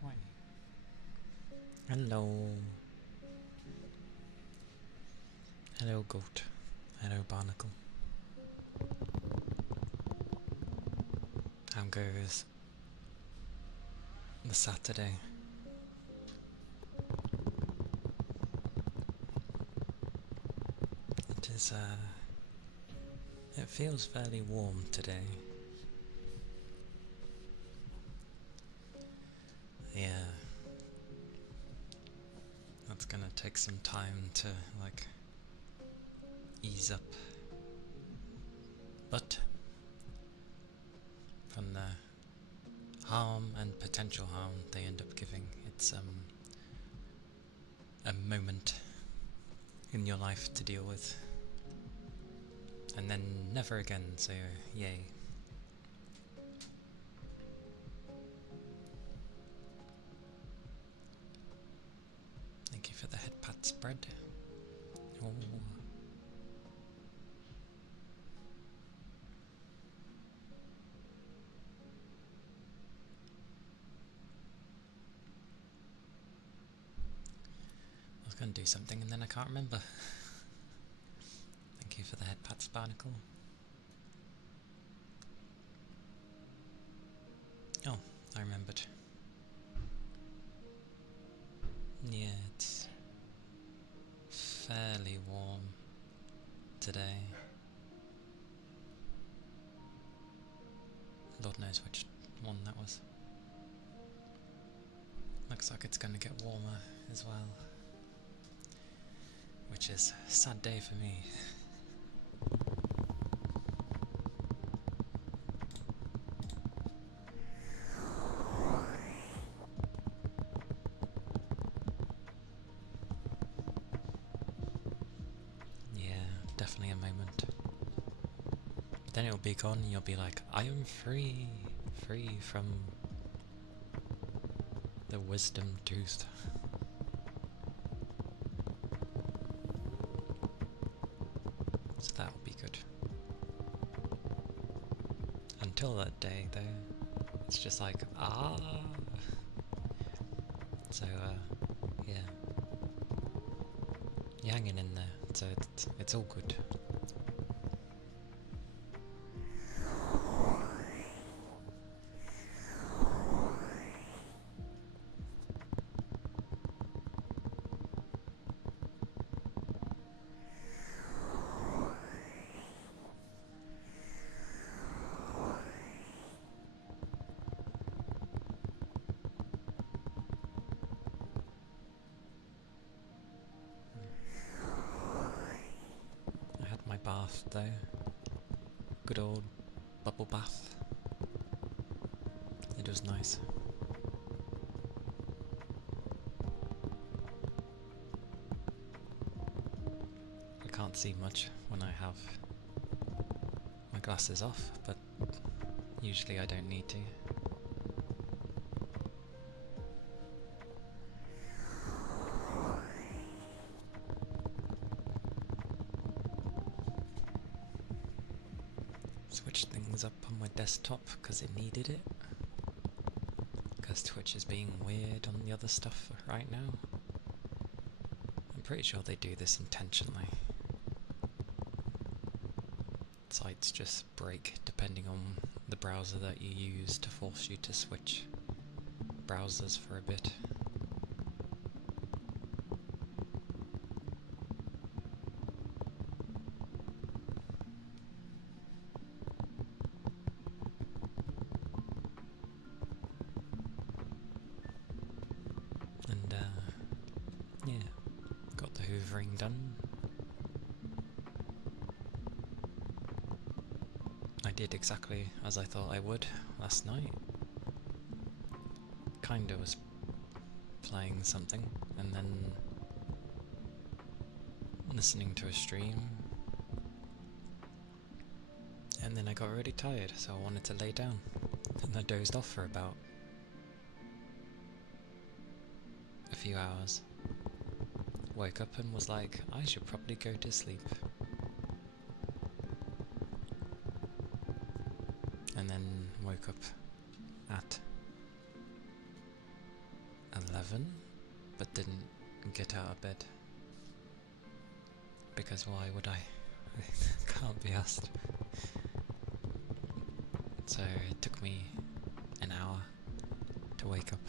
Why? Hello. Hello, goat. Hello, barnacle. How goes the Saturday? It is, it feels fairly warm today. Yeah. That's gonna take some time to, like, ease up. But from the harm and potential harm they end up giving, it's a moment in your life to deal with. And then never again, so yay. Thank you for the head pat spread. Oh. I was going to do something and then I can't remember. Thank you for the head pats, barnacle. Oh, I remembered. Yeah, it's fairly warm. today. Lord knows which one that was. Looks like it's going to get warmer as well, which is a sad day for me. Yeah, definitely a moment. But then it'll be gone and you'll be like, I am free! Free from the wisdom tooth. So that will be good. Until that day, though, it's just like, ah! So, yeah. You're hanging in there, so it's all good. Bath though. Good old bubble bath. It was nice. I can't see much when I have my glasses off, but usually I don't need to. Switch things up on my desktop because it needed it. Because Twitch is being weird on the other stuff right now. I'm pretty sure they do this intentionally. Sites just break depending on the browser that you use to force you to switch browsers for a bit. Yeah, got the hoovering done. I did exactly as I thought I would last night. Kinda was playing something and then listening to a stream, and then I got really tired, so I wanted to lay down, and I dozed off for about a few hours. Woke up and was like, I should probably go to sleep. And then woke up at 11, but didn't get out of bed. Because why would I? I can't be asked. So it took me an hour to wake up.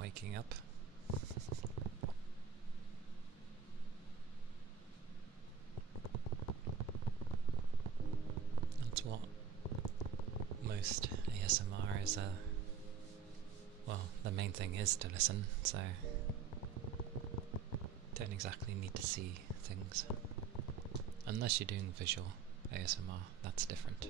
Waking up. That's what most ASMR is. Well, the main thing is to listen, so don't exactly need to see things. Unless you're doing visual ASMR, that's different.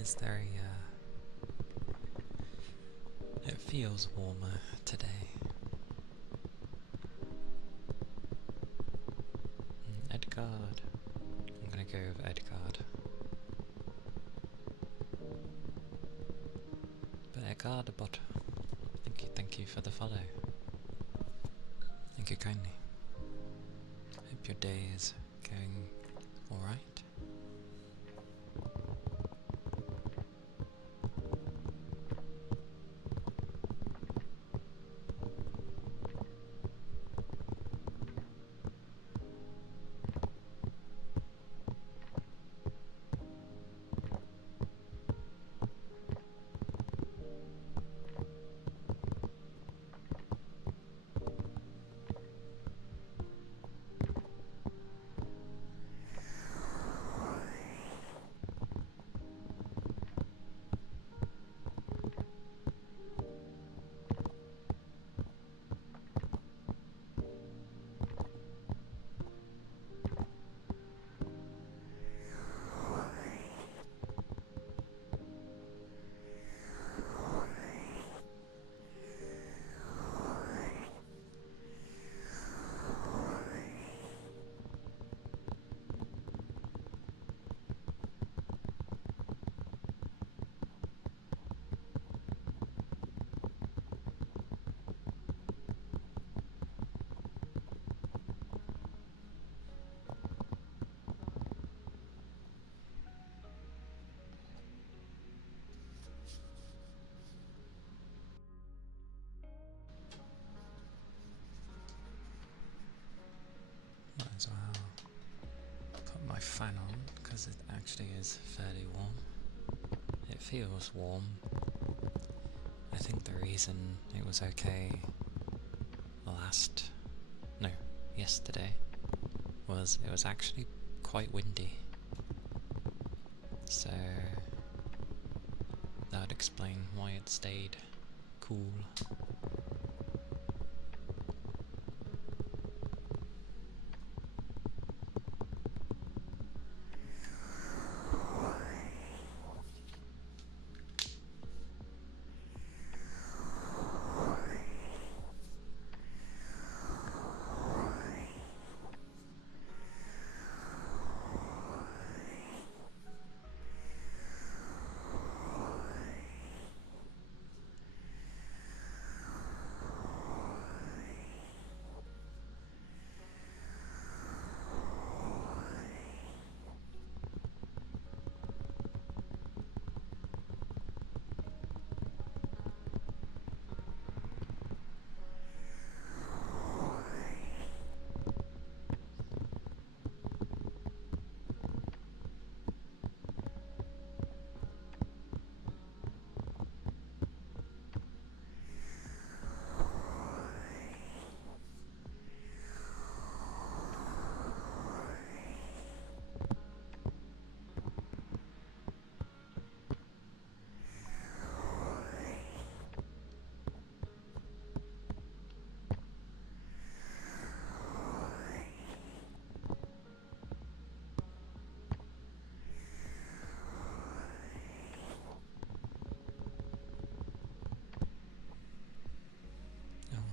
is very, it feels warmer today. Edgard. I'm gonna go with Edgard. But Edgard, bot. Thank you for the follow. Thank you kindly. Hope your day is going alright. Might as well put my fan on because it actually is fairly warm. It feels warm. I think the reason it was okay yesterday was it was actually quite windy. So that would explain why it stayed cool.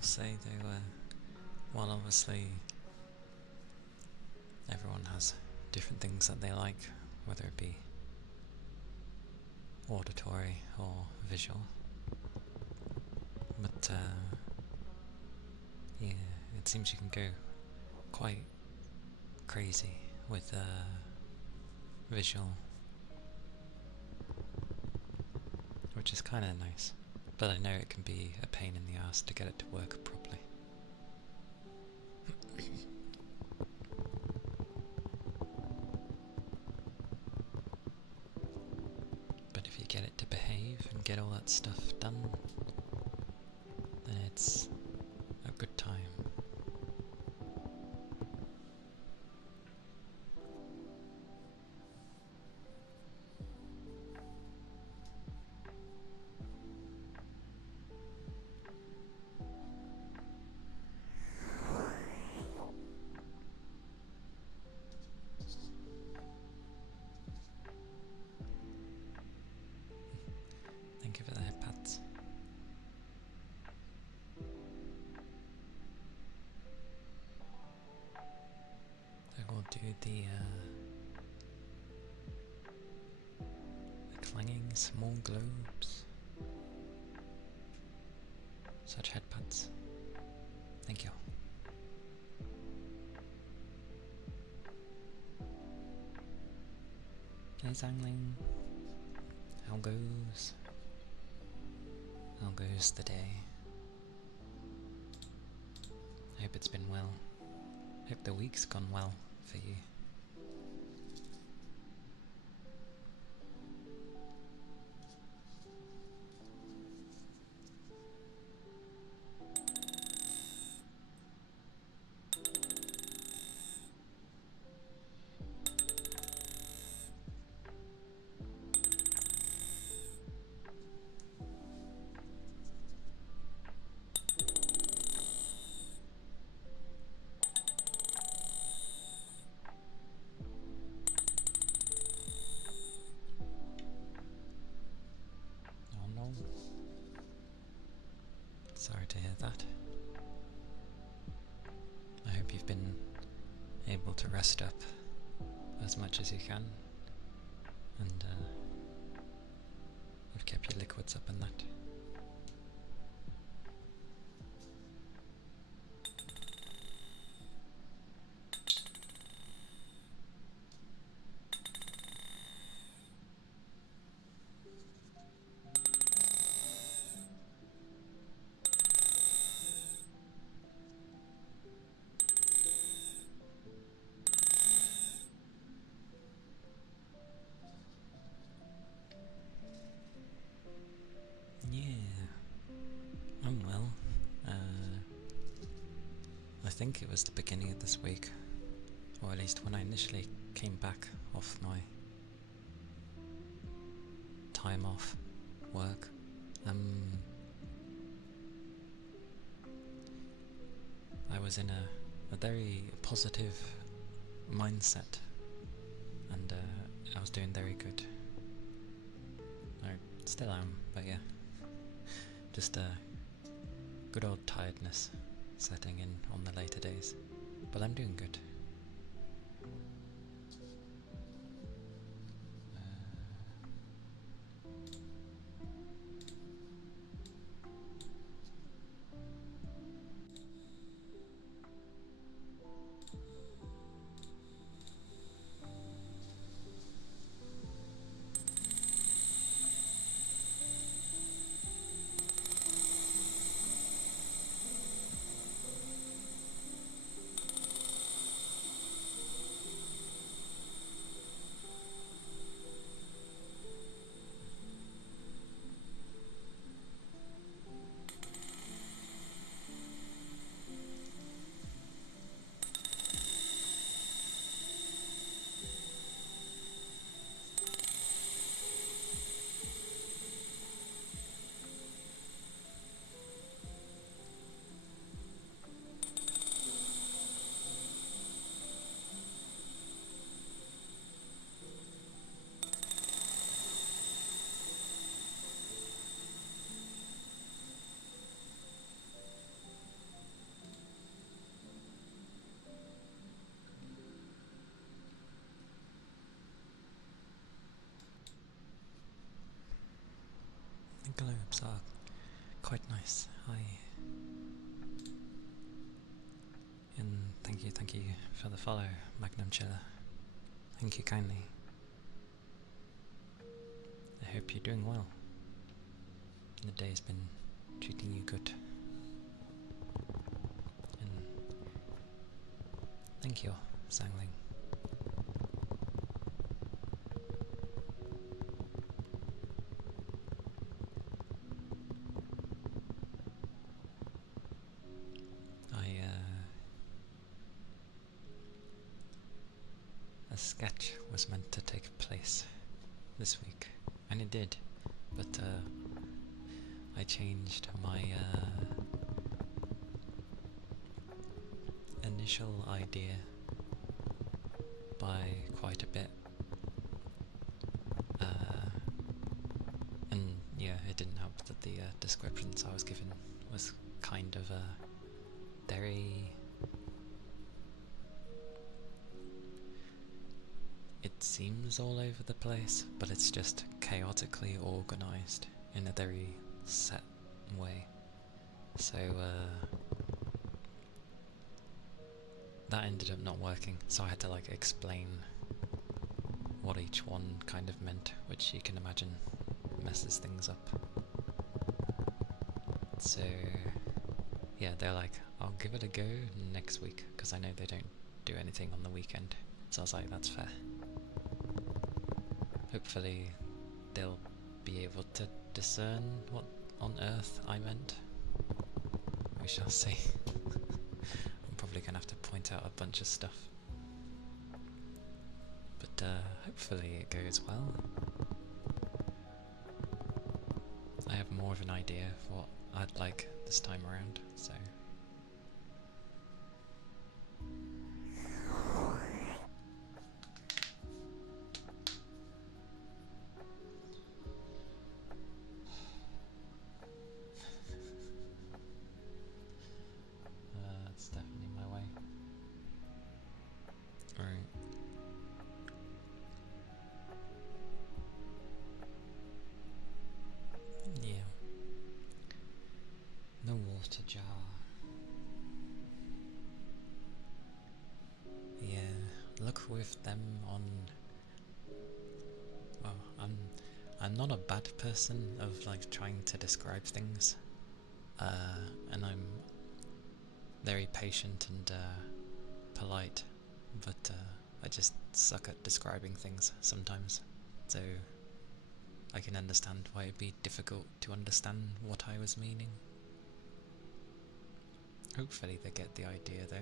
Say they were, well, obviously everyone has different things that they like, whether it be auditory or visual, but yeah, it seems you can go quite crazy with visual, which is kind of nice. But I know it can be a pain in the ass to get it to work properly. But if you get it to behave and get all that stuff done, then it's a good time. the clanging small globes. Such headpads. Thank you. Hey Zangling. How goes? How goes the day? I hope it's been well. Hope the week's gone well for you. Sorry to hear that. I hope you've been able to rest up as much as you can, and you've kept your liquids up and that. I think it was the beginning of this week, or at least when I initially came back off my time off work. I was in a very positive mindset, and I was doing very good. I still am, but yeah, just a good old tiredness setting in on the later days, but I'm doing good. The globes are quite nice. And thank you for the follow, Magnum Chiller. Thank you kindly. I hope you're doing well. The day's been treating you good. And thank you, Sangling. A sketch was meant to take place this week, and it did, but I changed my initial idea by quite a bit, and yeah, it didn't help that the descriptions I was given was kind of very seems all over the place, but it's just chaotically organised in a very set way. So that ended up not working, so I had to like explain what each one kind of meant, which you can imagine messes things up. So yeah, they're like, I'll give it a go next week, because I know they don't do anything on the weekend. So I was like, that's fair. Hopefully they'll be able to discern what on earth I meant. We shall see. I'm probably going to have to point out a bunch of stuff. But hopefully it goes well. I have more of an idea of what I'd like this time around, so... That's definitely my way. Alright. Yeah. The water jar. Yeah, look with them on... Well, I'm not a bad person of like trying to describe things. And I'm very patient and polite, but I just suck at describing things sometimes, so I can understand why it'd be difficult to understand what I was meaning. Hopefully they get the idea though.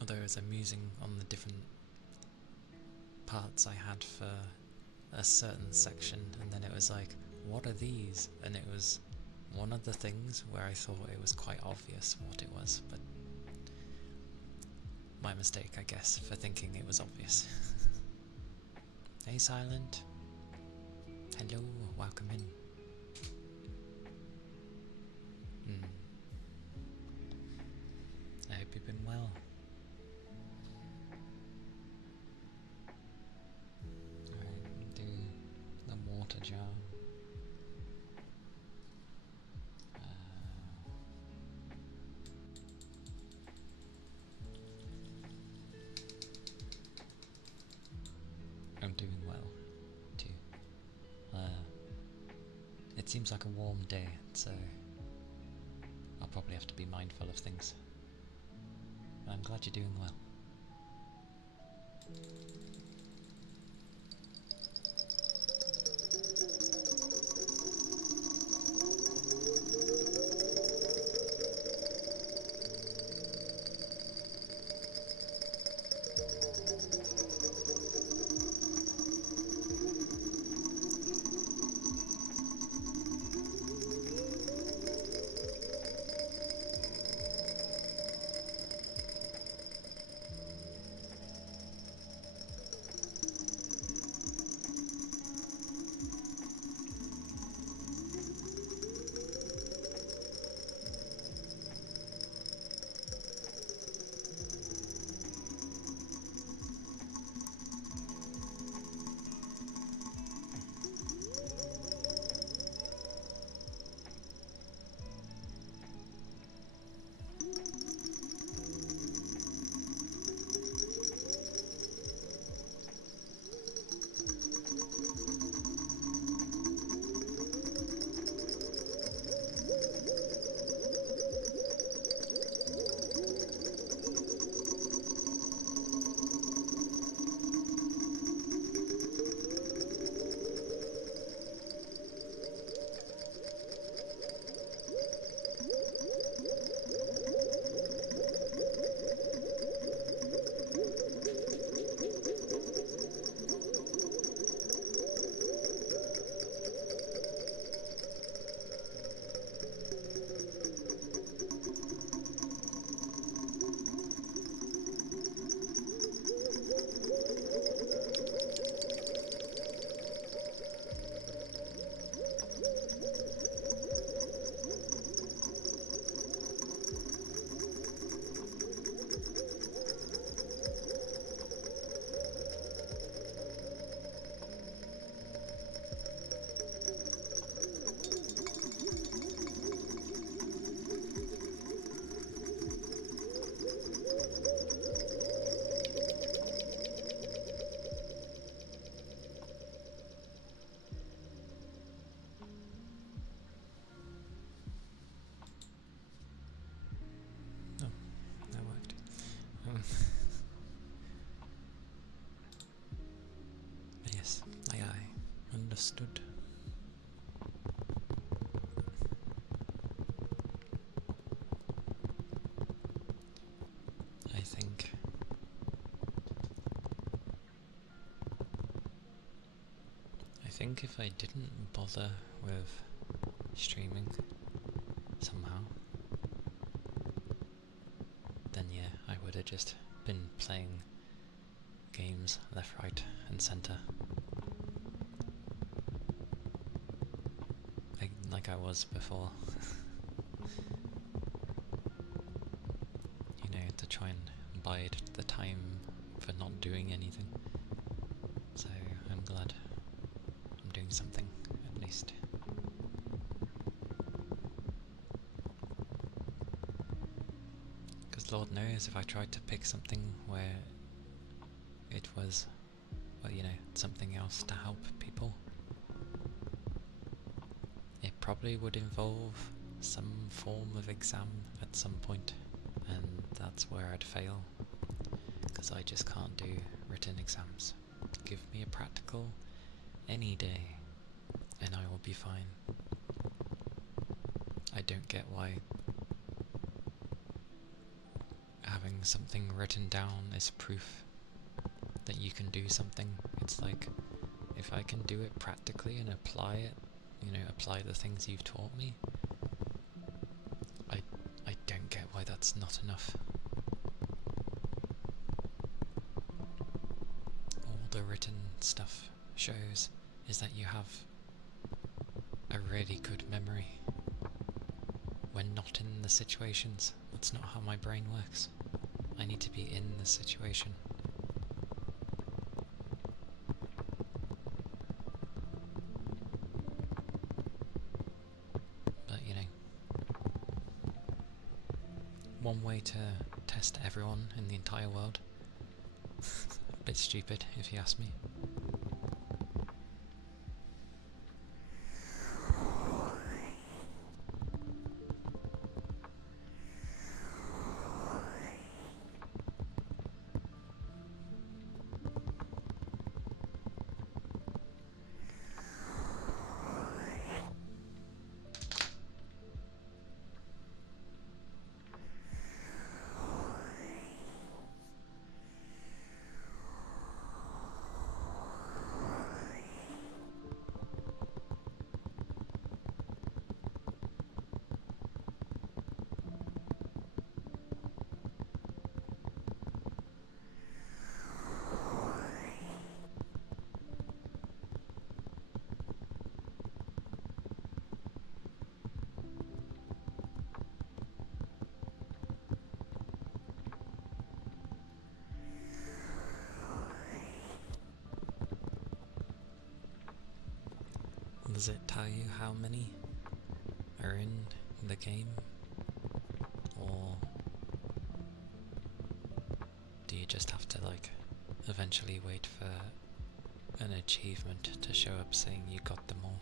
Although it was amusing on the different parts I had for a certain section, and then it was like, what are these? And it was one of the things where I thought it was quite obvious what it was, but my mistake, I guess, for thinking it was obvious. Hey Silent. Hello, welcome in. I hope you've been well. Alright, do the water jar. I'm doing well, too. It seems like a warm day, so I'll probably have to be mindful of things. I'm glad you're doing well. Yes, aye aye, understood. I think if I didn't bother with streaming somehow, then yeah, I would have just been playing games left, right and centre. Like I was before. You know, to try and bide the time for not doing anything. So I'm glad I'm doing something, at least. Because Lord knows if I tried to pick something where it was, well, you know, something else to help people, it probably would involve some form of exam at some point, and that's where I'd fail, because I just can't do written exams. Give me a practical any day, and I will be fine. I don't get why having something written down is proof that you can do something. It's like, if I can do it practically and apply it, you know, apply the things you've taught me, I don't get why that's not enough. All the written stuff shows is that you have a really good memory when not in the situations. That's not how my brain works. I need to be in the situation. But you know, one way to test everyone in the entire world. A bit stupid if you ask me. Does it tell you how many are in the game? Or do you just have to, like, eventually wait for an achievement to show up saying you got them all?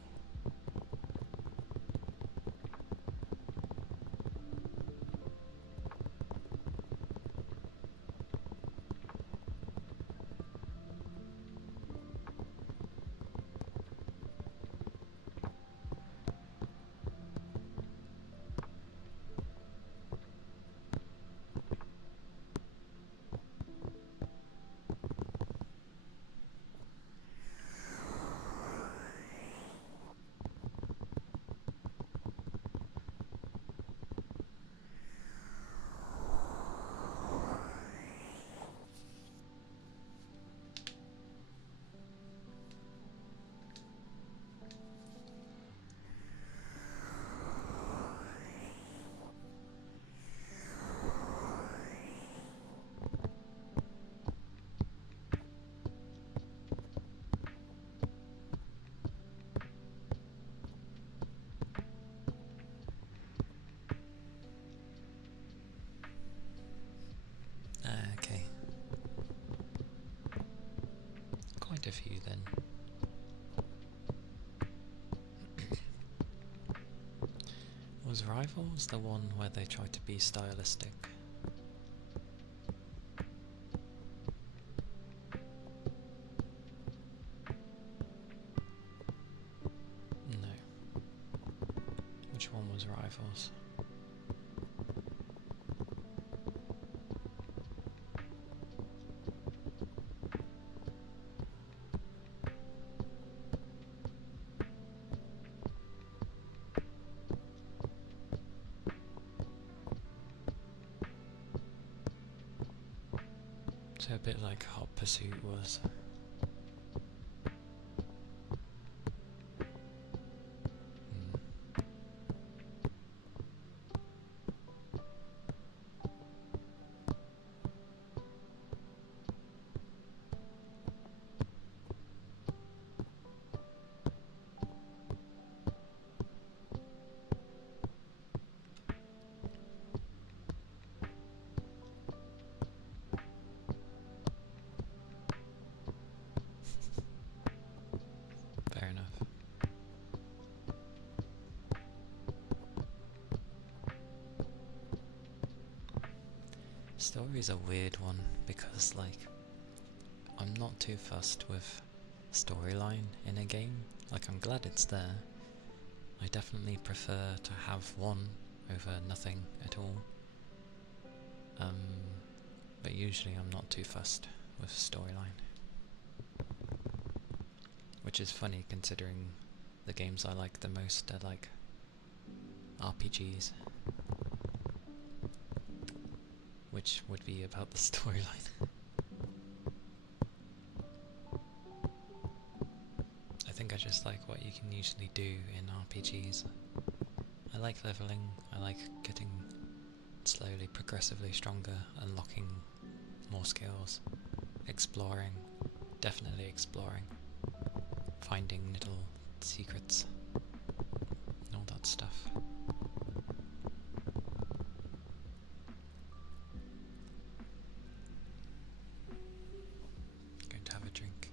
Okay. Quite a few then. Was Rivals the one where they tried to be stylistic? which one was rivals. So a bit like Hot Pursuit was. Fair enough. Story's a weird one because, like, I'm not too fussed with storyline in a game. Like, I'm glad it's there. I definitely prefer to have one over nothing at all. But usually I'm not too fussed with storyline. Which is funny considering the games I like the most are like RPGs. Which would be about the storyline. I think I just like what you can usually do in RPGs. I like leveling, I like getting slowly, progressively stronger, unlocking more skills, exploring, definitely exploring, finding little secrets, all that stuff. Going to have a drink.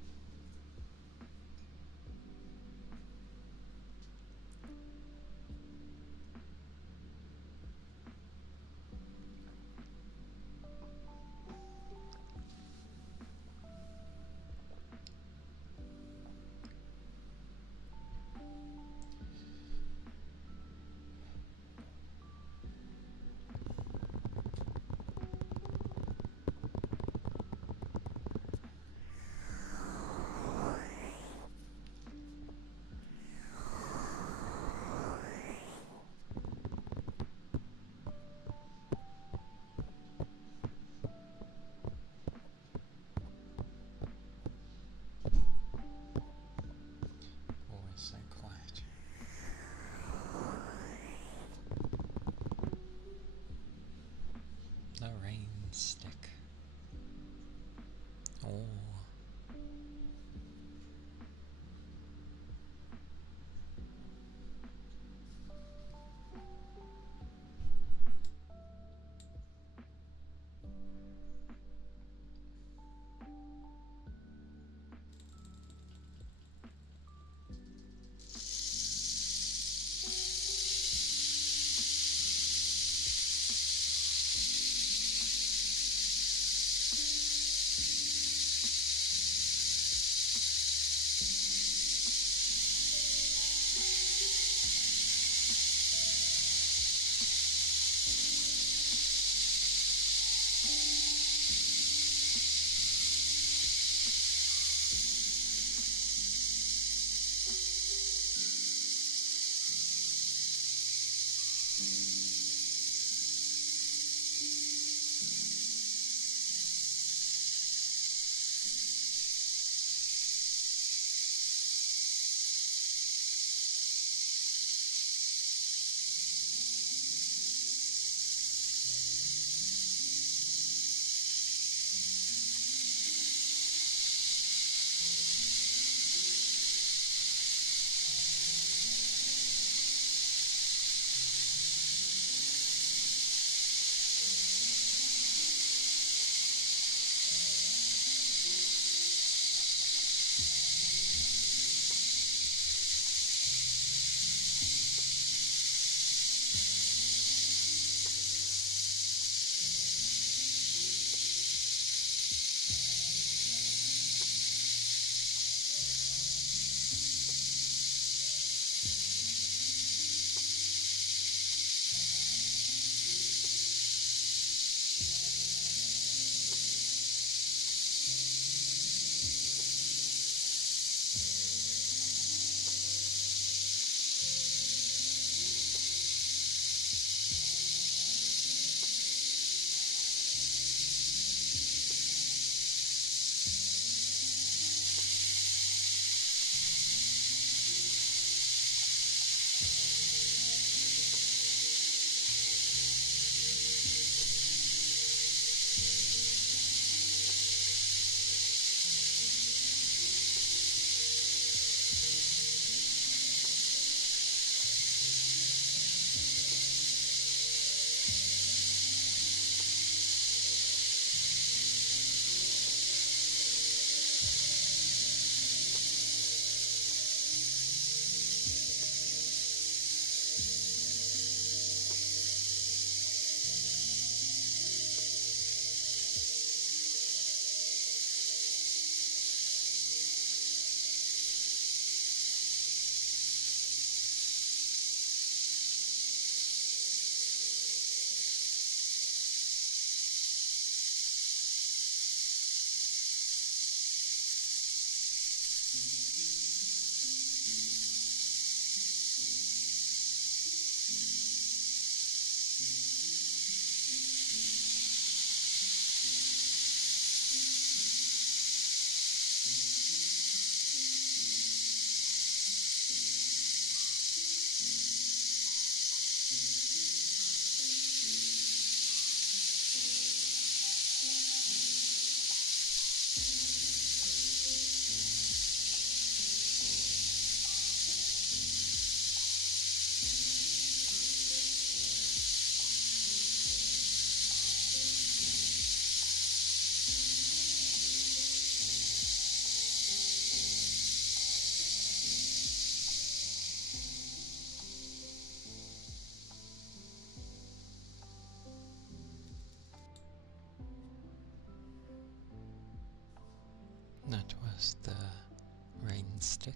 stick.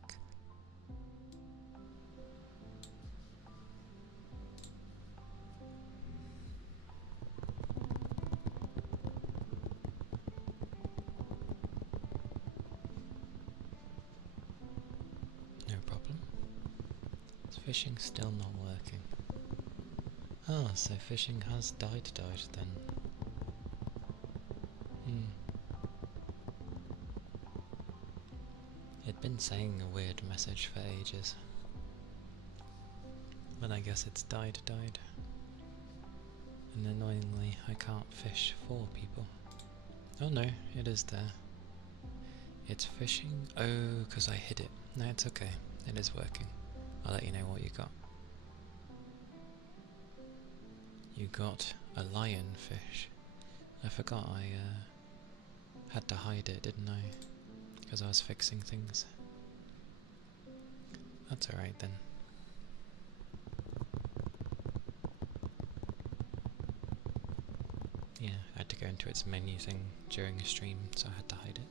No problem. Is fishing still not working? Oh, so fishing has died then. It'd been saying a weird message for ages. But I guess it's died. And annoyingly, I can't fish for people. Oh no, it is there. It's fishing? Oh, because I hid it. No, it's okay. It is working. I'll let you know what you got. You got a lionfish. I forgot I had to hide it, didn't I? Because I was fixing things. That's alright then. Yeah, I had to go into its menu thing during a stream, so I had to hide it.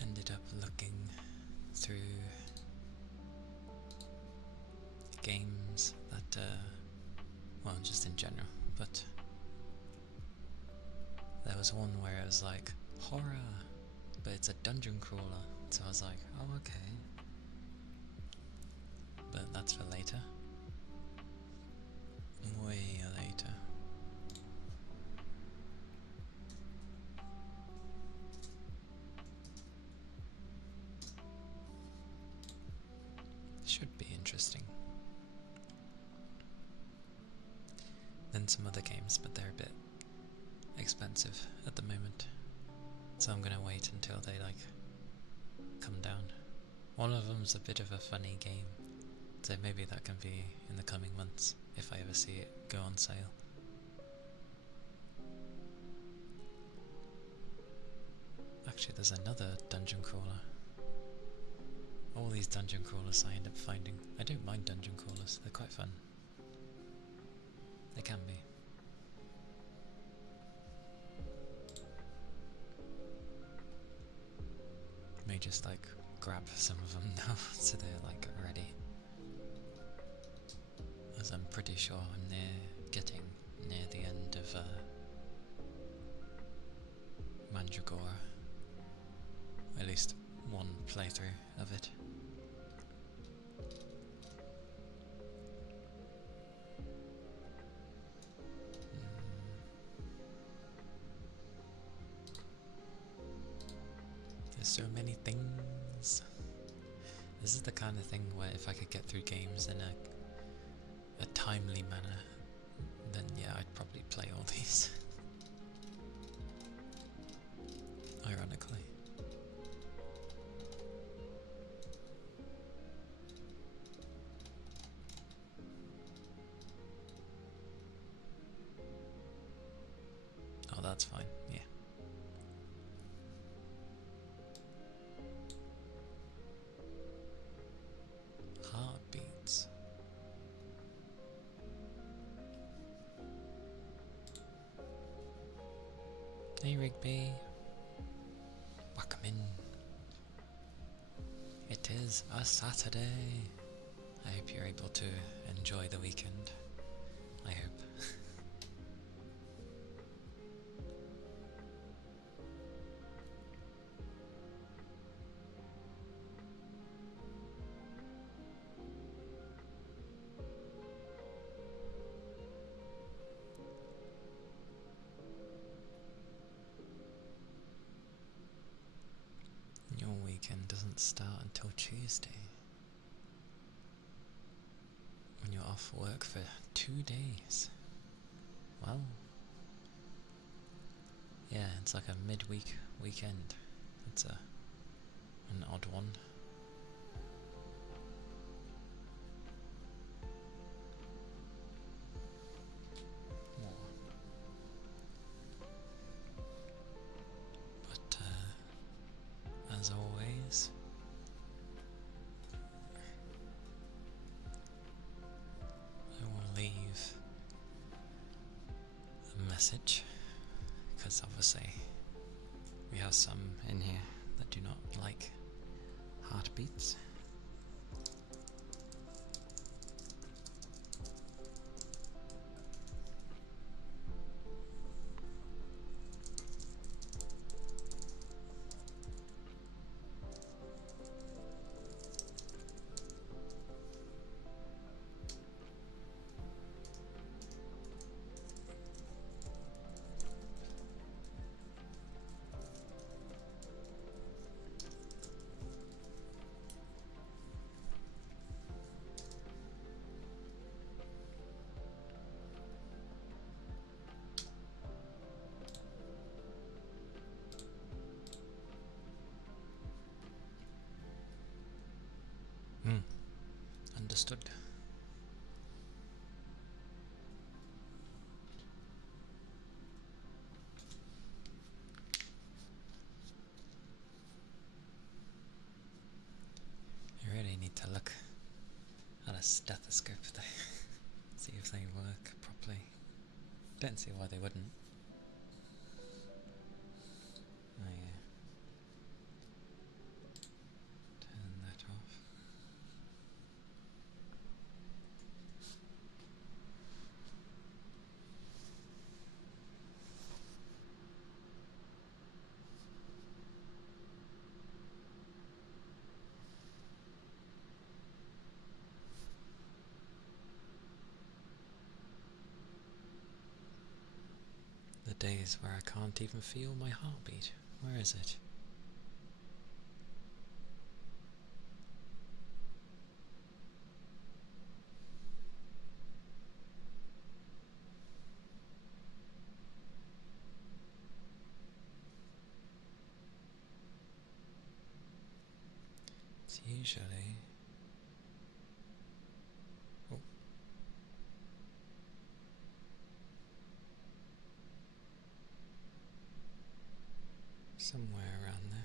Ended up looking through games that, well, just in general, but there was one where it was like, horror, but it's a dungeon crawler, so I was like, oh okay, but that's for later, way later. Should be interesting. Then some other games, but they're a bit expensive at the moment, so I'm gonna wait until they like come down. One of them's a bit of a funny game, so maybe that can be in the coming months if I ever see it go on sale. Actually, there's another dungeon crawler. All these dungeon crawlers I end up finding. I don't mind dungeon crawlers, they're quite fun. They can be. May just like grab some of them now so they're like ready. As I'm pretty sure I'm getting near the end of Mandragora. At least one playthrough of it. There's so many things. This is the kind of thing where if I could get through games in a timely manner, then yeah, I'd probably play all these. Ironically. Oh, that's fine, yeah. Heartbeats. Hey Rigby. Welcome in. It is a Saturday. I hope you're able to enjoy the weekend. I hope. Your weekend doesn't start until Tuesday, when you're off work for 2 days. Well, It's like a midweek weekend. That's an odd one. But as always, I will leave a message, because obviously we have some in here that do not like heartbeats. Understood. You really need to look at a stethoscope there. See if they work properly. Don't see why they wouldn't. Oh yeah. Turn that off. The days where I can't even feel my heartbeat. Where is it? It's usually... Oh. Somewhere around there.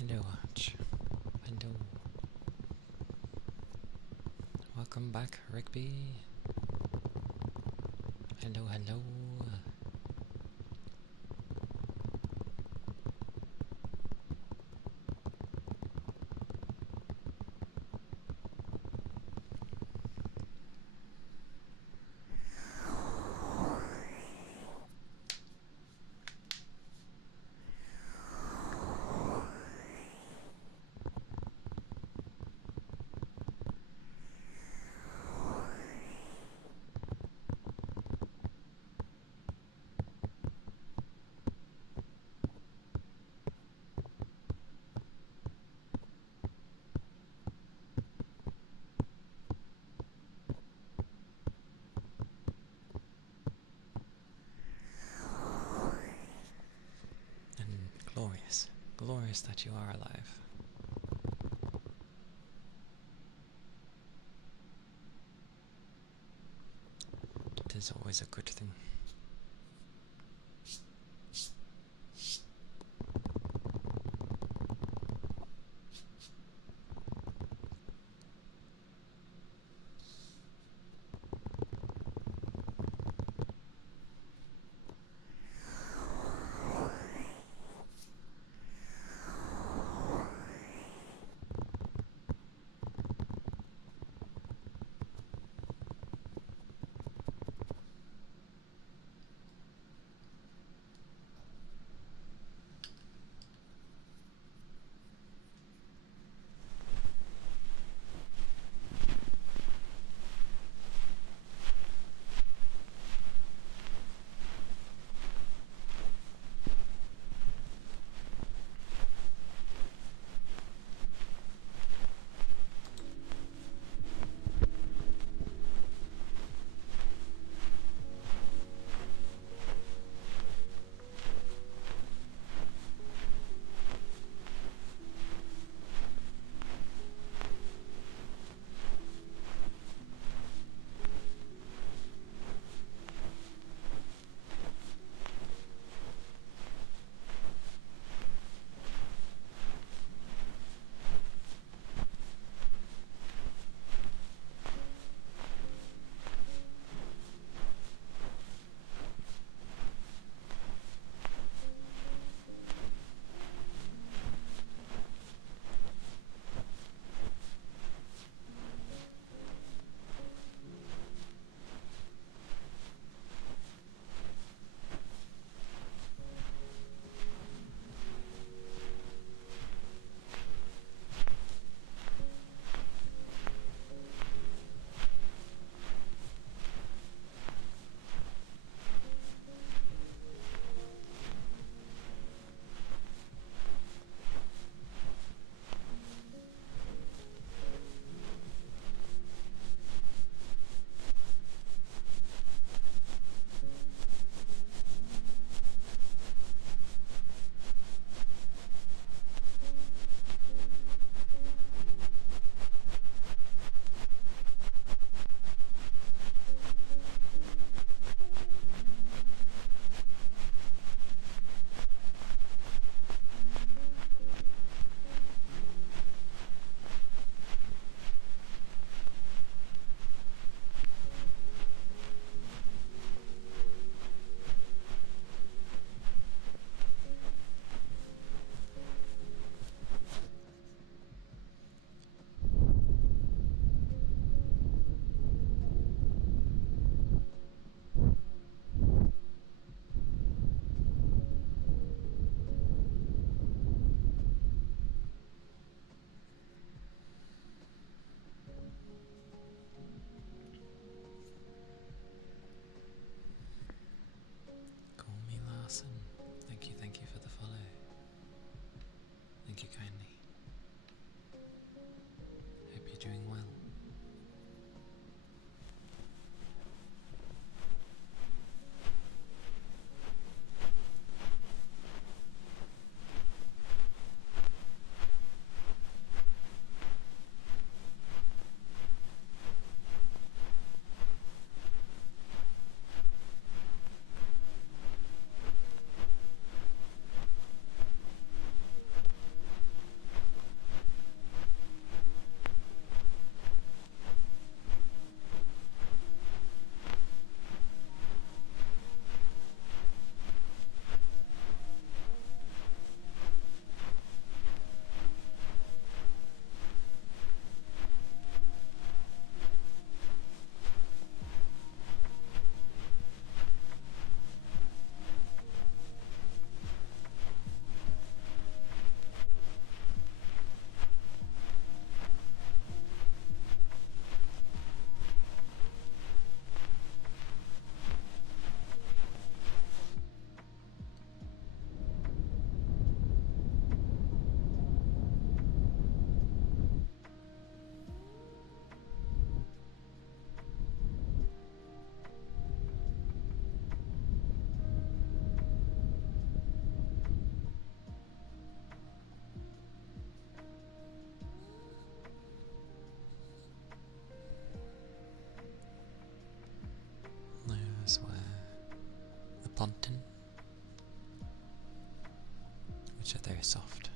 Hello, Arch. Hello. Welcome back, Rigby. Hello, hello. Glorious. Glorious that you are alive. It is always a good thing. ponton, which are very soft.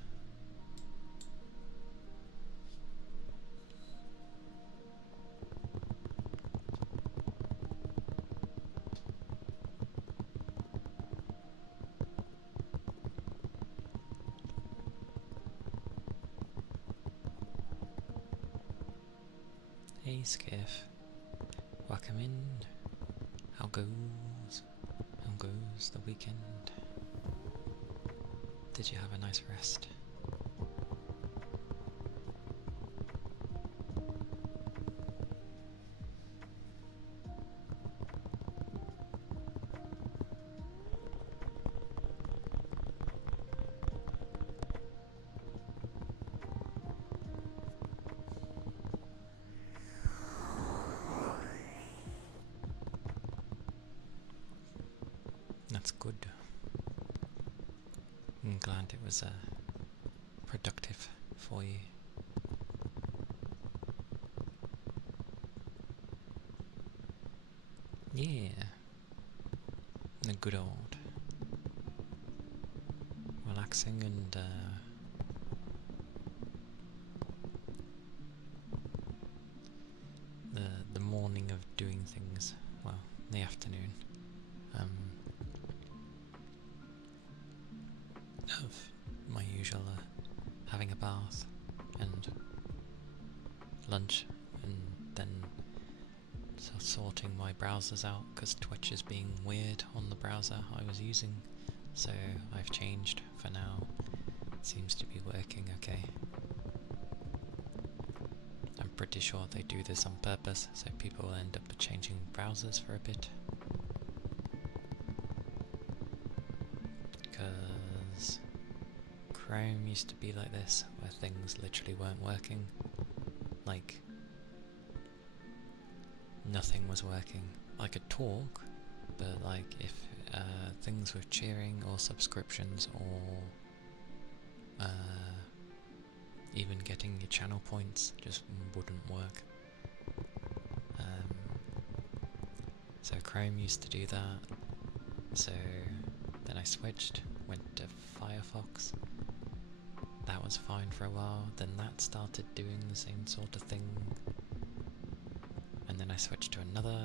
Hey Skiff, welcome in. How goes the weekend? Did you have a nice rest? That's good. I'm glad it was productive for you. Yeah, the good old relaxing and the morning of doing things. Well, the afternoon. Of my usual having a bath and lunch, and then sorting my browsers out because Twitch is being weird on the browser I was using, so I've changed for now. It seems to be working okay. I'm pretty sure they do this on purpose so people will end up changing browsers for a bit. Because Chrome used to be like this, where things literally weren't working. Like, nothing was working. I could talk, but like if things with cheering or subscriptions or even getting your channel points just wouldn't work. So Chrome used to do that, so then I switched, went to Firefox. That was fine for a while, then that started doing the same sort of thing, and then I switched to another,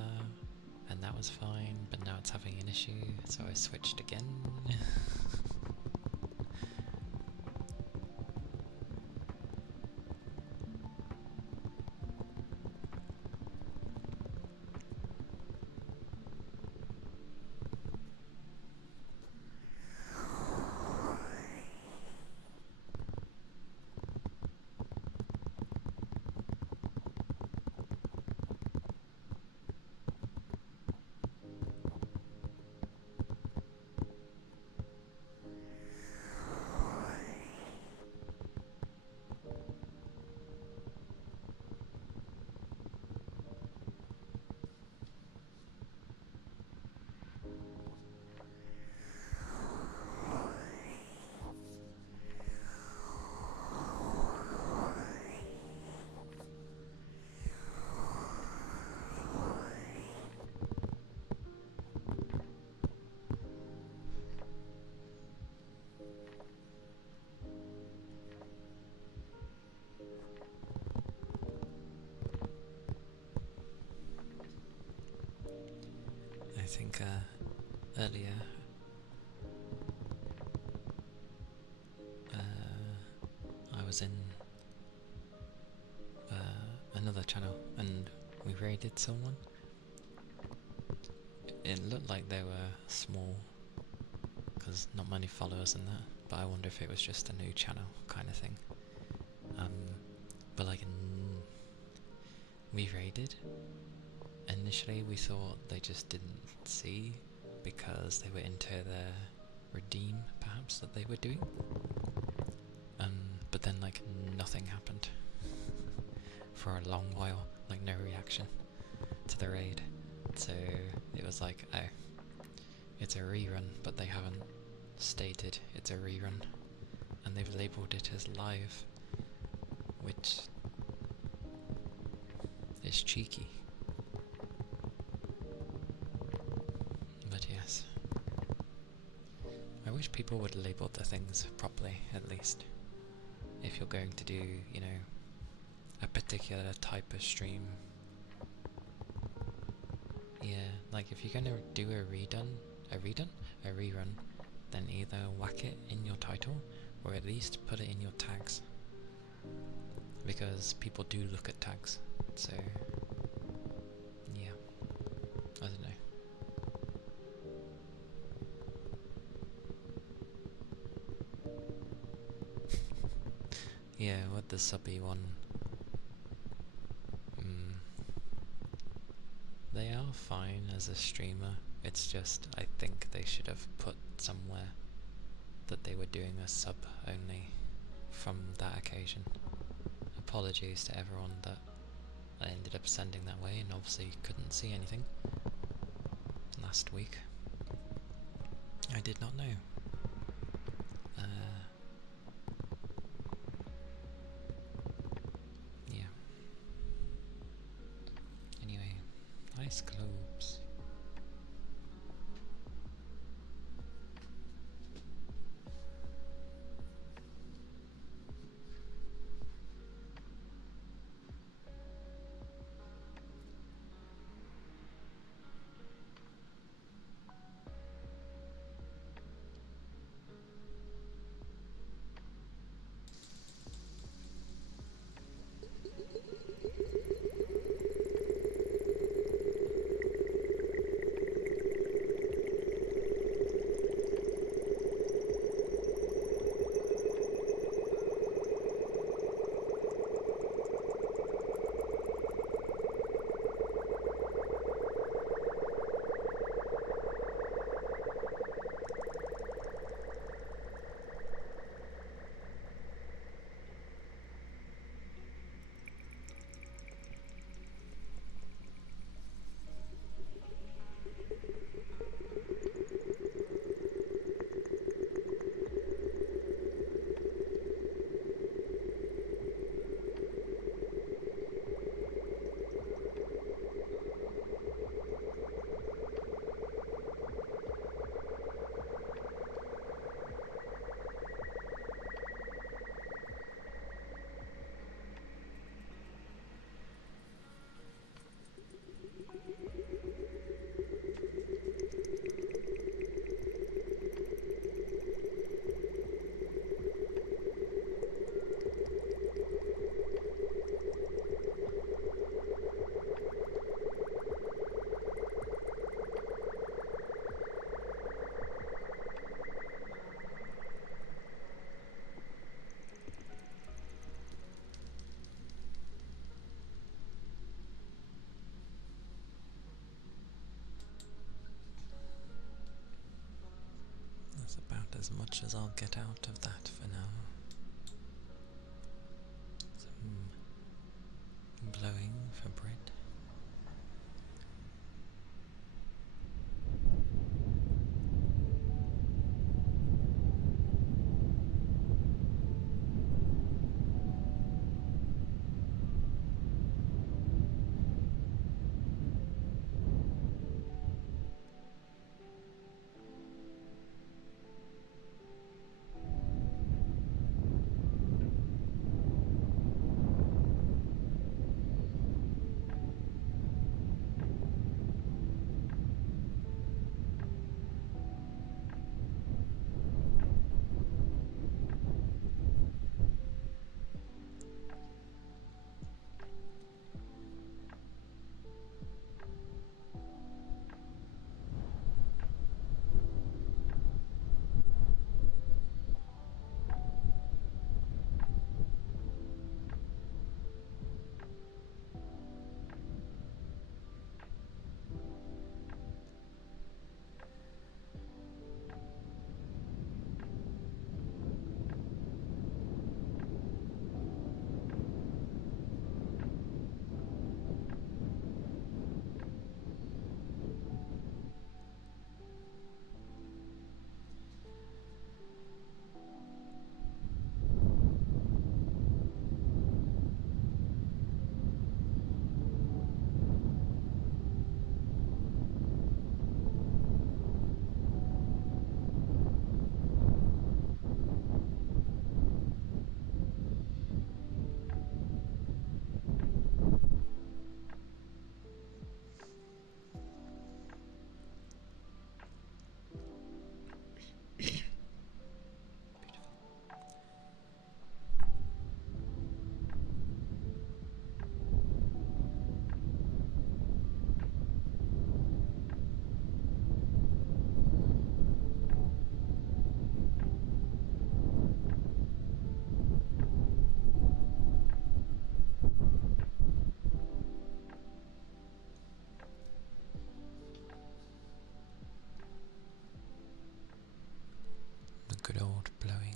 and that was fine, but now it's having an issue, so I switched again. I think earlier I was in another channel and we raided someone. It looked like they were small because not many followers in that, but I wonder if it was just a new channel kind of thing. But like we raided. Initially we thought they just didn't see because they were into their redeem perhaps that they were doing, but then like nothing happened for a long while, like no reaction to the raid, so it was like, oh, it's a rerun, but they haven't stated it's a rerun and they've labelled it as live, which is cheeky. But yes, wish people would label the things properly, at least. If you're going to do, you know, a particular type of stream. Yeah, like if you're gonna do a rerun, then either whack it in your title, or at least put it in your tags. Because people do look at tags, so yeah, I don't know. Yeah, with the subby one, they are fine as a streamer, it's just I think they should have put somewhere that they were doing a sub only from that occasion. Apologies to everyone that I ended up sending that way and obviously couldn't see anything last week. I did not know. Yeah. Anyway, nice globes. That's about as much as I'll get out of that for now. Some blowing for bread. Good old blowing.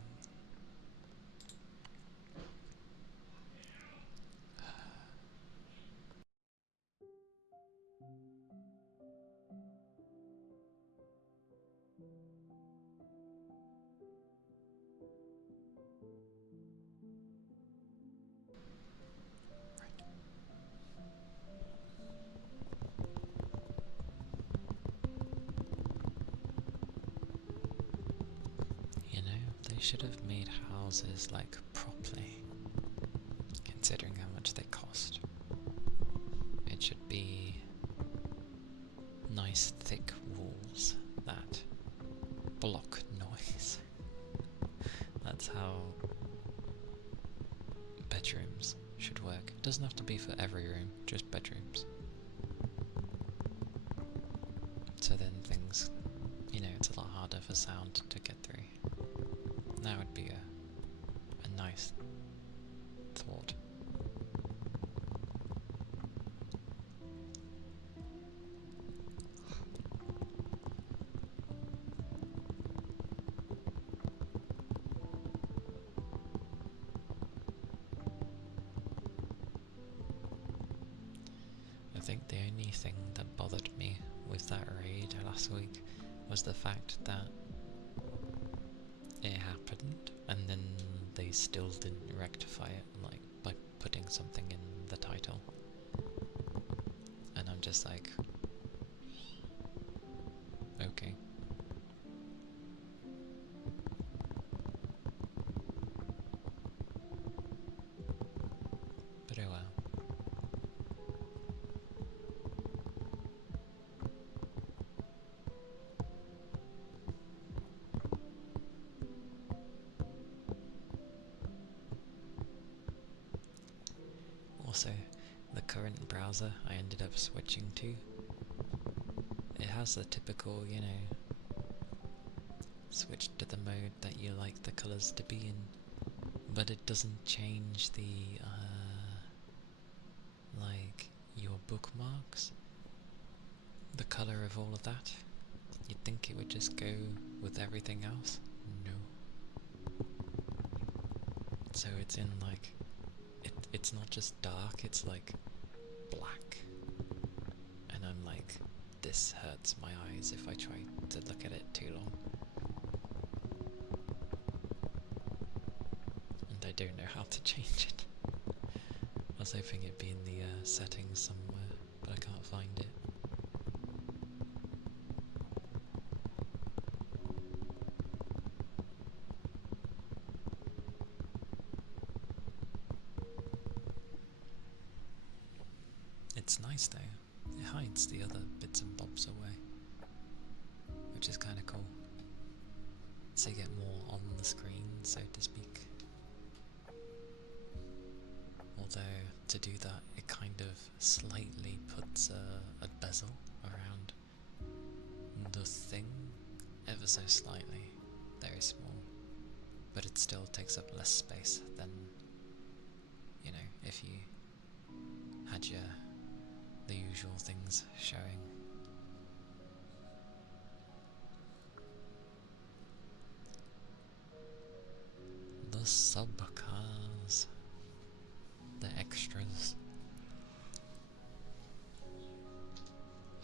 You know, they should have made houses like properly, considering how much they cost. It should be nice thick walls that block noise. That's how bedrooms should work. It doesn't have to be for every room, just bedrooms. So then things, you know, it's a lot harder for sound to get through. That would be a nice thought. I think the only thing that bothered me with that raid last week was the fact that it happened and then they still didn't rectify it, like by putting something in the title. And I'm just like, okay. But oh well. Also, the current browser I ended up switching to, it has the typical, you know, switch to the mode that you like the colours to be in, but it doesn't change the, like, your bookmarks, the colour of all of that. You'd think it would just go with everything else. No. So it's in, like, it's not just dark, it's like black. And I'm like, this hurts my eyes if I try to look at it too long. And I don't know how to change it. I was hoping it'd be in the settings somewhere, but I can't find it. It's nice though, it hides the other bits and bobs away, which is kind of cool, so you get more on the screen, so to speak. Although, to do that, it kind of slightly puts a bezel around the thing, ever so slightly, very small, but it still takes up less space than, you know, if you had the usual things showing. The subcars, the extras.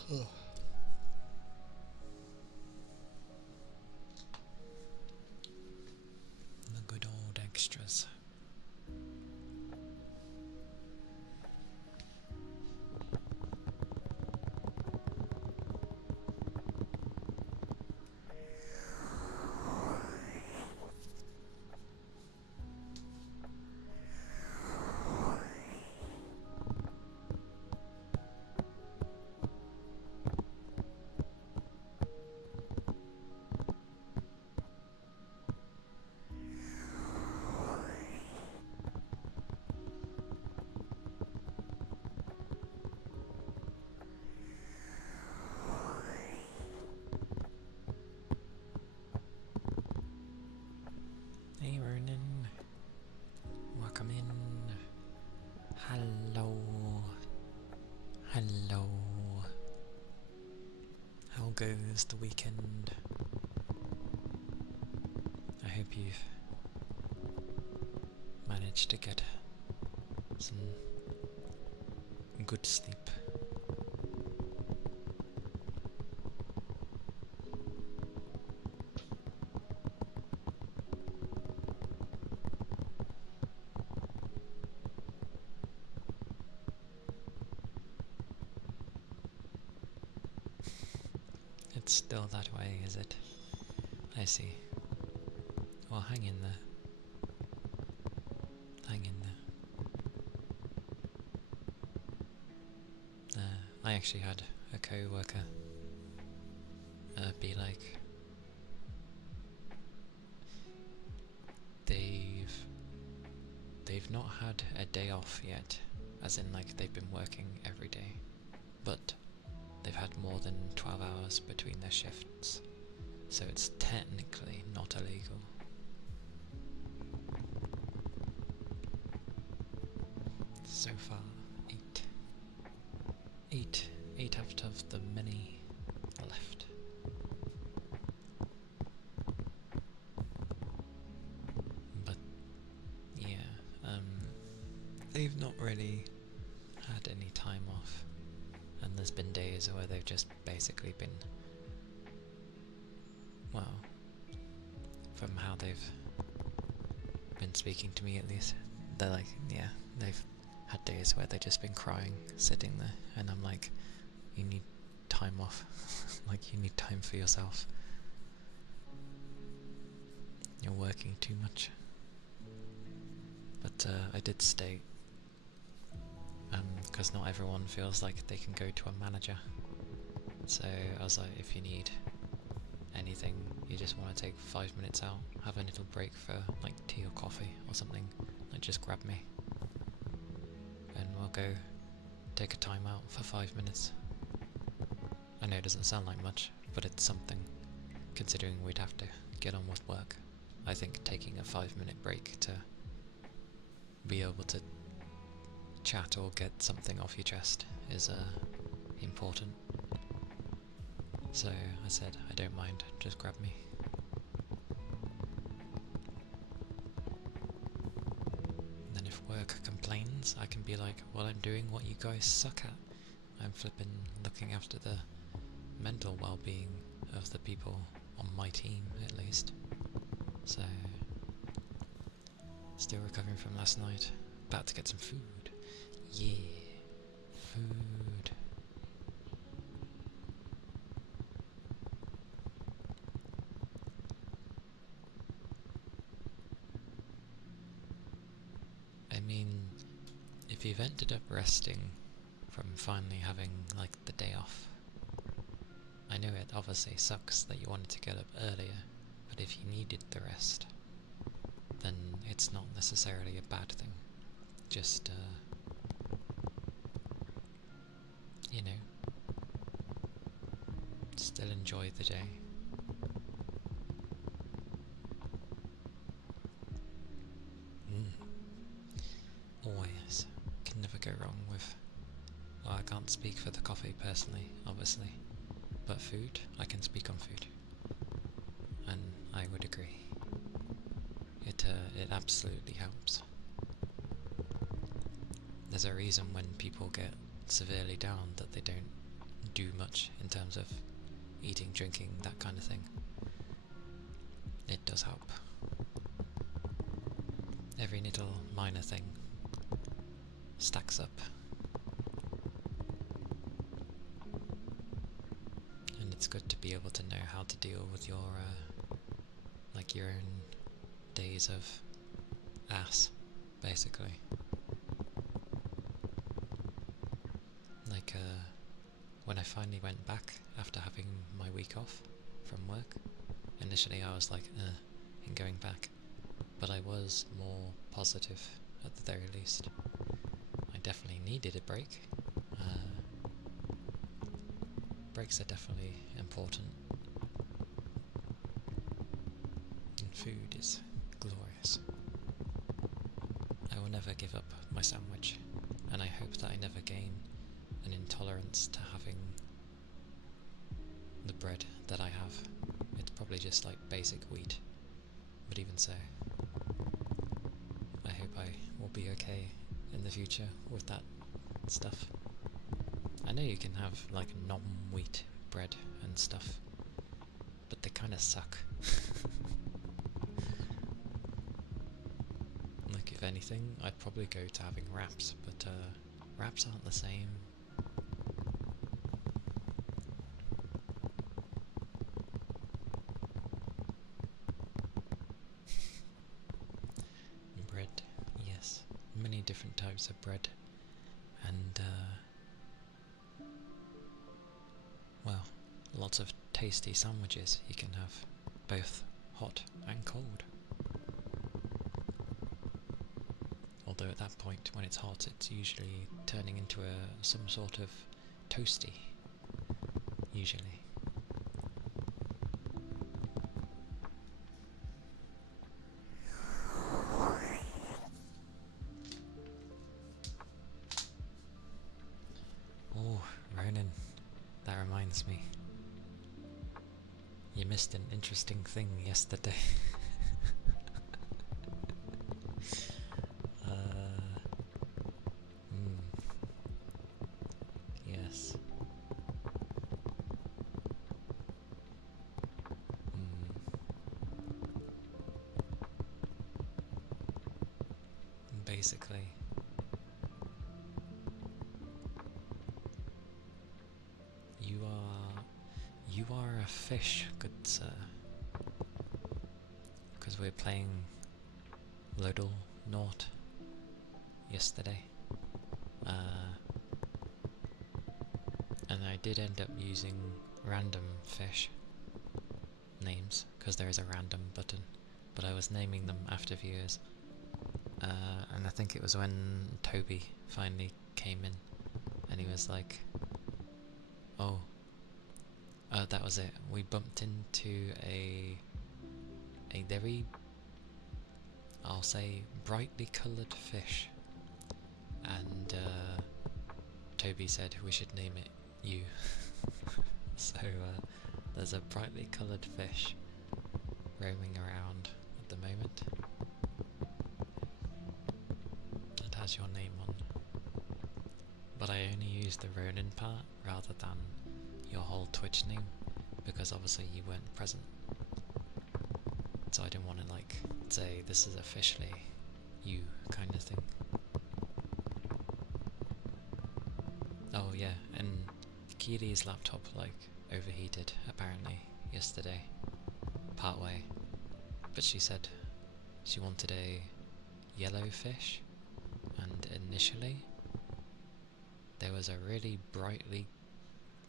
The good old extras. Hey Ronan, welcome in. Hello, hello. How goes the weekend? I hope you've managed to get some good sleep. It's still that way, is it? I see. Well, hang in there. Hang in there. I actually had a co-worker be like, they've not had a day off yet, as in like they've been working every day, but they've had more than 12 hours between their shifts, so it's technically not illegal. So far, 8 out of the many left. But yeah, they've not really had any time off, and there's been days where they've just basically been, well, from how they've been speaking to me at least, they're like, yeah, they've had days where they've just been crying, sitting there, and I'm like, you need time off. Like, you need time for yourself. You're working too much. But I did state, because not everyone feels like they can go to a manager. So I was like, if you need anything, you just want to take 5 minutes out, have a little break for like tea or coffee or something, like just grab me. And we'll go take a time out for 5 minutes. I know it doesn't sound like much, but it's something, considering we'd have to get on with work. I think taking a 5-minute break to be able to chat or get something off your chest is important. So I said, I don't mind, just grab me. And then if work complains, I can be like, well, I'm doing what you guys suck at. I'm flipping looking after the mental well-being of the people on my team, at least. So, still recovering from last night. About to get some food. Yeah, food. I mean, if you've ended up resting from finally having, like, the day off, I know it obviously sucks that you wanted to get up earlier, but if you needed the rest, then it's not necessarily a bad thing. Just, you know, still enjoy the day. Always. Can never go wrong with, well, I can't speak for the coffee personally, obviously, but food, I can speak on food. And I would agree. It absolutely helps. There's a reason when people get severely down that they don't do much in terms of eating, drinking, that kind of thing. It does help. Every little minor thing stacks up. And it's good to be able to know how to deal with your, like your own days of ass, basically. Like, when I finally went back after having my week off from work, initially I was like, in going back, but I was more positive at the very least. I definitely needed a break. Breaks are definitely important. And food is glorious. I will never give up my sandwich, and I hope that I never gain an intolerance to having the bread that I have. It's probably just like basic wheat But even so, I hope I will be okay in the future with that stuff. I know you can have like non-wheat bread and stuff, but they kind of suck. Like, if anything, I'd probably go to having wraps, but wraps aren't the same. Bread, yes, many different types of bread, and well, lots of tasty sandwiches you can have, both hot and cold. Although at that point, when it's hot, it's usually turning into some sort of toasty, usually. Oh, Ronan, that reminds me. You missed an interesting thing yesterday. Yes. Basically, you are a fish, good sir. Because we're playing Lodal Naught yesterday. And I did end up using random fish names, because there is a random button, but I was naming them after viewers. And I think it was when Toby finally came in, and he was like, oh, that was it. We bumped into a very, I'll say, brightly coloured fish, and Toby said we should name it you. So there's a brightly coloured fish roaming around at the moment. It has your name on, but I only used the Ronin part rather than your whole Twitch name, because obviously you weren't present. So I didn't want to like say this is officially you kind of thing. Oh yeah, and Kiri's laptop like overheated apparently yesterday, partway, but she said she wanted a yellow fish, and initially there was a really brightly,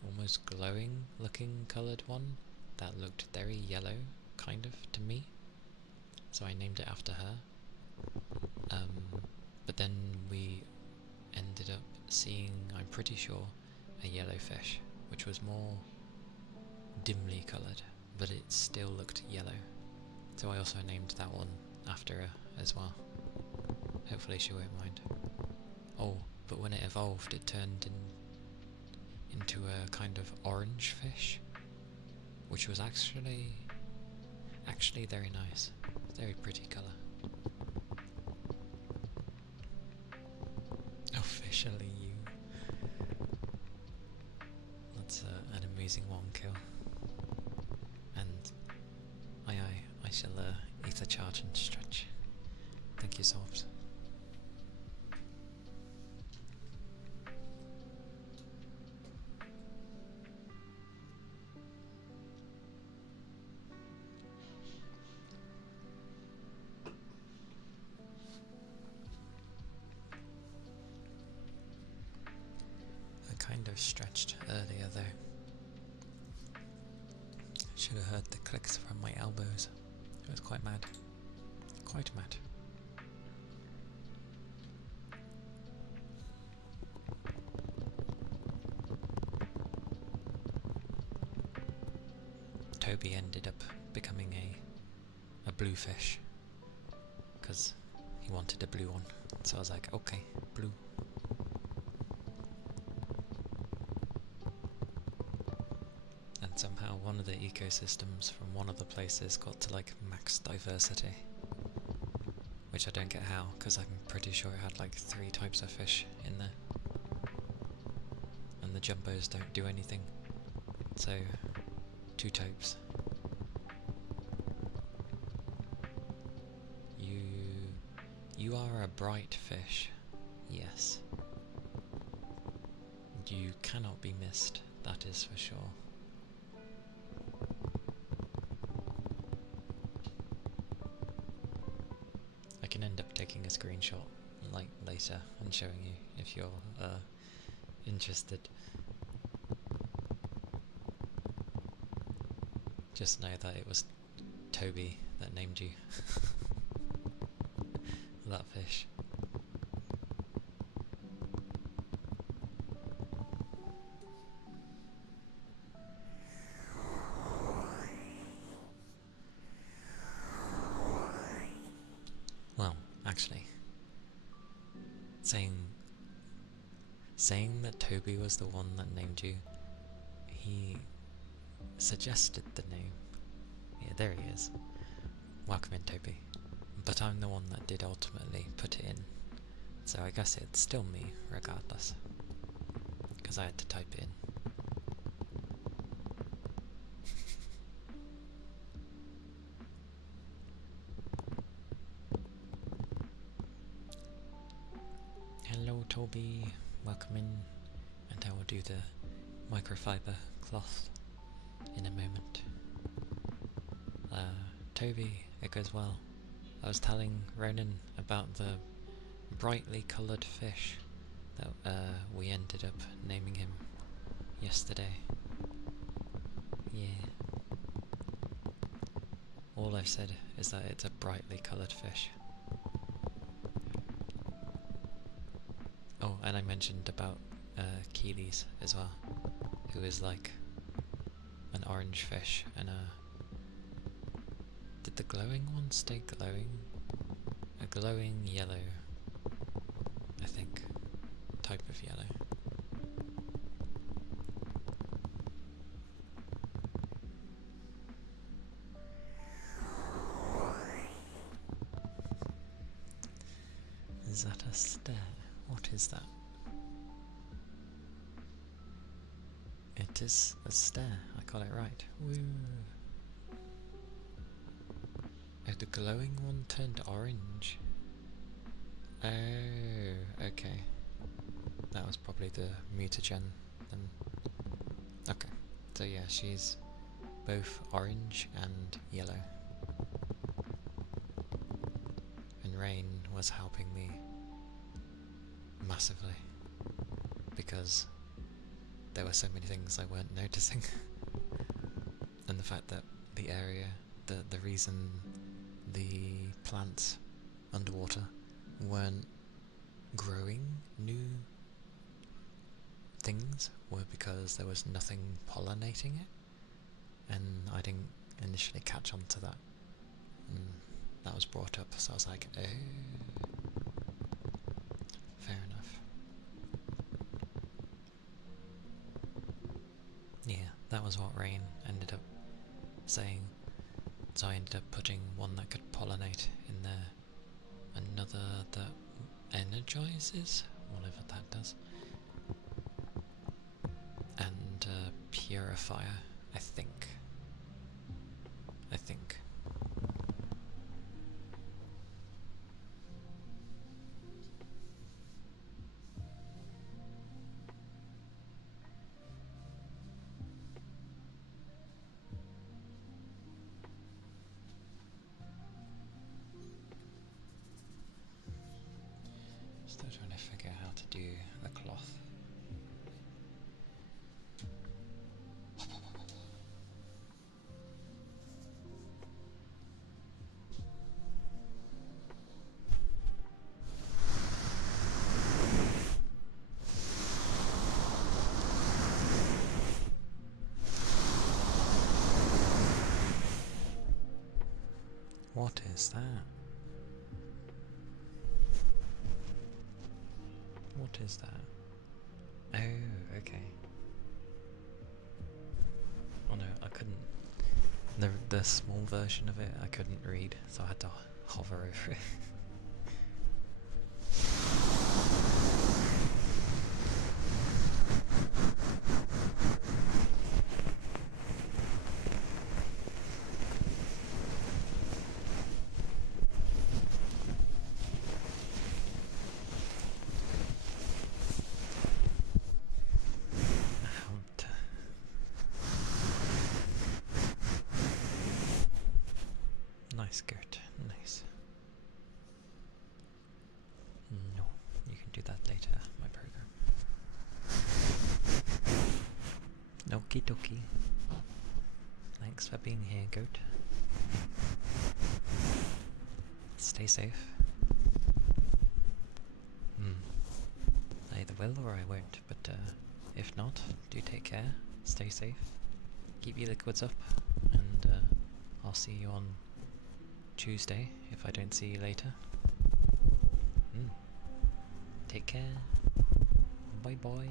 almost glowing looking coloured one that looked very yellow kind of to me, so I named it after her. But then we ended up seeing, I'm pretty sure, a yellow fish, which was more dimly coloured, but it still looked yellow. So I also named that one after her as well. Hopefully she won't mind. Oh, but when it evolved, it turned into a kind of orange fish, which was actually very nice. Very pretty colour. Officially you. That's an amazing one kill. And I shall ether charge and stretch. Thank you, Sobs. Kind of stretched earlier though. Should have heard the clicks from my elbows. It was quite mad. Quite mad. Toby ended up becoming a blue fish, because he wanted a blue one. So I was like, okay, blue. Somehow one of the ecosystems from one of the places got to like max diversity. Which I don't get how, because I'm pretty sure it had like 3 types of fish in there. And the jumbos don't do anything. So, 2 types. You are a bright fish, yes. You cannot be missed, that is for sure. I can end up taking a screenshot like later and showing you if you're interested. Just know that it was Toby that named you. That fish. Well, actually, saying that Toby was the one that named you, he suggested the name. Yeah, there he is. Welcome in, Toby. But I'm the one that did ultimately put it in, so I guess it's still me regardless, because I had to type it in. Hello Toby, welcome in, and I will do the microfiber cloth in a moment. Toby, it goes well. I was telling Ronan about the brightly coloured fish that we ended up naming him yesterday. Yeah. All I've said is that it's a brightly coloured fish. Oh, and I mentioned about Calia as well, who is like an orange fish and a... Did the glowing one stay glowing? A glowing yellow, I think, type of yellow. Is that a stare? What is that? It is a stare, I got it right. Woo! Oh, the glowing one turned orange. Oh, okay. That was probably the mutagen then. Okay, so yeah, she's both orange and yellow. And Rain was helping me massively, because there were so many things I weren't noticing. And the fact that the area, the reason the plants underwater weren't growing new things were because there was nothing pollinating it, and I didn't initially catch on to that. And that was brought up, so I was like, oh, fair enough. Yeah, that was what Rain ended up saying. So I ended up putting one that could pollinate in there, another that energizes, whatever that does, and a purifier, I think. Still trying to figure out how to do the cloth. What is that? What is that? Oh, okay. Oh no, I couldn't. The small version of it I couldn't read, so I had to hover over it. Nice, Gert. Nice. No, you can do that later, my burger. Okie dokie. Thanks for being here, Gert. Stay safe. I either will or I won't, but if not, do take care, stay safe, keep your liquids up, and I'll see you on Tuesday if I don't see you later. Take care. Bye bye.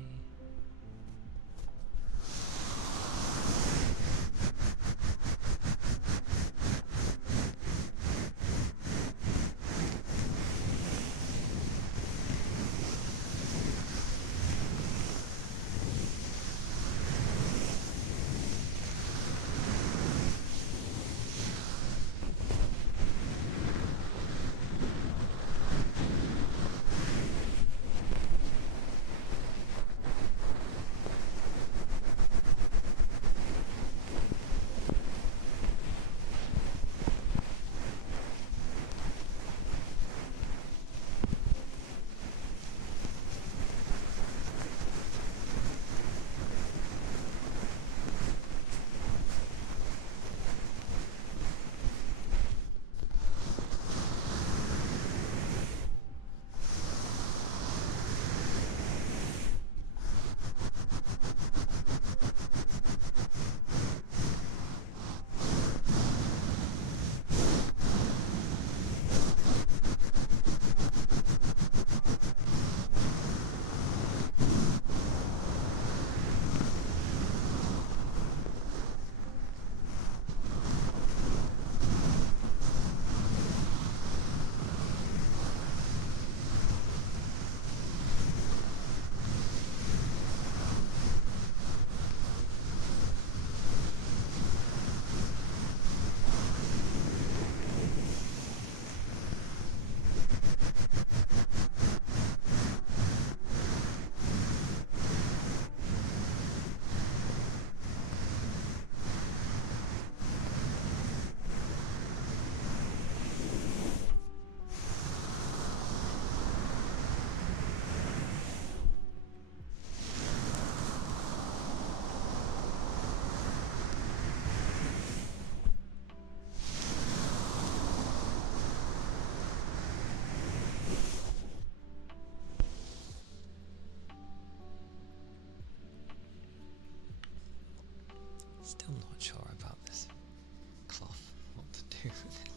Still not sure about this cloth, what to do with it.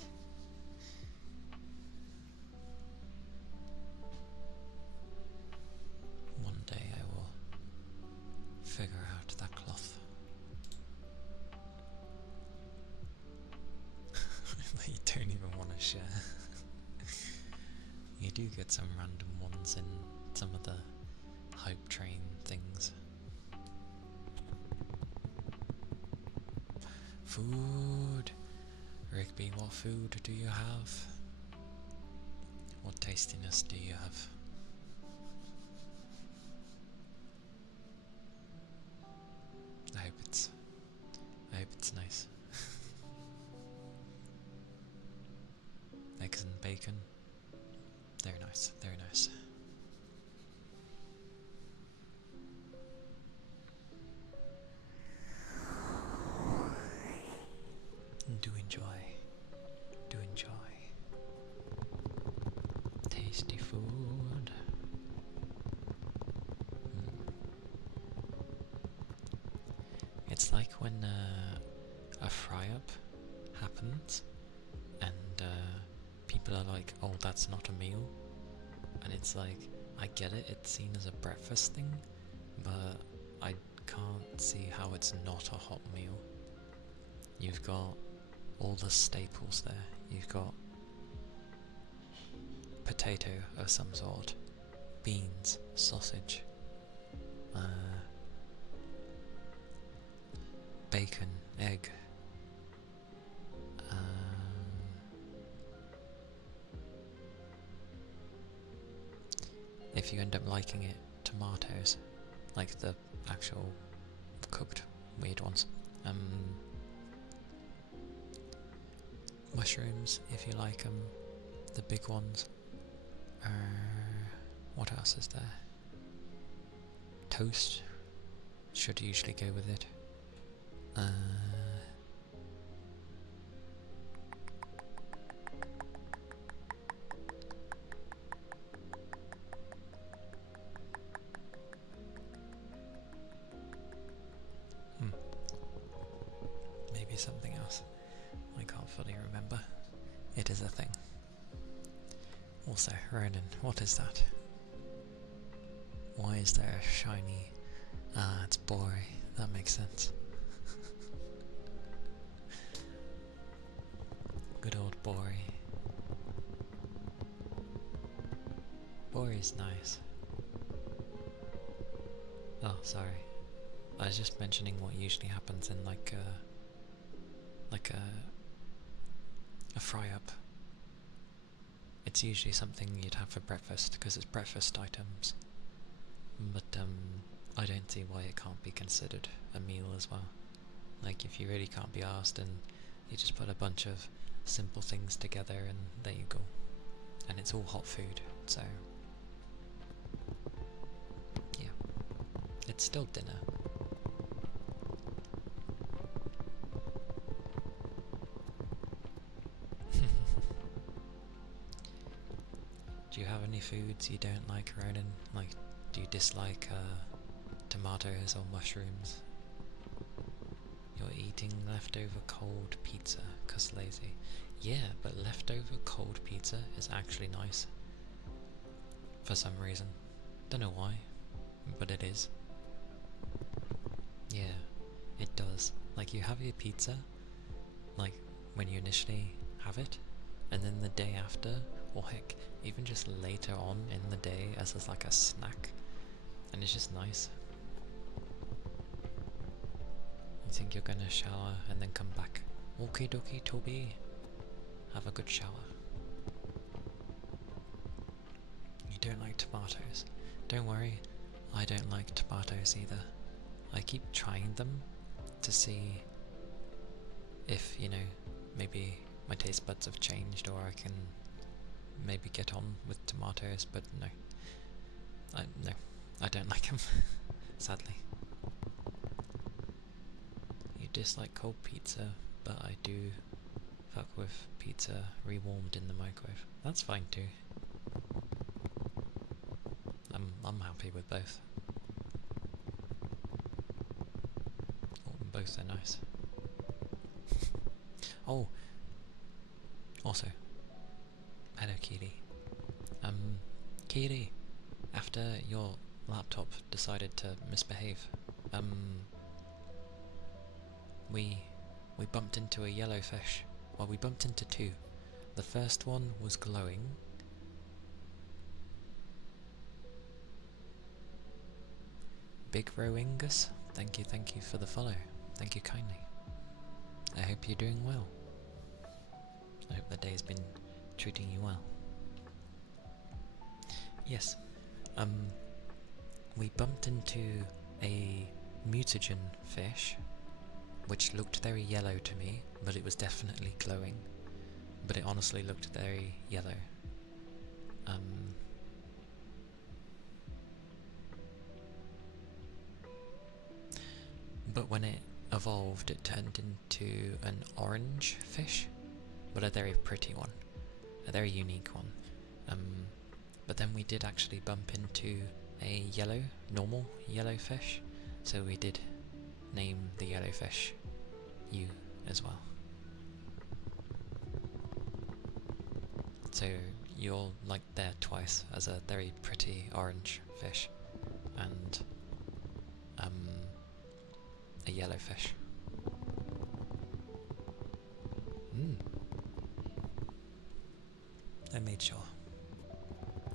One day I will figure out that cloth. But you don't even want to share. You do get some random ones in some of the hype train things. Food! Rigby, what food do you have? What tastiness do you have? I hope it's nice. Eggs and bacon. They're nice, they're nice. Do enjoy. Do enjoy. Tasty food. It's like when a fry-up happens and people are like, oh, that's not a meal. And it's like, I get it, it's seen as a breakfast thing, but I can't see how it's not a hot meal. You've got all the staples there. You've got potato of some sort, beans, sausage, bacon, egg, if you end up liking it, tomatoes, like the actual cooked weird ones, mushrooms if you like them, the big ones. What else is there? Toast should usually go with it. Maybe something else. I can't fully remember. It is a thing. Also, Ronan, what is that? Why is there a shiny... Ah, it's Bori. That makes sense. Good old Bori. Bori's nice. Oh, sorry. I was just mentioning what usually happens in like a fry-up. It's usually something you'd have for breakfast, because it's breakfast items. But I don't see why it can't be considered a meal as well. Like, if you really can't be asked, and you just put a bunch of simple things together and there you go. And it's all hot food, so... yeah. It's still dinner. Do you have any foods you don't like, Ronan? Like, do you dislike tomatoes or mushrooms? You're eating leftover cold pizza 'cause lazy. Yeah, but leftover cold pizza is actually nice. For some reason. Don't know why, but it is. Yeah, it does. Like, you have your pizza, like, when you initially have it, and then the day after, or heck, even just later on in the day as like a snack, and it's just nice. You think you're gonna shower and then come back. Okie dokie, Toby. Have a good shower. You don't like tomatoes. Don't worry, I don't like tomatoes either. I keep trying them to see if, you know, maybe my taste buds have changed, or I can maybe get on with tomatoes, but no. I don't like them, sadly. You dislike cold pizza, but I do fuck with pizza rewarmed in the microwave. That's fine too. I'm happy with both. Both are nice. Oh, also, hello Kiri. Kiri, after your laptop decided to misbehave, we bumped into a yellowfish. Well, we bumped into two. The first one was glowing. Big Roingus, thank you for the follow. Thank you kindly. I hope you're doing well. I hope the day's been treating you well. Yes, we bumped into a mutagen fish, which looked very yellow to me, but it was definitely glowing. But it honestly looked very yellow. But when it evolved, it turned into an orange fish, but a very pretty one, a very unique one. But then we did actually bump into a normal yellow fish, so we did name the yellowfish you as well. So you're like there twice as a very pretty orange fish and a yellowfish. I made sure.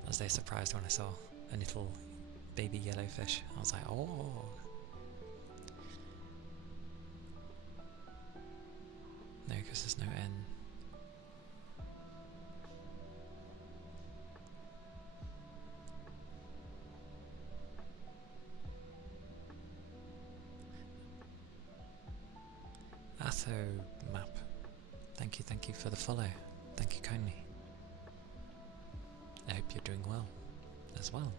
I was there surprised when I saw a little baby yellowfish. I was like, oh. No, because there's no N. Atho map. Thank you for the follow. Thank you kindly. I hope you're doing well as well.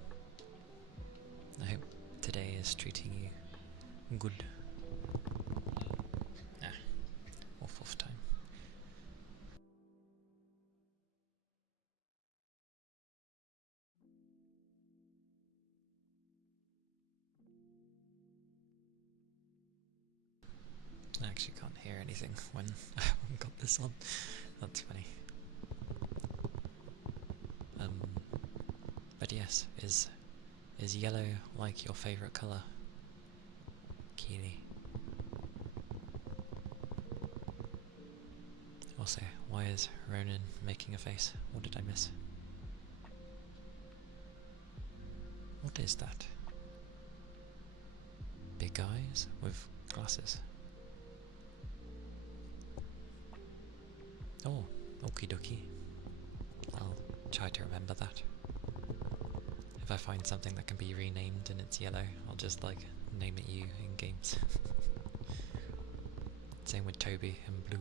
I hope today is treating you good. Off time. I actually can't hear anything when I haven't got this on. That's funny. But yes, is yellow like your favourite colour, Keely? Also, why is Ronan making a face? What did I miss? What is that? Big eyes with glasses. Oh, okie dokie. I'll try to remember that. If I find something that can be renamed and it's yellow, I'll just like name it you in games. Same with Toby and Blue.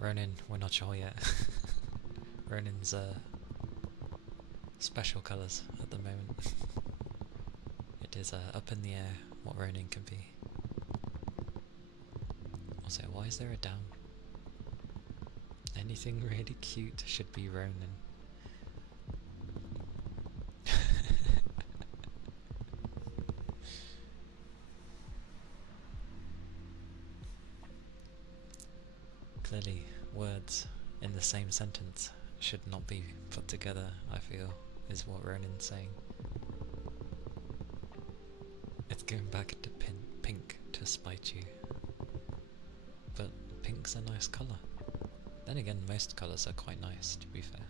Ronin, we're not sure yet. Ronin's special colours at the moment. It is up in the air what Ronin can be. Also, why is there a down? Anything really cute should be Ronin. Clearly, words in the same sentence should not be put together, I feel, is what Ronin's saying. It's going back to pink to spite you. But pink's a nice colour. Then again, most colours are quite nice, to be fair.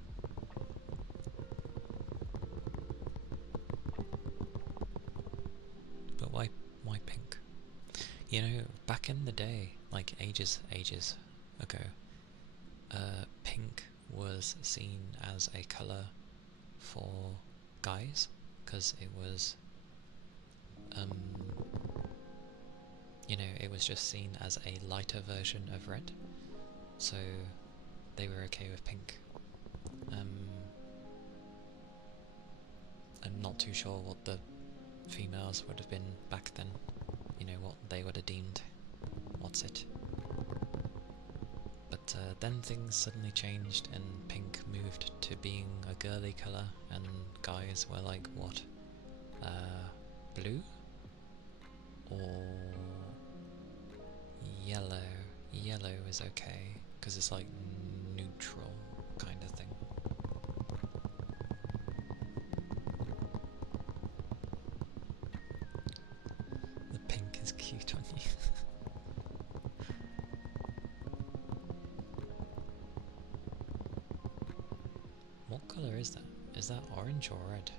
But why pink? You know, back in the day, like ages ago, pink was seen as a colour for guys, because it was, you know, it was just seen as a lighter version of red, so they were okay with pink. I'm not too sure what the females would have been back then, you know, what they would have deemed what's it. But then things suddenly changed and pink moved to being a girly colour, and guys were like, what? Blue? Or yellow? Yellow is okay, because it's like neutral kind of thing. The pink is cute on you. What colour is that? Is that orange or red?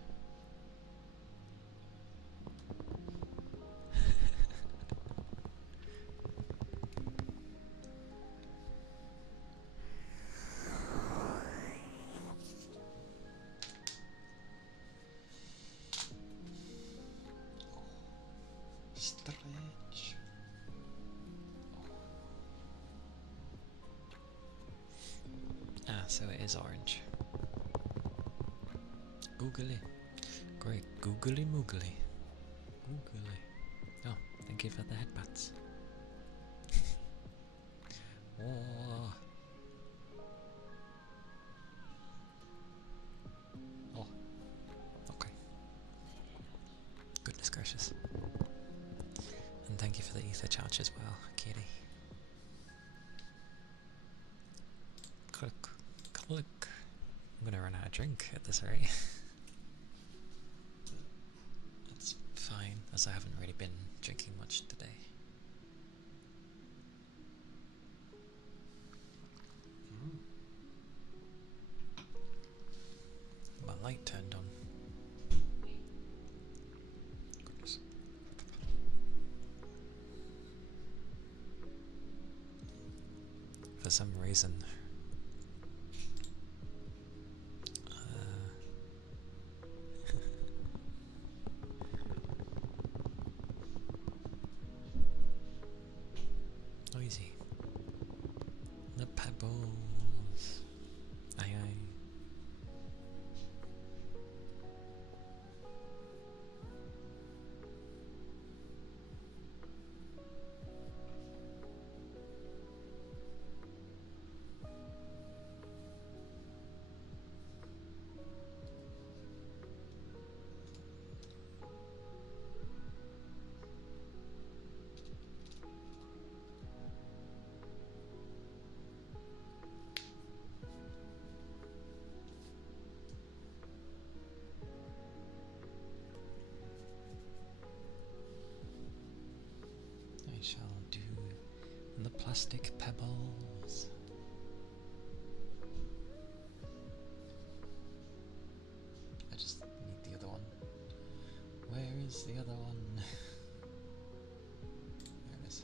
Stretch. Ah, so it is orange. Googly. Great. Googly moogly. Googly. Oh, thank you for the headbutts. Oh. Oh. Okay. Goodness gracious. And thank you for the ether charge as well, Kitty. Click. Click. I'm gonna run out of drink at this rate. That's fine, as I haven't really been drinking much today. light turned on. Goodness. For some reason, noisy. The pebbles. Aye aye. I shall do the plastic pebbles. I just need the other one. Where is the other one? There it is.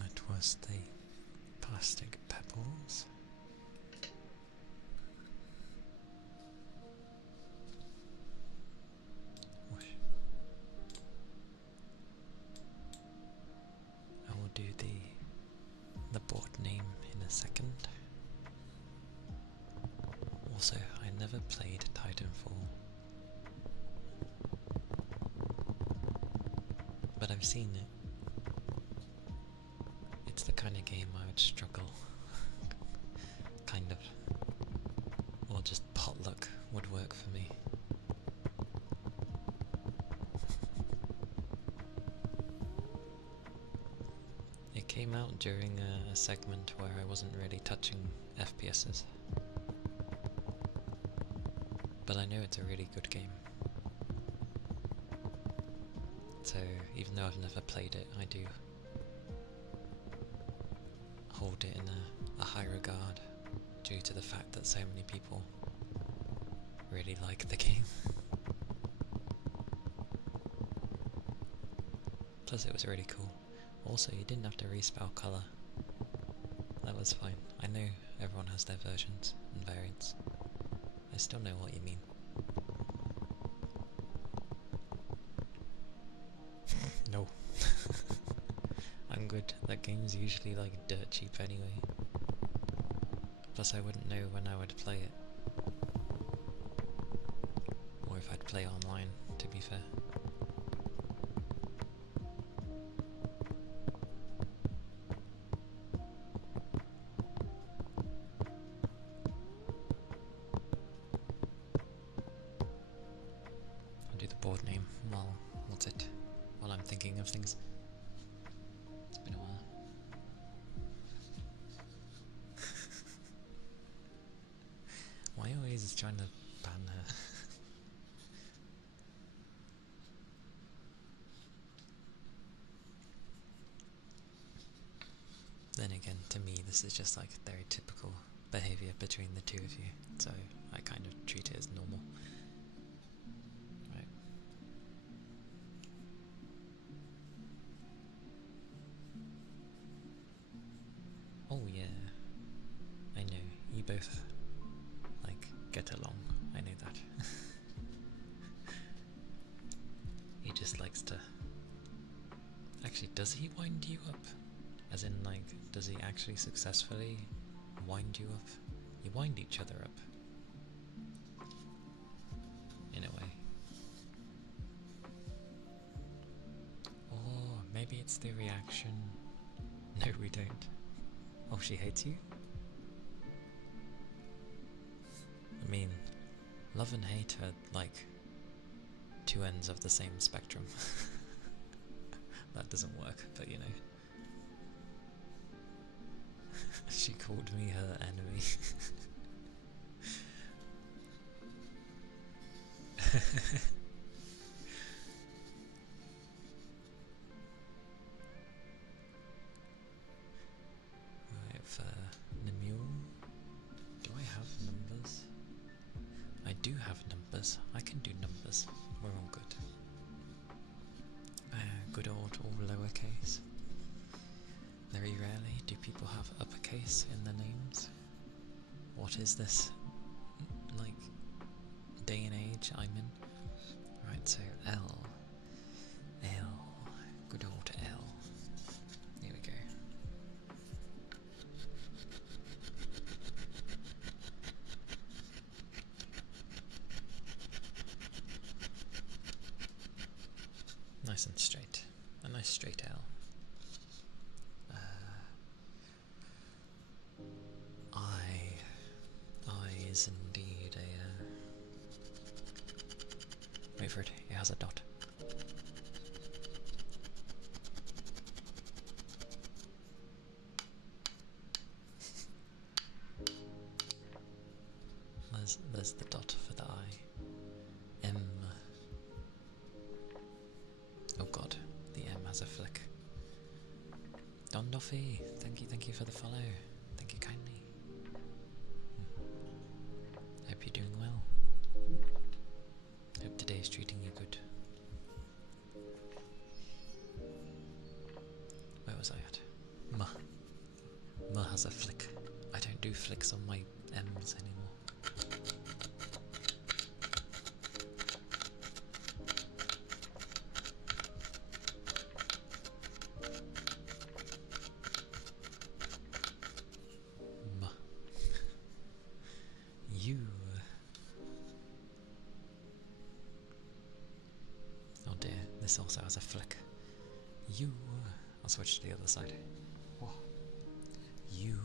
That was the plastic pebbles. Whoosh. I will do the board name in a second. Also, I never played Titanfall, but I've seen it. game I would struggle. Kind of. Or just potluck would work for me. It came out during a segment where I wasn't really touching FPSs. But I know it's a really good game. So even though I've never played it, I do hold it in a high regard due to the fact that so many people really like the game. Plus it was really cool. Also, you didn't have to respell colour. That was fine. I know everyone has their versions and variants. I still know what you mean. No. I'm good. That game's usually like dirt cheap anyway. Plus I wouldn't know when I would play it. Or if I'd play online, to be fair. I'll do the board name while I'm thinking of things. It's been a while. Why always trying to ban her? Then again, to me this is just like very typical behaviour between the two of you, so I kind of treat it as normal. Right. Oh yeah, I know, you both, like, get along, I know that. He just likes to... Actually, does he wind you up? As in, like, does he actually successfully wind you up? You wind each other up. In a way. Or maybe it's the reaction. No, we don't. Oh, she hates you? I mean, love and hate are like two ends of the same spectrum. That doesn't work, but you know. She called me her enemy. Right, for Nemule, do I have numbers? I do have numbers. I can do numbers. We're all good. Good old all lowercase. Very rarely do people have uppercase in their names. What is this, like, day and age I'm in? Right, so L, good old L. Here we go. Nice and straight. A nice straight L. I is indeed a... Wait for it, it has a dot. There's the dot for the I. M. Oh god, the M has a flick. Don Doffy, thank you for the follow. Thank you kindly. Hope you're doing well. Hope today's treating you good. Where was I at? Ma. Ma has a flick. I don't do flicks on my M's anymore. Ma. You. Oh dear, this also has a flick. You. I'll switch to the other side. Whoa. you.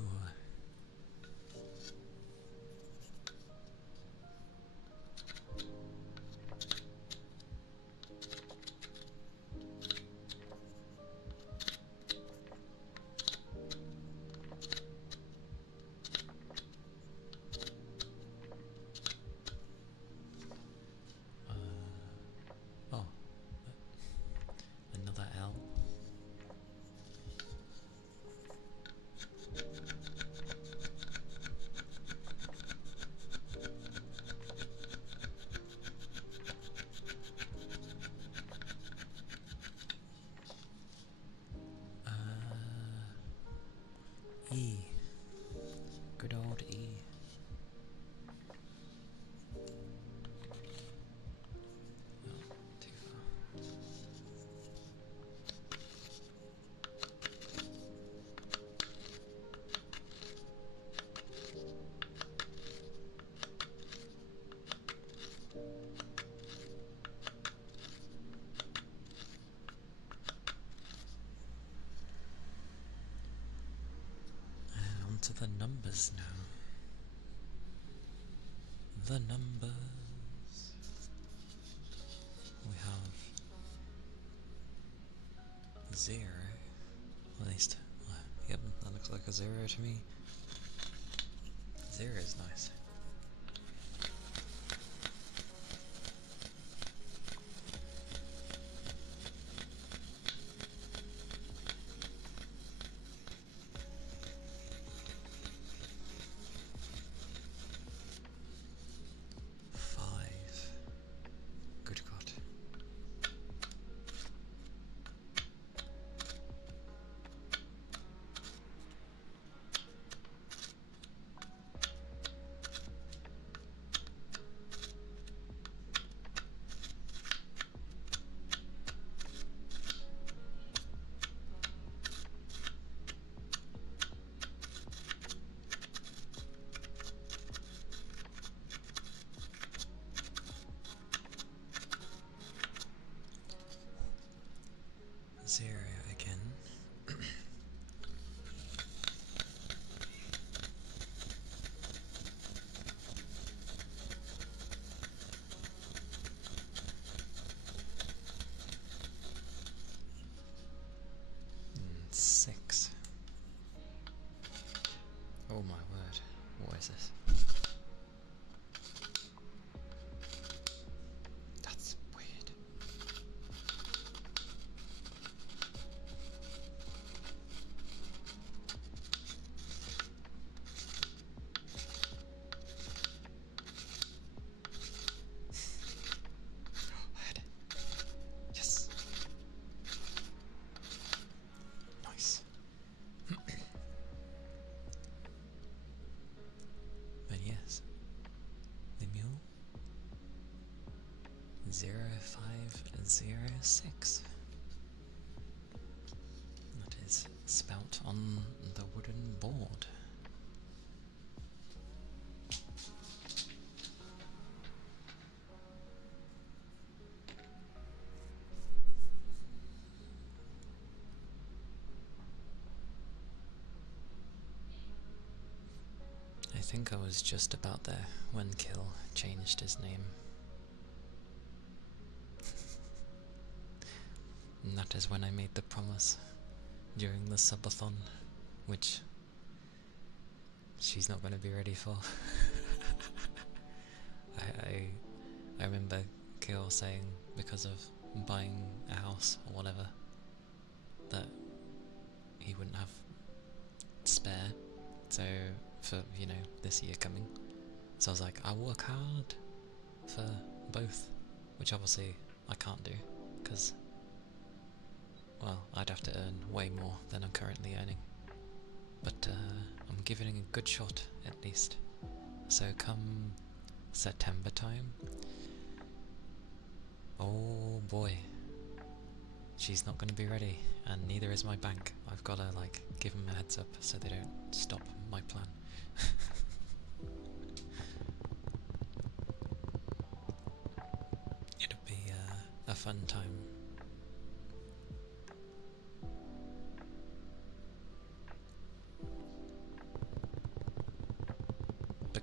Oh, another L. E. Good old E. Oh, too far. On to the numbers now. The numbers. We have 0. At least, yep, that looks like a 0 to me. 0 is nice. Good God. Zero again. 6. Oh my word, what is this? That's weird. I had it. Yes. Nice. But yes, the mule 0506. That is spelt on the wooden board. I think I was just about there when Kill changed his name. And that is when I made the promise during the subathon, which she's not going to be ready for. I remember Kill saying because of buying a house or whatever that he wouldn't have spare, so for, you know, this year coming. So I was like, I'll work hard for both, which obviously I can't do, because, well, I'd have to earn way more than I'm currently earning. But I'm giving it a good shot, at least. So come September time, oh boy, she's not going to be ready, and neither is my bank. I've got to, like, give them a heads up so they don't stop my plan. It'll be a fun time.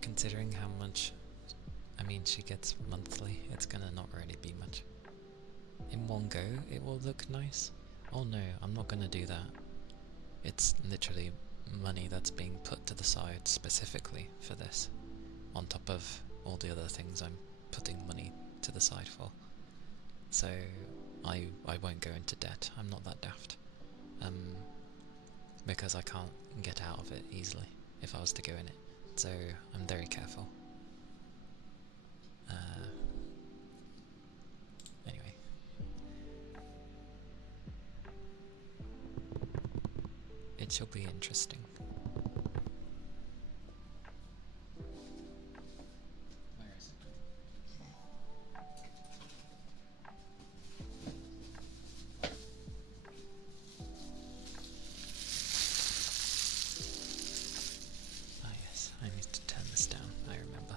considering how much, I mean, she gets monthly, it's gonna not really be much. In one go, it will look nice. Oh no, I'm not gonna do that. It's literally money that's being put to the side specifically for this, on top of all the other things I'm putting money to the side for. So I won't go into debt. I'm not that daft. Because I can't get out of it easily if I was to go in it. So I'm very careful. Anyway. It shall be interesting. Where is it? Ah yes, I need to turn this down, I remember.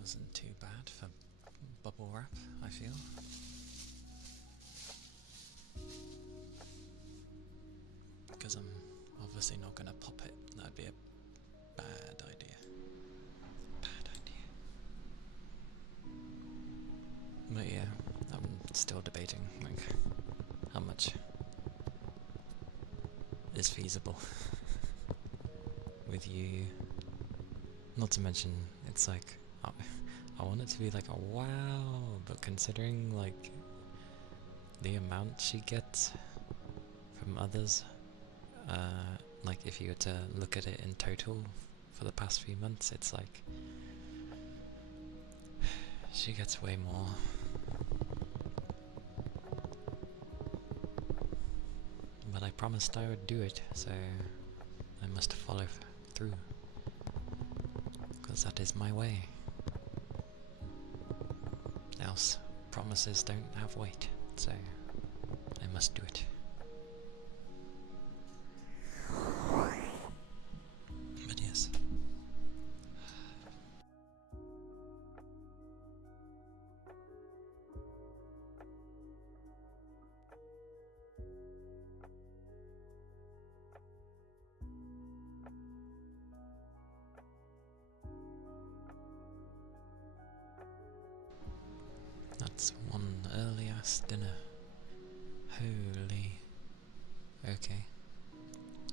Wasn't too bad for bubble wrap, I feel. Because I'm obviously not going to pop it. That'd be a bad idea. Bad idea. But yeah, I'm still debating like how much is feasible with you. Not to mention, it's like, I want it to be like a wow, but considering like the amount she gets from others, like if you were to look at it in total for the past few months, it's like she gets way more. But I promised I would do it, so I must follow through, because that is my way. Else, promises don't have weight, so I must do it. But yes. That's one early-ass dinner. Holy. Okay.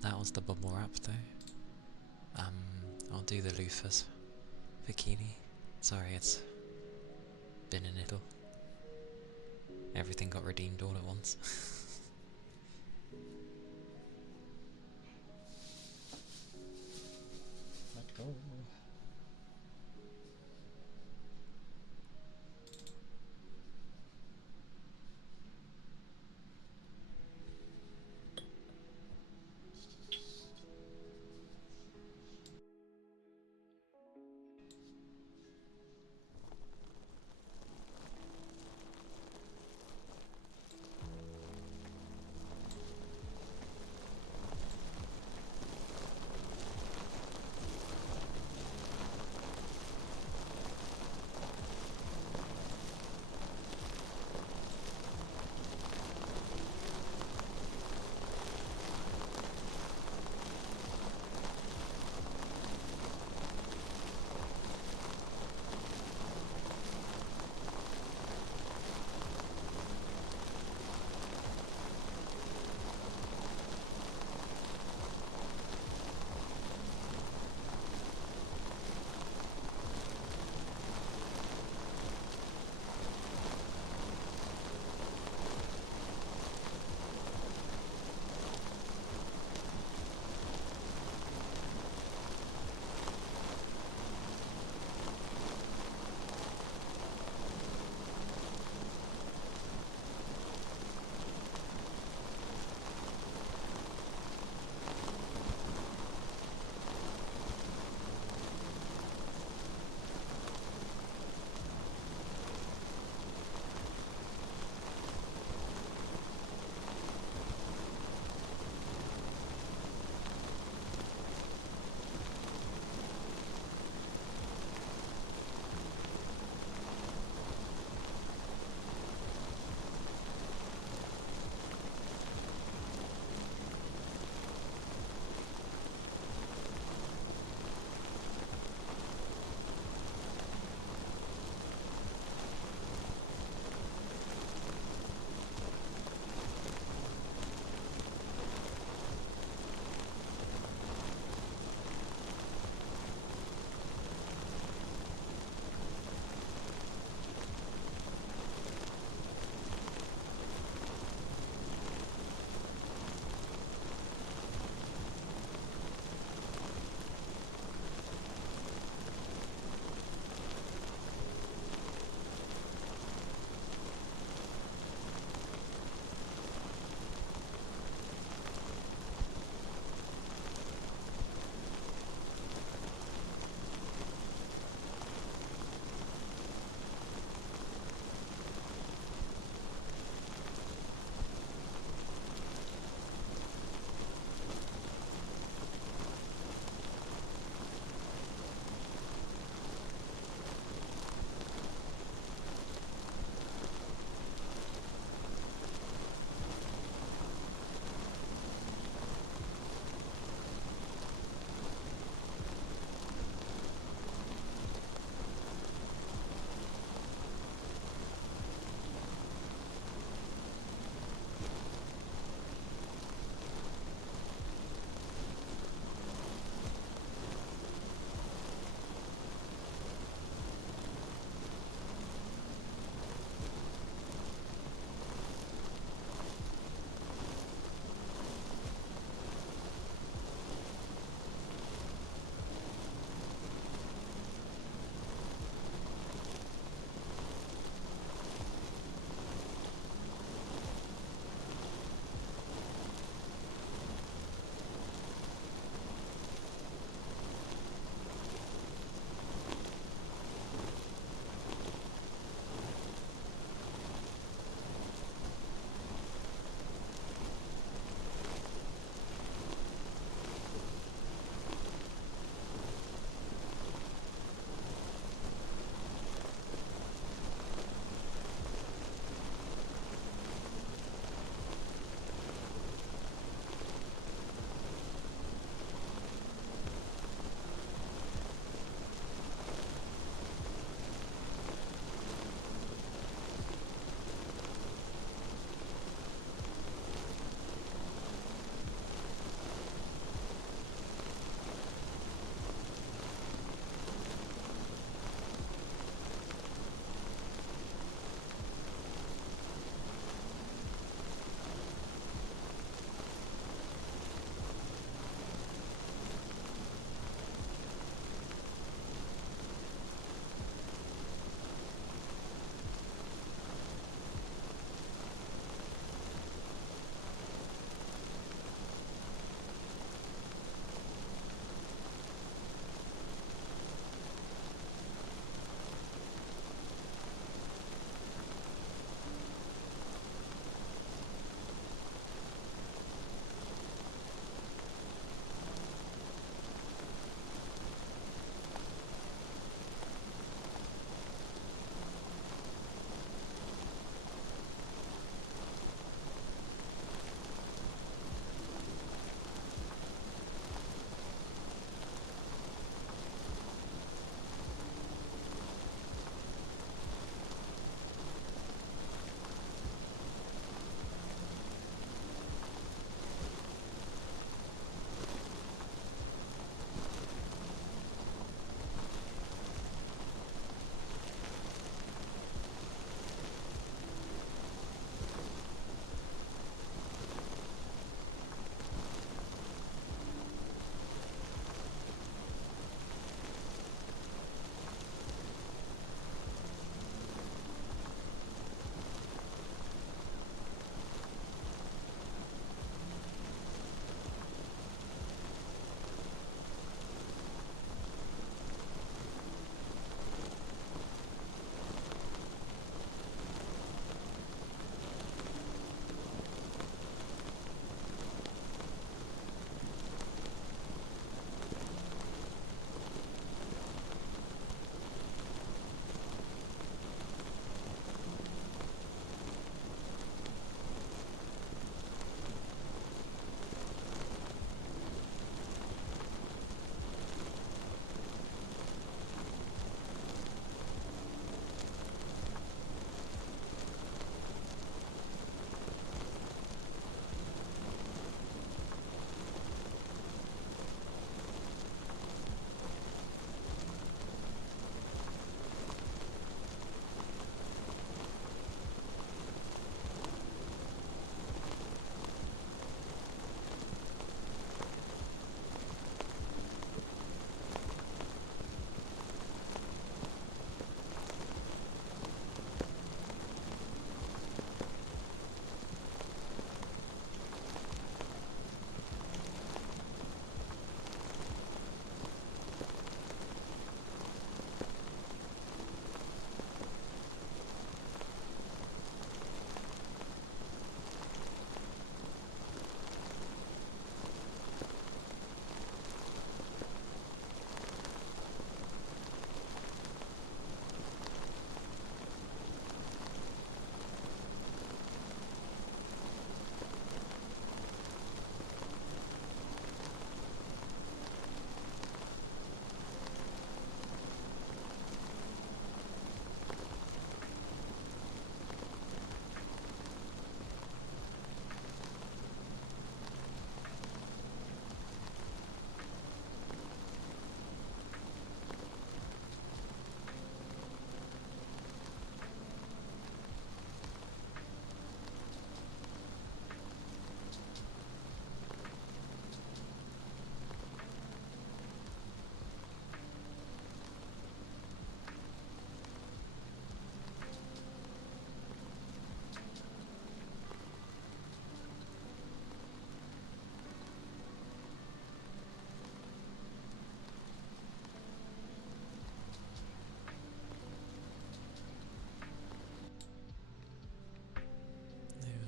That was the bubble wrap though. I'll do the loofahs for Keely. Sorry, it's been a little. Everything got redeemed all at once. Let go.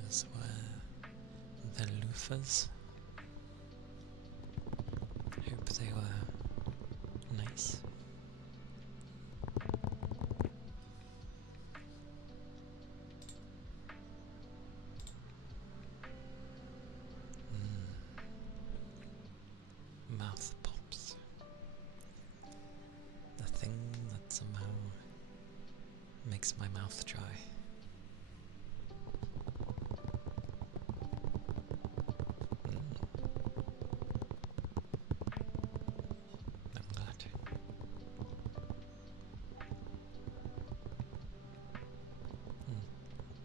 Those were the loofahs. Hope they were nice. Mouth pops. The thing that somehow makes my mouth dry. I'm glad.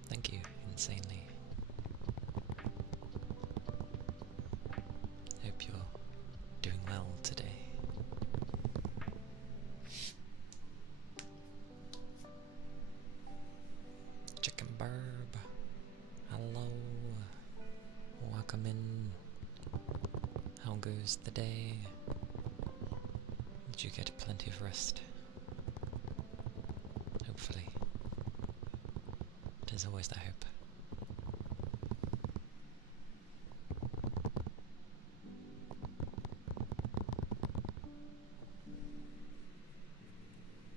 Thank you, insanely. Hope you're doing well today. Chicken Burb, hello, welcome in. How goes the day? Did you get plenty of rest? Hopefully. There's always that hope.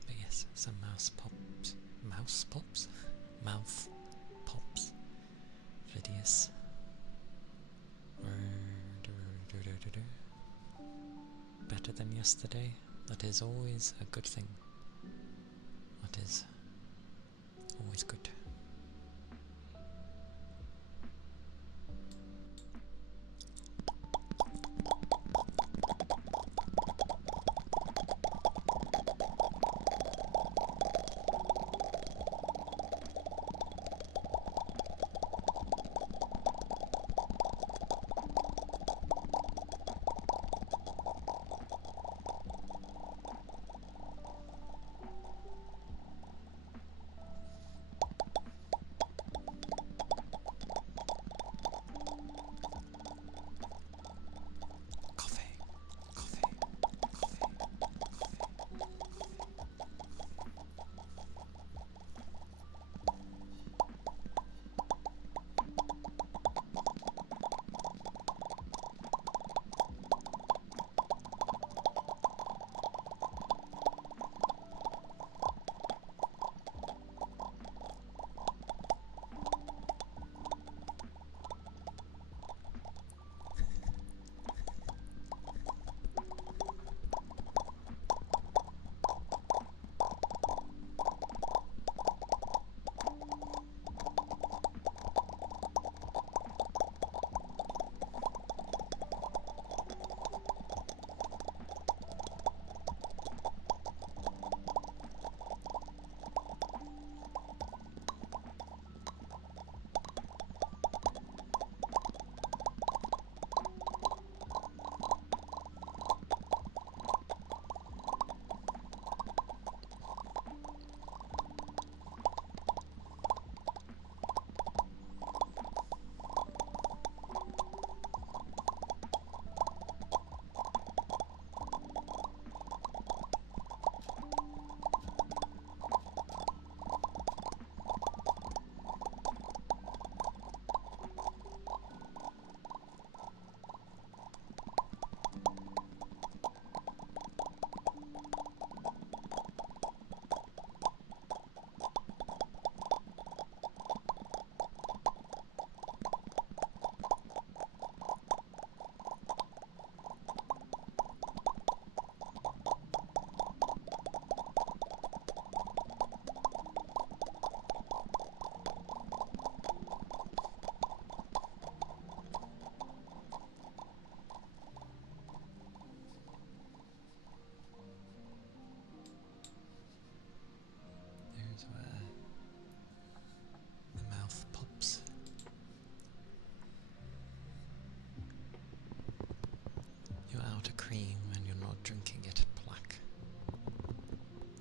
But yes, some mouse pops. Mouse pops? Mouth pops. Vidius. Better than yesterday. That is always a good thing. That is always good.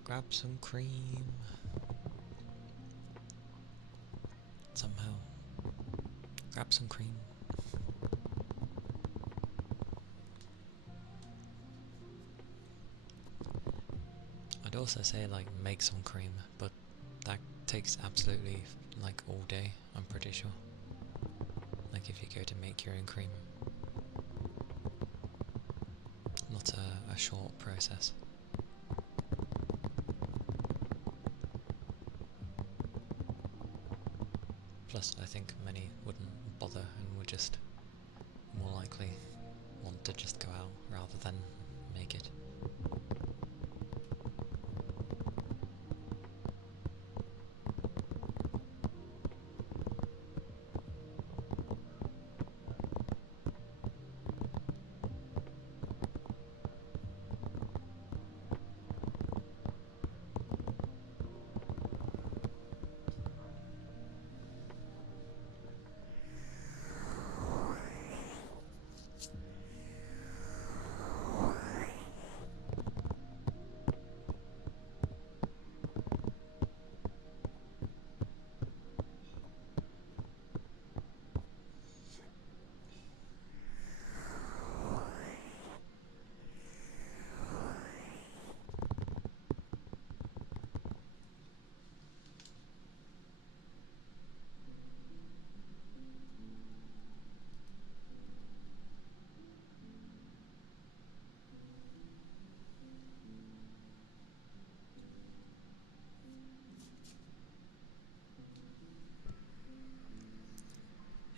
Grab some cream. Somehow. Grab some cream. I'd also say like make some cream, but that takes absolutely like all day, I'm pretty sure. Like if you go to make your own cream. Not a short process. Plus, I think many wouldn't bother and would just more likely want to just go out rather than make it.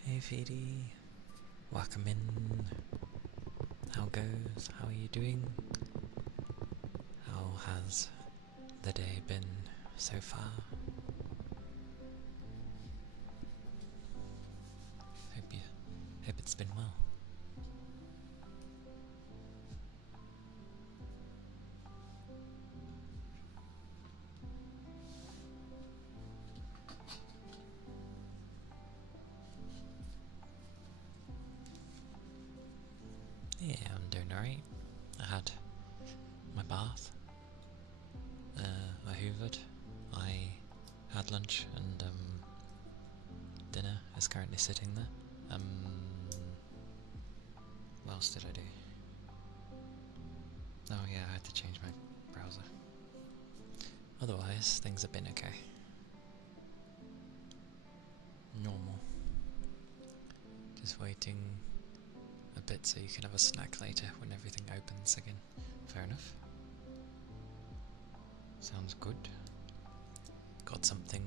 Hey Feedy, welcome in. How goes? How are you doing? How has the day been so far? Hope it's been well. Yeah, I'm doing alright. I had my bath. I hoovered. I had lunch and dinner is currently sitting there. What else did I do? Oh yeah, I had to change my browser. Otherwise, things have been okay. Normal. Just waiting a bit so you can have a snack later when everything opens again. Fair enough. Sounds good. Got something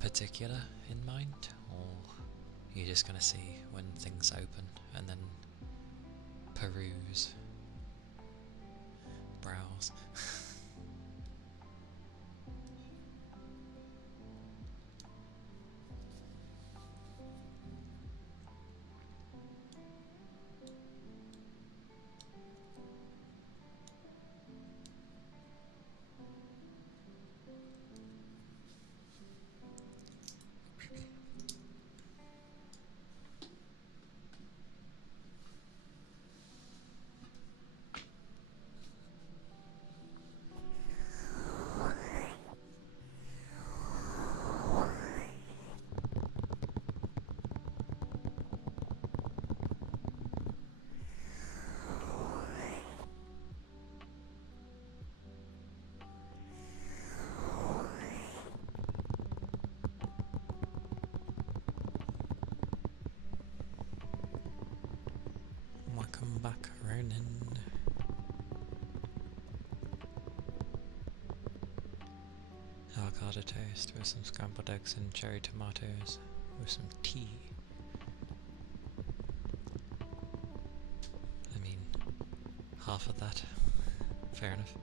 particular in mind, or you're just gonna see when things open and then peruse, browse? Welcome back, Ronan. Avocado toast with some scrambled eggs and cherry tomatoes with some tea. I mean, half of that. Fair enough.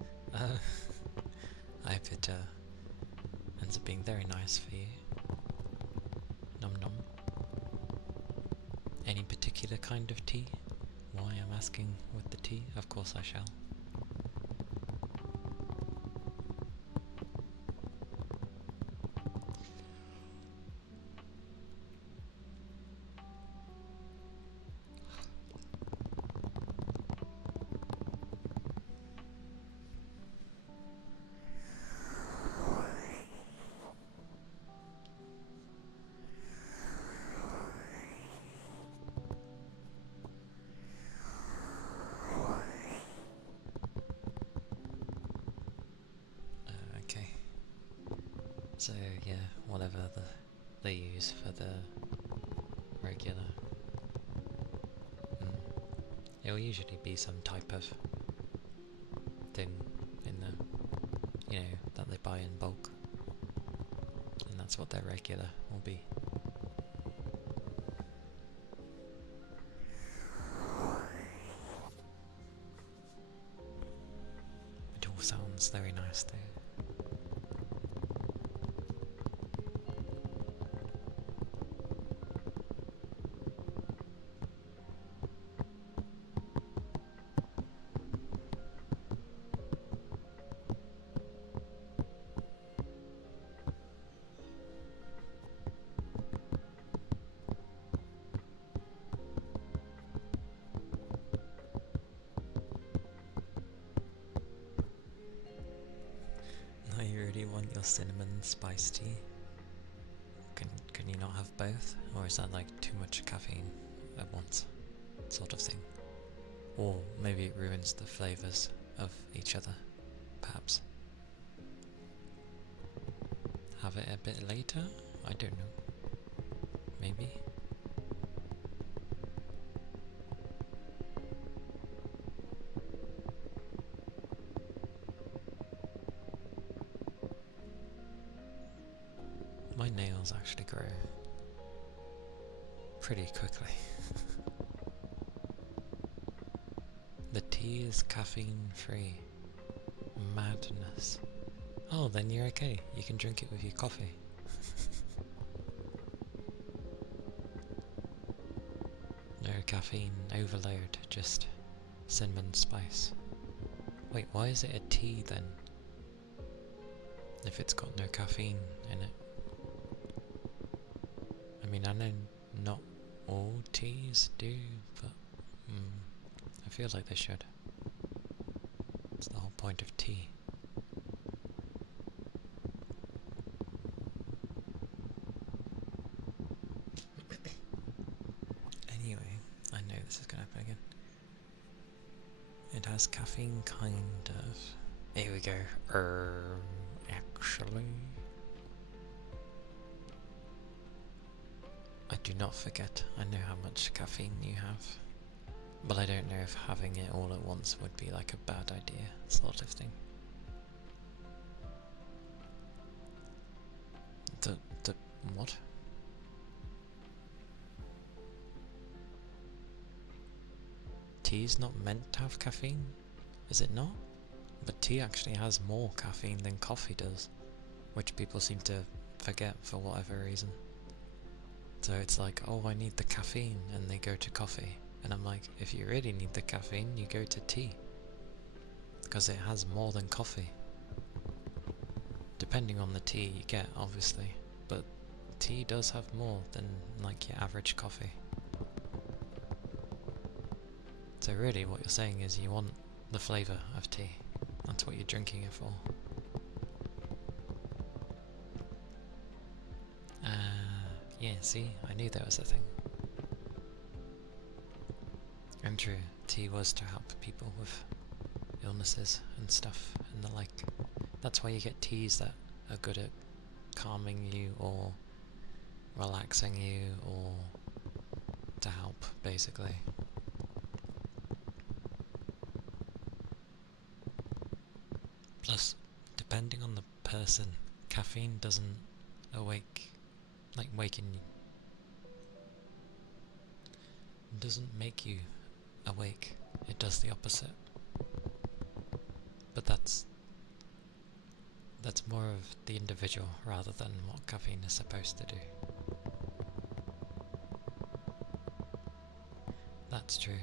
I hope it ends up being very nice for you. Nom nom. Any particular kind of tea? Why I'm asking with the tea? Of course I shall. So yeah, whatever the they use for the regular. It'll usually be some type of thing in the, that they buy in bulk. And that's what their regular will be. It all sounds very nice though. Want your cinnamon spice tea? Can you not have both? Or is that like too much caffeine at once sort of thing? Or maybe it ruins the flavours of each other, perhaps. Have it a bit later? I don't know. Maybe? My nails actually grow pretty quickly. The tea is caffeine free. Madness. Oh, then you're okay. You can drink it with your coffee. No caffeine overload, just cinnamon spice. Wait, why is it a tea then? If it's got no caffeine in it. I mean, I know not all teas do, but I feel like they should. It's the whole point of tea. Anyway, I know this is gonna happen again. It has caffeine, kind of. Here we go. Actually, I do not forget. I know how much caffeine you have. But I don't know if having it all at once would be like a bad idea, sort of thing. The what? Tea's not meant to have caffeine? Is it not? But tea actually has more caffeine than coffee does, which people seem to forget for whatever reason. So it's like, oh, I need the caffeine, and they go to coffee. And I'm like, if you really need the caffeine, you go to tea. Because it has more than coffee. Depending on the tea you get, obviously. But tea does have more than like your average coffee. So really what you're saying is you want the flavour of tea. That's what you're drinking it for. Yeah, see, I knew there was a thing. And true, tea was to help people with illnesses and stuff and the like. That's why you get teas that are good at calming you or relaxing you or to help, basically. Plus, depending on the person, caffeine doesn't waken you. It doesn't make you awake. It does the opposite. But that's more of the individual rather than what caffeine is supposed to do. That's true.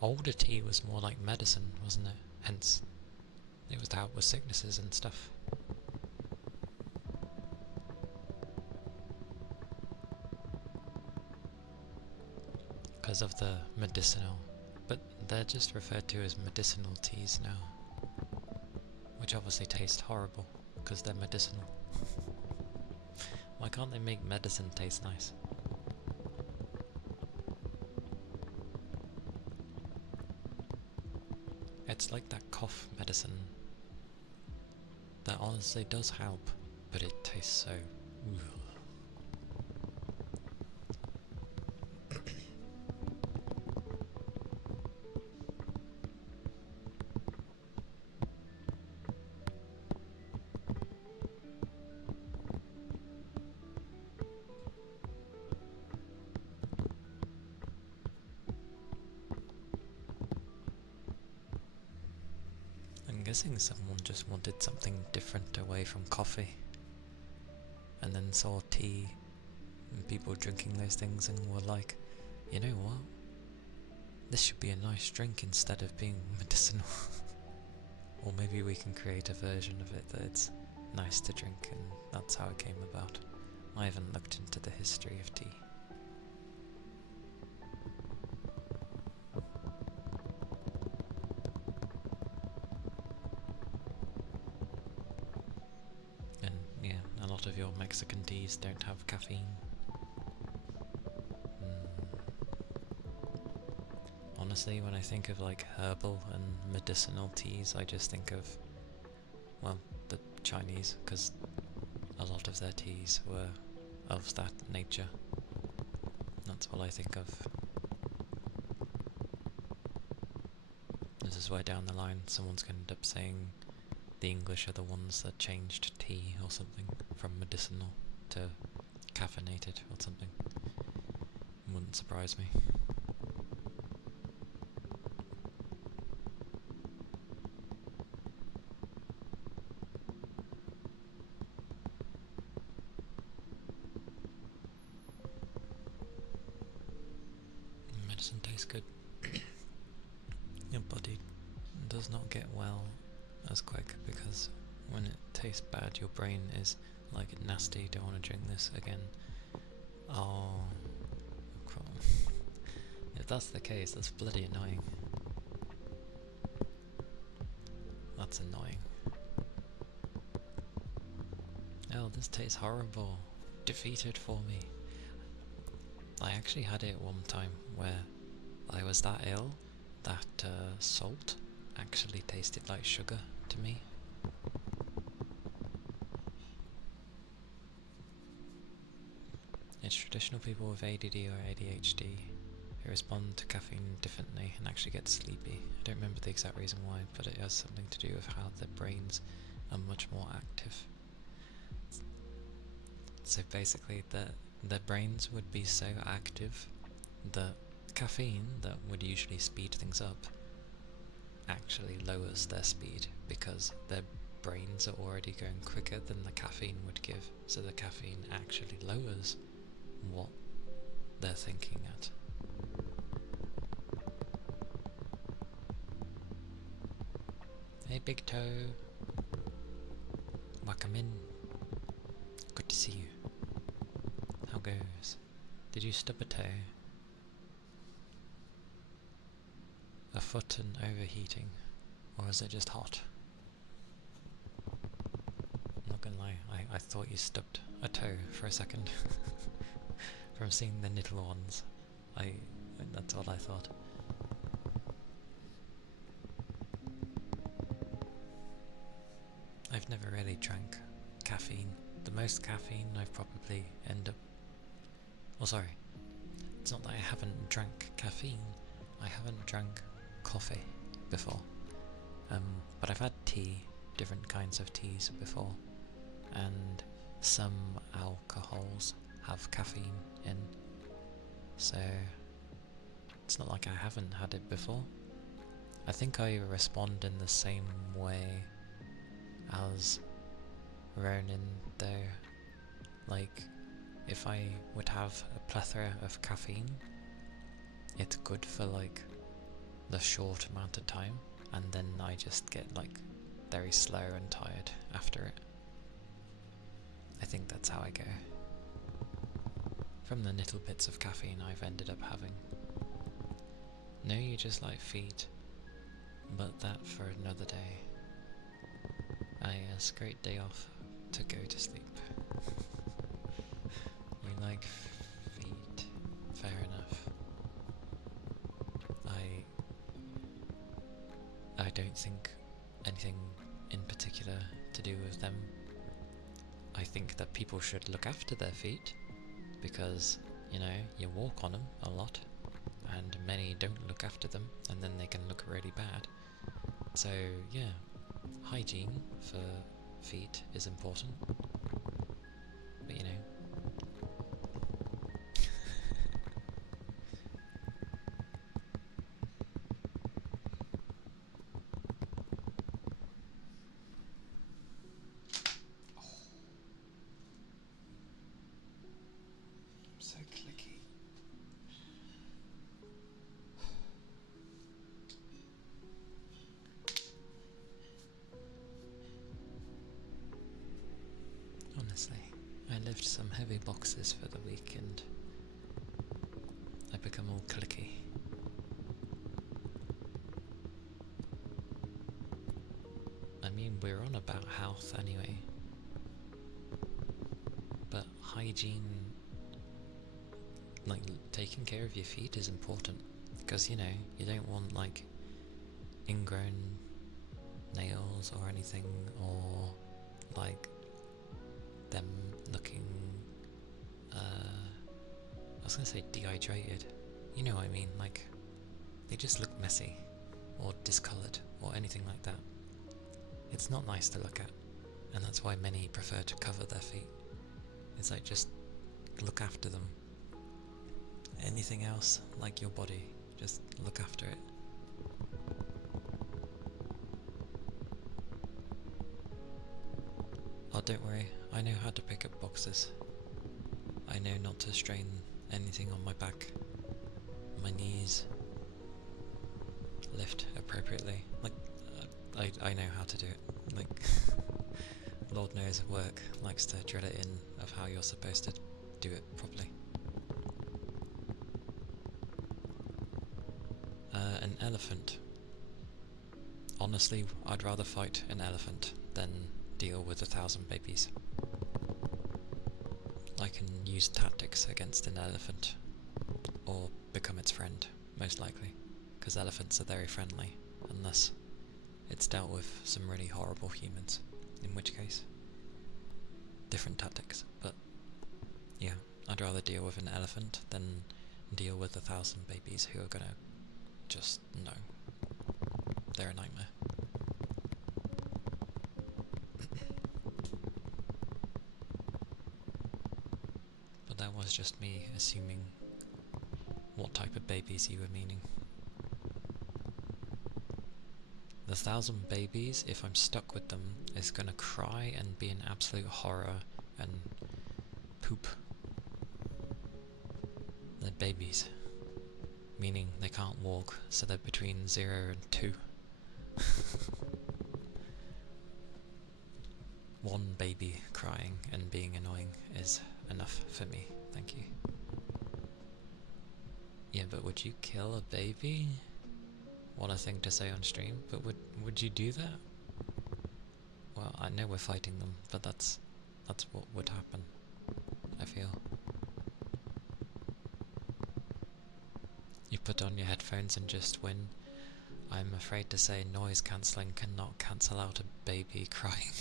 Older tea was more like medicine, wasn't it? Hence, it was to help with sicknesses and stuff. Because of the medicinal, but they're just referred to as medicinal teas now, which obviously taste horrible because they're medicinal. Why can't they make medicine taste nice? It's like that cough medicine that honestly does help, but it tastes so guessing someone just wanted something different away from coffee, and then saw tea and people drinking those things and were like, you know what? This should be a nice drink instead of being medicinal. Or maybe we can create a version of it that it's nice to drink, and that's how it came about. I haven't looked into the history of tea. And yeah, a lot of your Mexican teas don't have caffeine. Honestly, when I think of like herbal and medicinal teas, I just think of, well, the Chinese, because a lot of their teas were of that nature. That's all I think of. This is why down the line someone's going to end up saying the English are the ones that changed tea or something from medicinal to caffeinated or something. It wouldn't surprise me. Medicine tastes good. Your body does not get well as quick because when it tastes bad, your brain is like, nasty, don't want to drink this again. Oh, if that's the case, that's bloody annoying. That's annoying. Oh, this tastes horrible. Defeated for me. I actually had it one time where I was that ill that salt actually tasted like sugar to me. It's traditional people with ADD or ADHD who respond to caffeine differently and actually get sleepy. I don't remember the exact reason why, but it has something to do with how their brains are much more active. So basically their brains would be so active that caffeine that would usually speed things up actually lowers their speed because their brains are already going quicker than the caffeine would give, so the caffeine actually lowers what they're thinking at. Hey Big Toe, welcome in. Good to see you. How goes? Did you stub a toe? A foot and overheating? Or is it just hot? I'm not gonna lie, I thought you stubbed a toe for a second. From seeing the little ones. That's all I thought. I've never really drank caffeine. The most caffeine I've probably sorry. It's not that I haven't drank caffeine. I haven't drank coffee before. But I've had tea, different kinds of teas before. And some alcohols have caffeine in. So it's not like I haven't had it before. I think I respond in the same way as Ronin though. Like, if I would have a plethora of caffeine, it's good for like the short amount of time, and then I just get like very slow and tired after it. I think that's how I go. From the little bits of caffeine I've ended up having. No, you just like feet, but that for another day. Yes, great day off to go to sleep. You like feet, fair enough. I don't think anything in particular to do with them. I think that people should look after their feet, because, you know, you walk on them a lot, and many don't look after them, and then they can look really bad. So, yeah, hygiene for feet is important, but you know. Honestly, I lift some heavy boxes for the week and I become all clicky. I mean, we're on about health anyway, but hygiene, like taking care of your feet is important, because you know, you don't want like ingrown nails or anything, or like them looking, I was gonna say dehydrated, you know what I mean, like they just look messy or discoloured or anything like that. It's not nice to look at, and that's why many prefer to cover their feet. It's like, just look after them. Anything else, like your body, just look after it. Oh, don't worry, I know how to pick up boxes. I know not to strain anything on my back, my knees, lift appropriately. Like, I know how to do it. Like, Lord knows work likes to drill it in of how you're supposed to do it properly. An elephant. Honestly, I'd rather fight an elephant than deal with 1,000 babies. I can use tactics against an elephant, or become its friend, most likely, because elephants are very friendly, unless it's dealt with some really horrible humans, in which case, different tactics. But yeah, I'd rather deal with an elephant than deal with 1,000 babies who are gonna just, no, they're a nightmare. But that was just me assuming what type of babies you were meaning. The 1,000 babies, if I'm stuck with them, is gonna cry and be an absolute horror and poop. They're babies, meaning they can't walk, so they're between 0 and 2. One baby crying and being annoying is enough for me, thank you. Yeah, but would you kill a baby? What a thing to say on stream, but would you do that? Well, I know we're fighting them, but that's what would happen, I feel. You put on your headphones and just win. I'm afraid to say noise cancelling cannot cancel out a baby crying.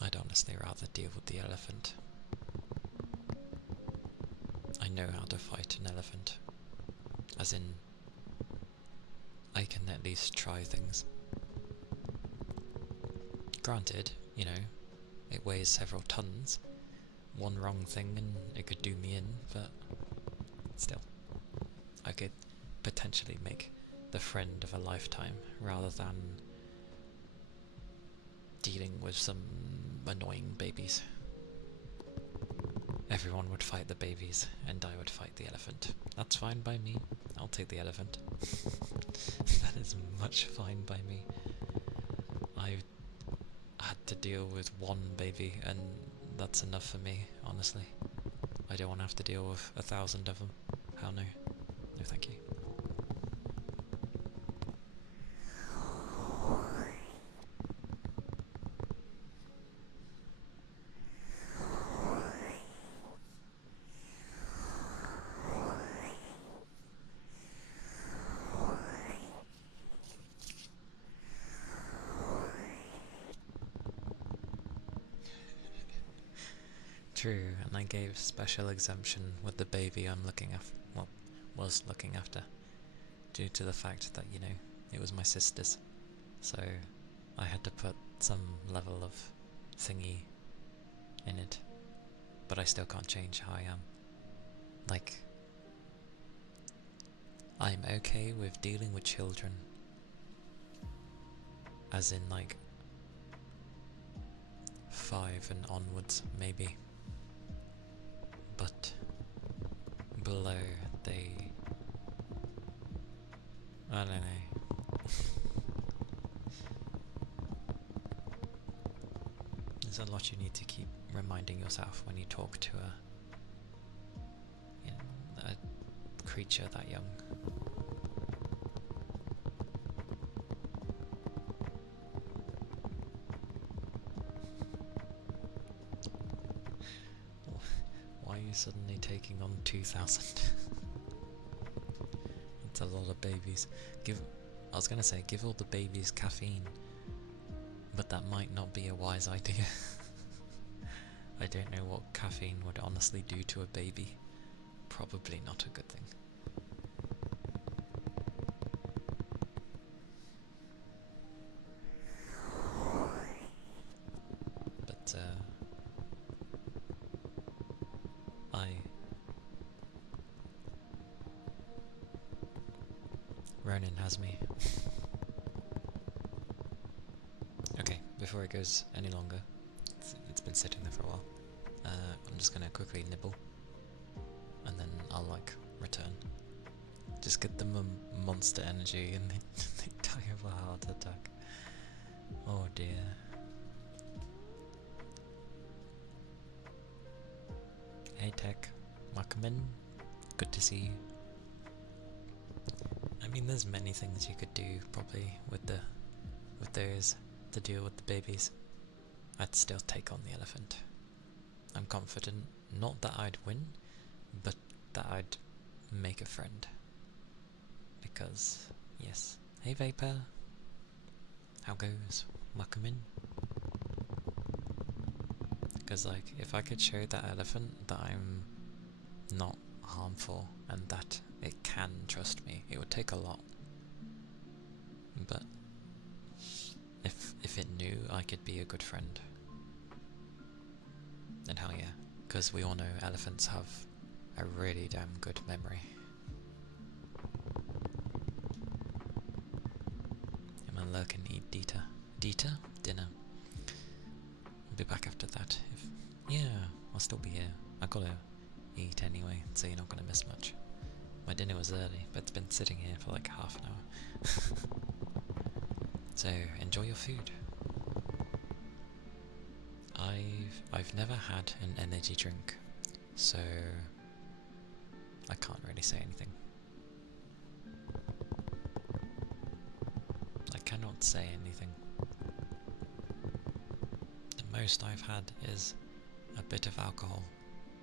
I'd honestly rather deal with the elephant. I know how to fight an elephant. As in, I can at least try things. Granted, you know, it weighs several tons. One wrong thing and it could do me in, but still. I could potentially make the friend of a lifetime rather than dealing with some annoying babies. Everyone would fight the babies, and I would fight the elephant. That's fine by me. I'll take the elephant. That is much fine by me. I had to deal with one baby, and that's enough for me, honestly. I don't want to have to deal with 1,000 of them. How no? No thank you. True, and I gave special exemption with the baby I'm looking after, well, was looking after, due to the fact that, you know, it was my sister's, so I had to put some level of thingy in it, but I still can't change how I am. Like, I'm okay with dealing with children, as in like 5 and onwards, maybe. But below, I don't know. There's a lot you need to keep reminding yourself when you talk to a creature that young. Why are you suddenly taking on 2,000? It's a lot of babies. I was gonna say, give all the babies caffeine, but that might not be a wise idea. I don't know what caffeine would honestly do to a baby. Probably not a good thing. But, Ronan has me. Okay, before it goes any longer, it's been sitting there for a while, I'm just gonna quickly nibble, and then I'll, like, return. Just get them monster energy and they die of a heart attack. Oh dear. Hey Tech, welcome in. Good to see you. I mean, there's many things you could do probably with those to deal with the babies. I'd still take on the elephant. I'm confident, not that I'd win, but that I'd make a friend. Because, yes. Hey Vapor, how goes? Welcome in. Because, like, if I could show that elephant that I'm not harmful and that it can trust me, it would take a lot. But if it knew I could be a good friend, then hell yeah. Because we all know elephants have a really damn good memory. I'm gonna lurk and eat Dita. Dita? Dinner. I'll be back after that. Yeah, I'll still be here. I gotta eat anyway, so you're not gonna miss much. My dinner was early, but it's been sitting here for like half an hour. So enjoy your food. I've never had an energy drink, so I can't really say anything. I cannot say anything. The most I've had is a bit of alcohol,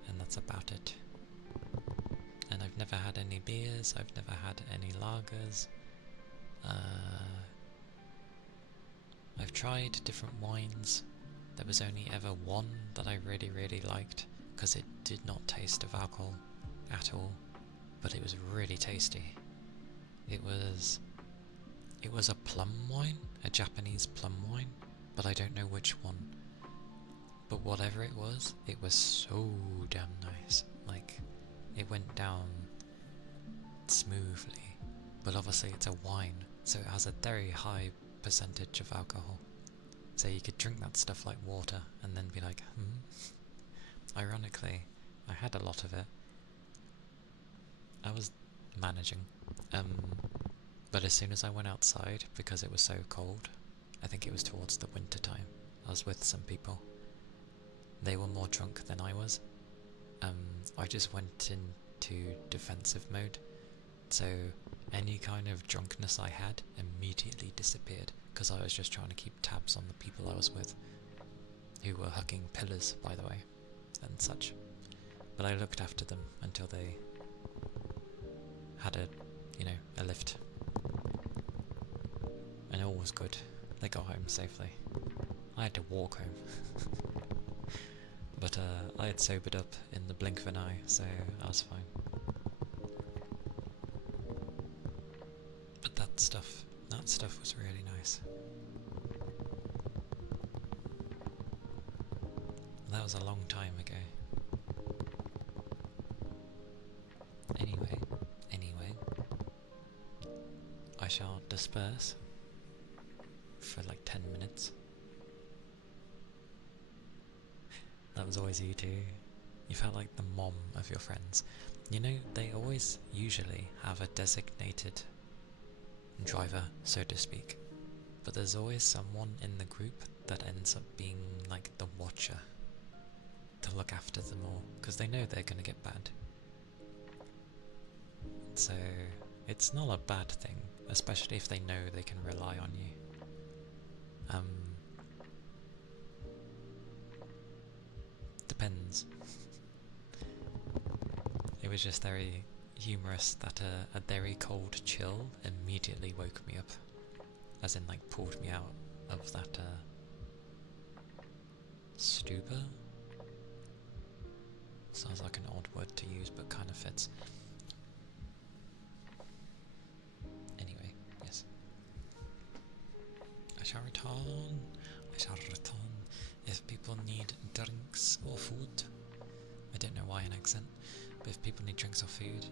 and that's about it. And I've never had any beers, I've never had any lagers. I've tried different wines. There was only ever one that I really liked, because it did not taste of alcohol at all, but it was really tasty. It was a plum wine, a Japanese plum wine, but I don't know which one. But whatever it was so damn nice. Like, it went down smoothly, but obviously it's a wine, so it has a very high percentage of alcohol. So you could drink that stuff like water and then be like, Ironically, I had a lot of it. I was managing. But as soon as I went outside, because it was so cold, I think it was towards the winter time, I was with some people. They were more drunk than I was. I just went into defensive mode, so any kind of drunkenness I had immediately disappeared, because I was just trying to keep tabs on the people I was with, who were hugging pillars, by the way, and such. But I looked after them until they had a lift. And all was good. They got home safely. I had to walk home. But I had sobered up in the blink of an eye, so I was fine. But that stuff was really nice. That was a long time ago. Anyway, I shall disperse for like 10 minutes. That was always you too. You felt like the mom of your friends. You know, they usually have a designated driver, so to speak. But there's always someone in the group that ends up being like the watcher to look after them all, because they know they're going to get bad. So it's not a bad thing, especially if they know they can rely on you. Depends. It was just very humorous that a very cold chill immediately woke me up. As in, like, pulled me out of that, stupor? Sounds like an odd word to use, but kind of fits. Anyway, yes. I shall return. If people need drinks or food. I don't know why an accent, but if people need drinks or food,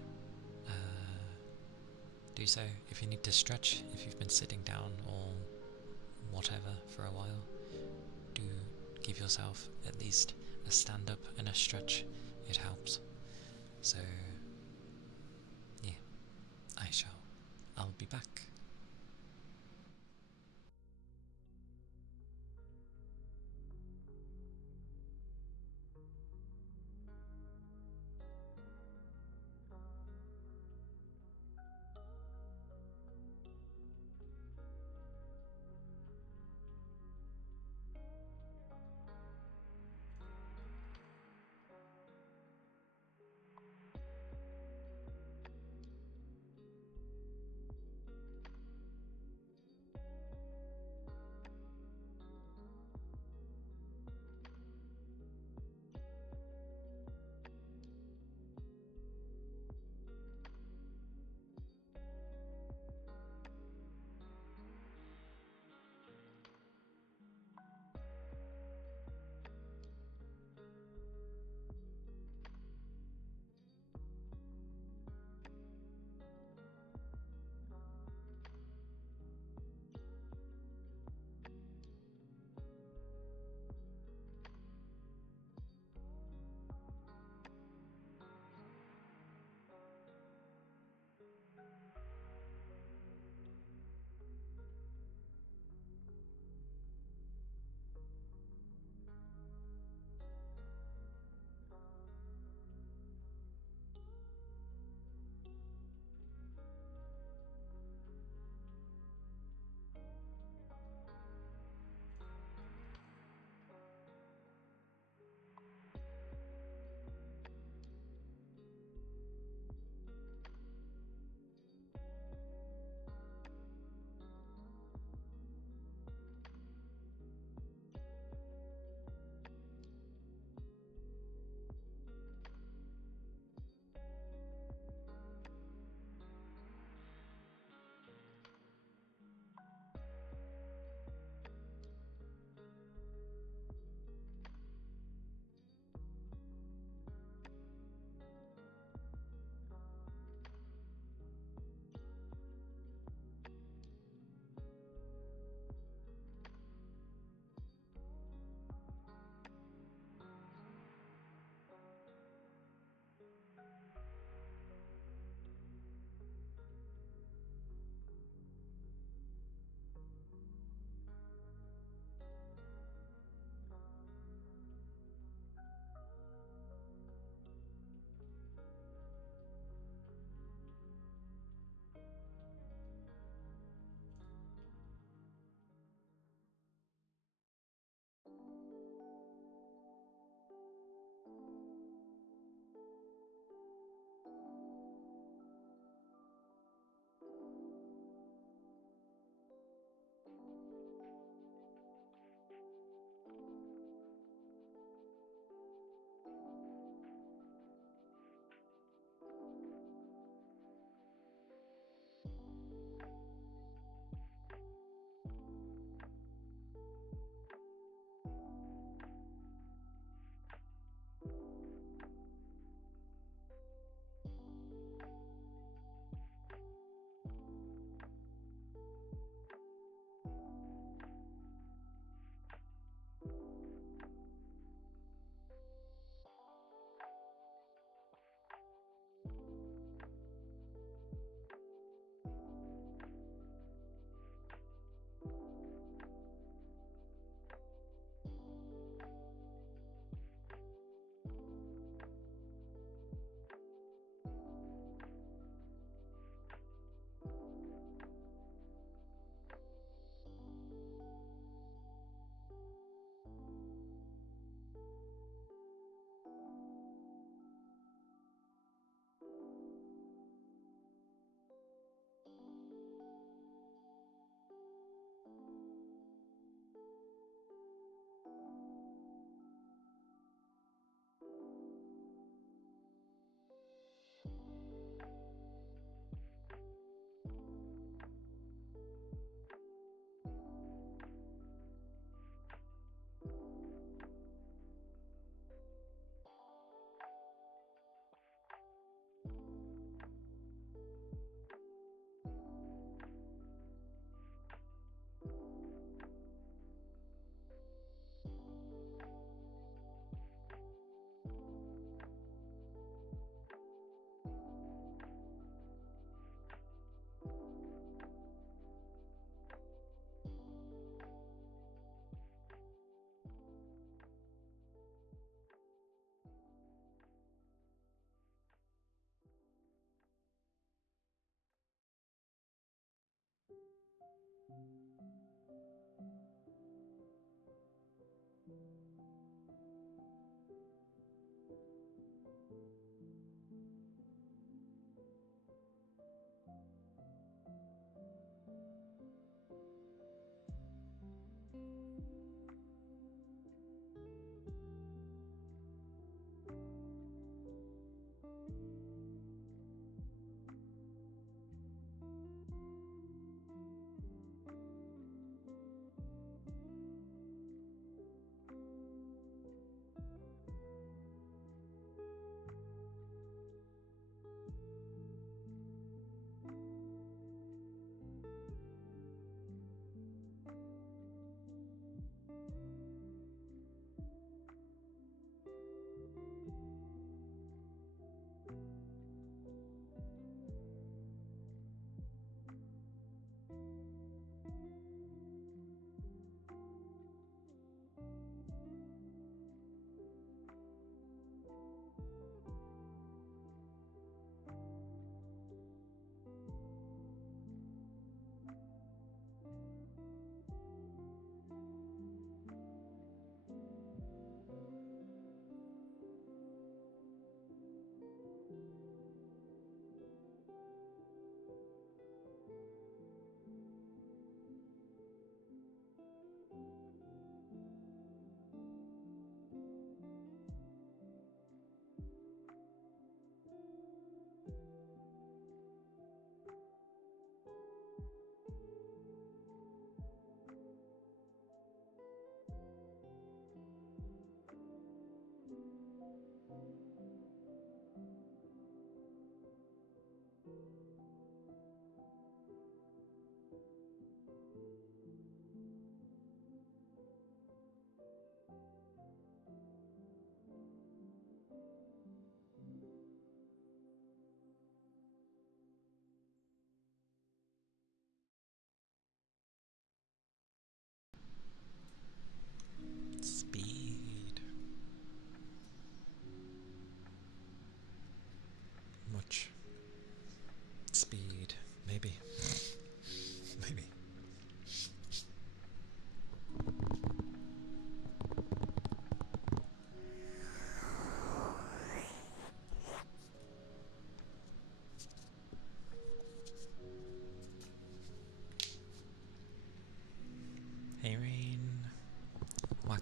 do so. If you need to stretch, if you've been sitting down or whatever for a while, do give yourself at least a stand up and a stretch. It helps. So yeah, I'll be back.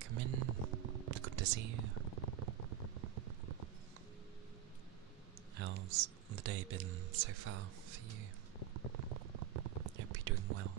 Come in. Good to see you. How's the day been so far for you? Hope you're doing well.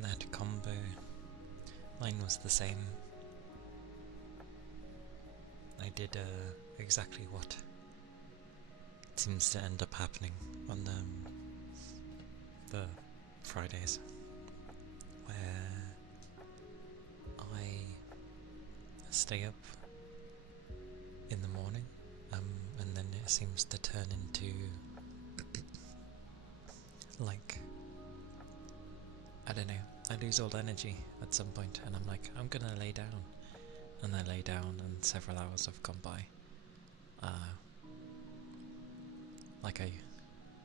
That combo, mine was the same. I did exactly what seems to end up happening on the Fridays, where I stay up in the morning, and then it seems to turn into like, I don't know, I lose all energy at some point, and I'm like, I'm gonna lay down. And I lay down, and several hours have gone by. Like I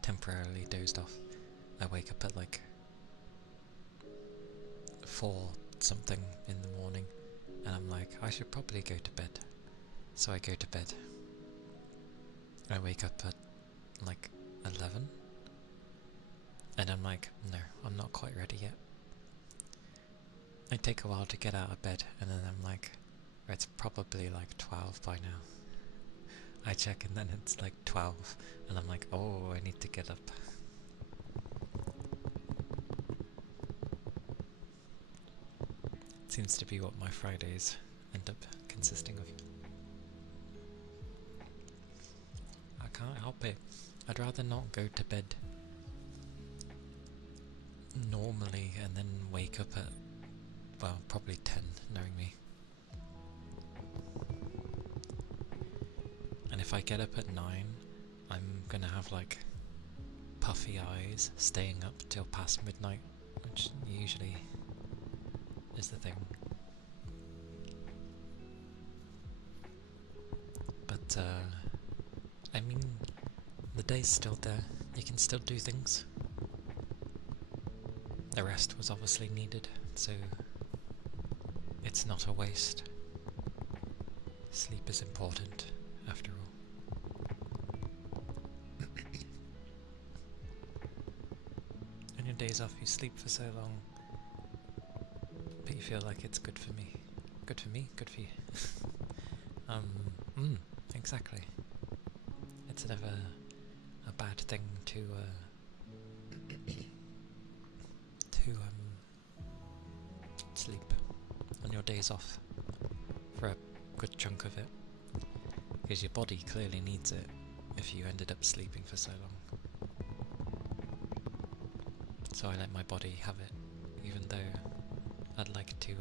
temporarily dozed off. I wake up at like 4 something in the morning, and I'm like, I should probably go to bed. So I go to bed. I wake up at like 11, and I'm like, no, I'm not quite ready yet. I take a while to get out of bed, and then I'm like, it's probably like 12 by now. I check, and then it's like 12, and I'm like, oh, I need to get up. Seems to be what my Fridays end up consisting of. I can't help it. I'd rather not go to bed normally and then wake up at, well, probably 10, knowing me. And if I get up at 9, I'm gonna have like puffy eyes staying up till past midnight, which usually is the thing. But I mean, the day's still there. You can still do things. The rest was obviously needed, so it's not a waste. Sleep is important, after all. On your days off, you sleep for so long, but you feel like it's good for me. Good for me, good for you. Exactly. It's never a bad thing to sleep on your days off for a good chunk of it, because your body clearly needs it if you ended up sleeping for so long. So I let my body have it, even though I'd like to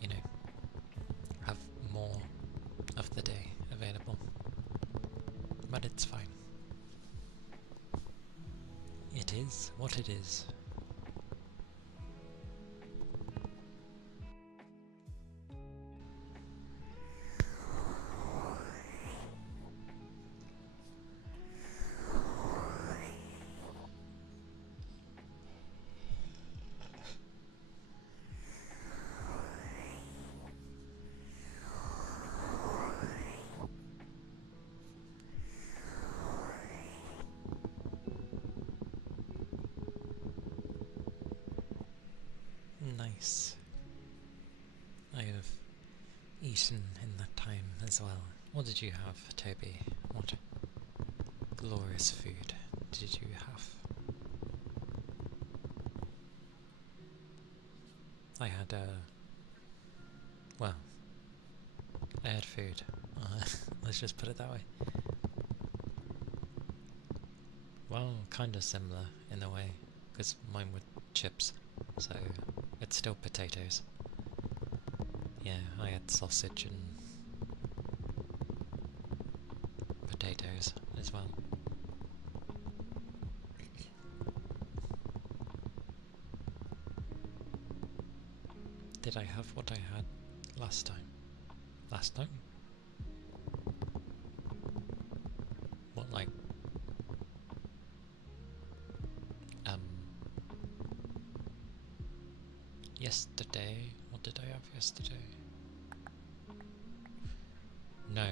you know, have more of the day available, but it's fine. It is what it is. eaten in that time as well. What did you have, Toby? What glorious food did you have? I had, well, I had food. Let's just put it that way. Well, kinda similar in a way, because mine were chips, so it's still potatoes. Yeah, I had sausage and potatoes as well. Did I have what I had last time? Last time? What, like, yesterday? What did I have yesterday? No.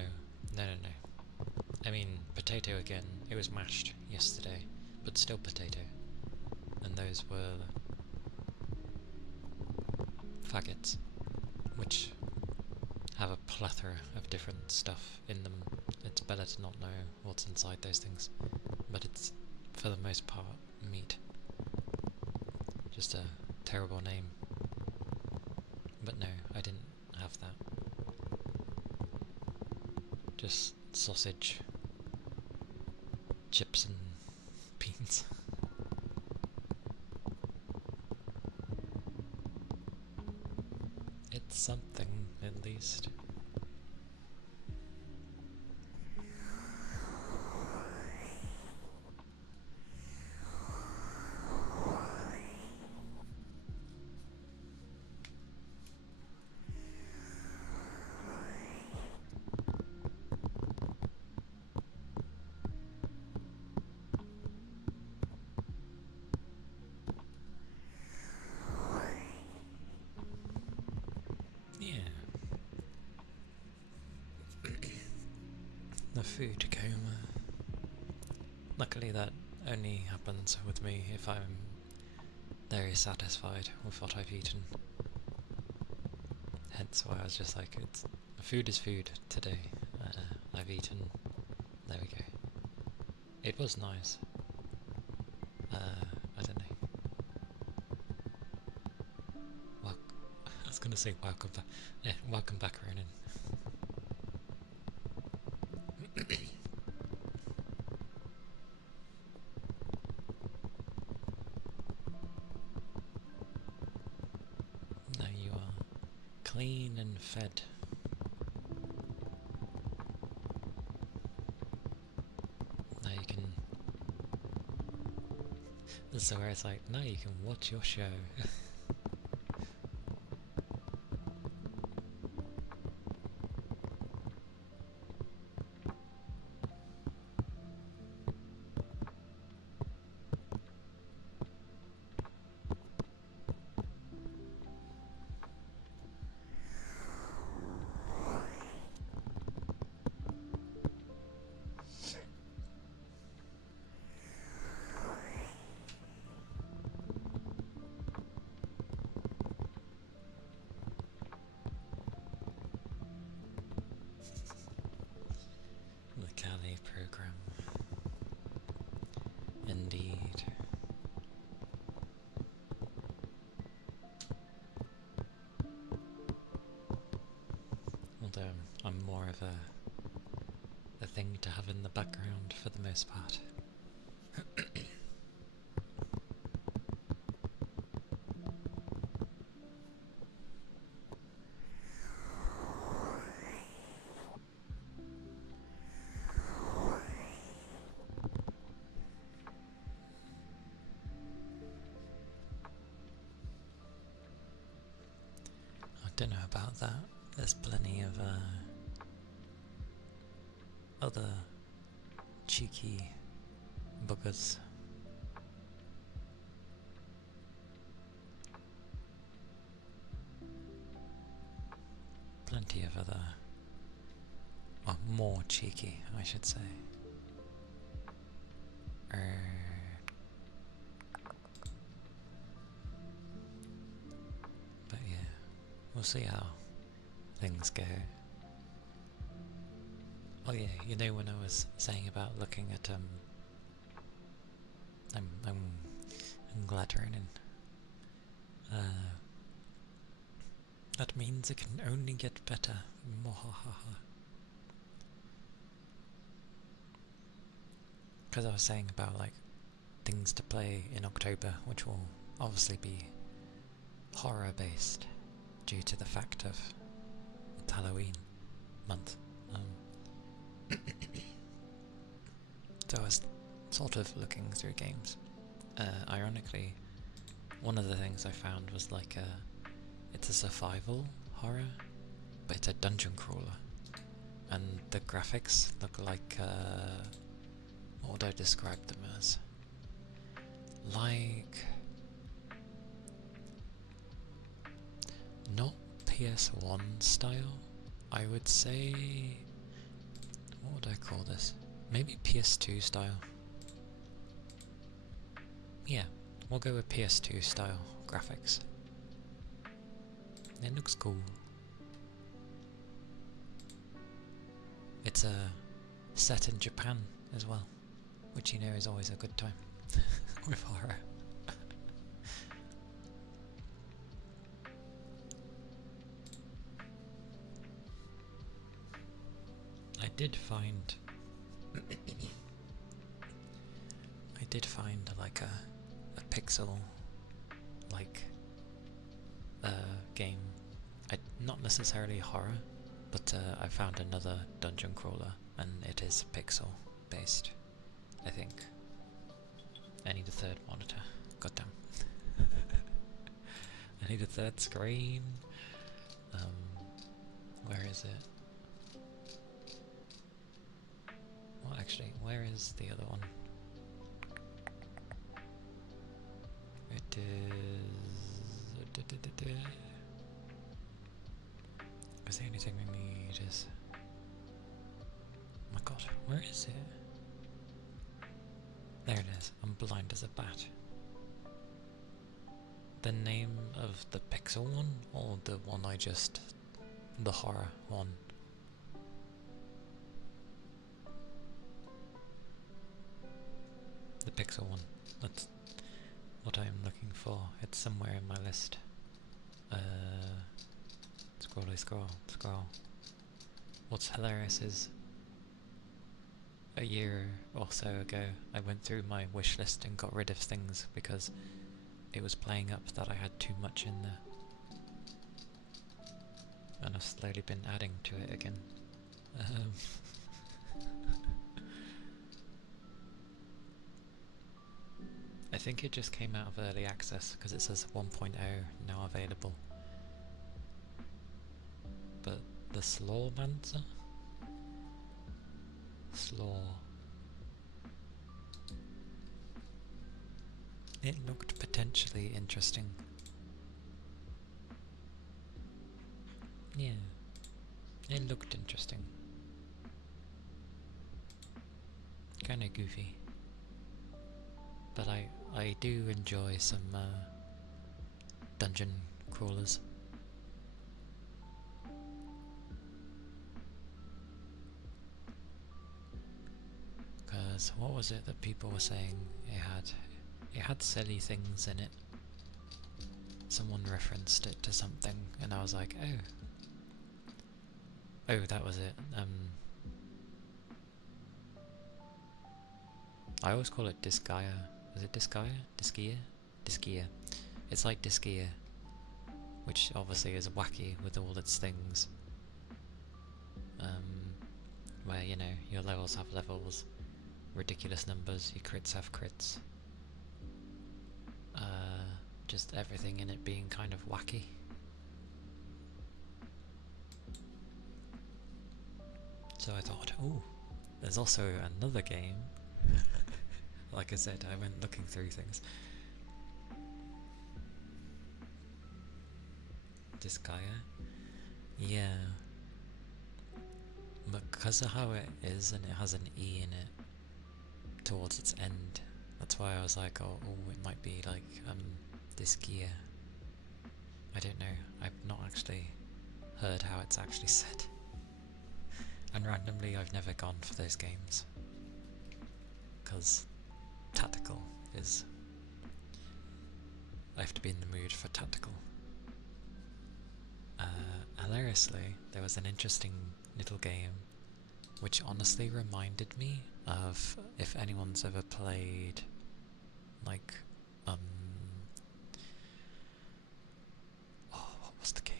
I mean, potato again. It was mashed yesterday, but still potato. And those were faggots, which have a plethora of different stuff in them. It's better to not know what's inside those things, but it's, for the most part, meat. Just a terrible name. But no, I didn't have that. Just sausage, chips and beans. It's something, at least. The food coma. Luckily that only happens with me if I'm very satisfied with what I've eaten. Hence why I was just like, food is food today. I've eaten. There we go. It was nice. I don't know. Well, I was gonna say welcome back. Yeah, welcome back, Ronan. Now you are clean and fed. Now you can... So where it's like, now you can watch your show. The Calia program. Indeed. Although I'm more of a thing to have in the background for the most part. I don't know about that. There's plenty of other cheeky buggers. Plenty of other, well, more cheeky, I should say. But yeah, we'll see how things go. Oh yeah, you know when I was saying about looking at I'm glad you're in. That means it can only get better. Mohahaha. Because I was saying about like things to play in October, which will obviously be horror based due to the fact of it's Halloween month. So I was sort of looking through games. Ironically, one of the things I found was like it's a survival horror, but it's a dungeon crawler, and the graphics look like what would I describe them as? Like not PS1 style, I would say. What would I call this? Maybe PS2 style. Yeah, we'll go with PS2 style graphics. It looks cool. It's set in Japan as well, which you know is always a good time with horror. I did find like a pixel like game. Not necessarily horror, but I found another dungeon crawler, and it is pixel based, I think. I need a third monitor. Goddamn. I need a third screen. Where is it? Well, actually, where is the other one? It is... Because the only thing we need is... Oh my god, where is it? There it is. I'm blind as a bat. The name of the pixel one, or the one I just... the horror one? The pixel one. That's what I'm looking for. It's somewhere in my list. Scroll. What's hilarious is a year or so ago I went through my wish list and got rid of things because it was playing up that I had too much in there. And I've slowly been adding to it again. I think it just came out of early access because it says 1.0 now available. But the Slawmancer? Slaw. It looked potentially interesting. Yeah, it looked interesting. Kinda goofy. But I do enjoy some dungeon crawlers. Because what was it that people were saying it had? It had silly things in it. Someone referenced it to something, and I was like, oh, that was it. I always call it Disgaea. Is it Disgaea? Disgaea. It's like Disgaea, which obviously is wacky with all its things. Where, you know, your levels have levels, ridiculous numbers, your crits have crits. Just everything in it being kind of wacky. So I thought, oh, there's also another game. Like I said, I went looking through things. Disgaea? Yeah. But because of how it is, and it has an E in it towards its end, that's why I was like, oh, it might be like Disgaea. I don't know. I've not actually heard how it's actually said. And randomly I've never gone for those games. Because tactical is... I have to be in the mood for tactical. Hilariously, there was an interesting little game which honestly reminded me of, if anyone's ever played, like, oh, what was the game?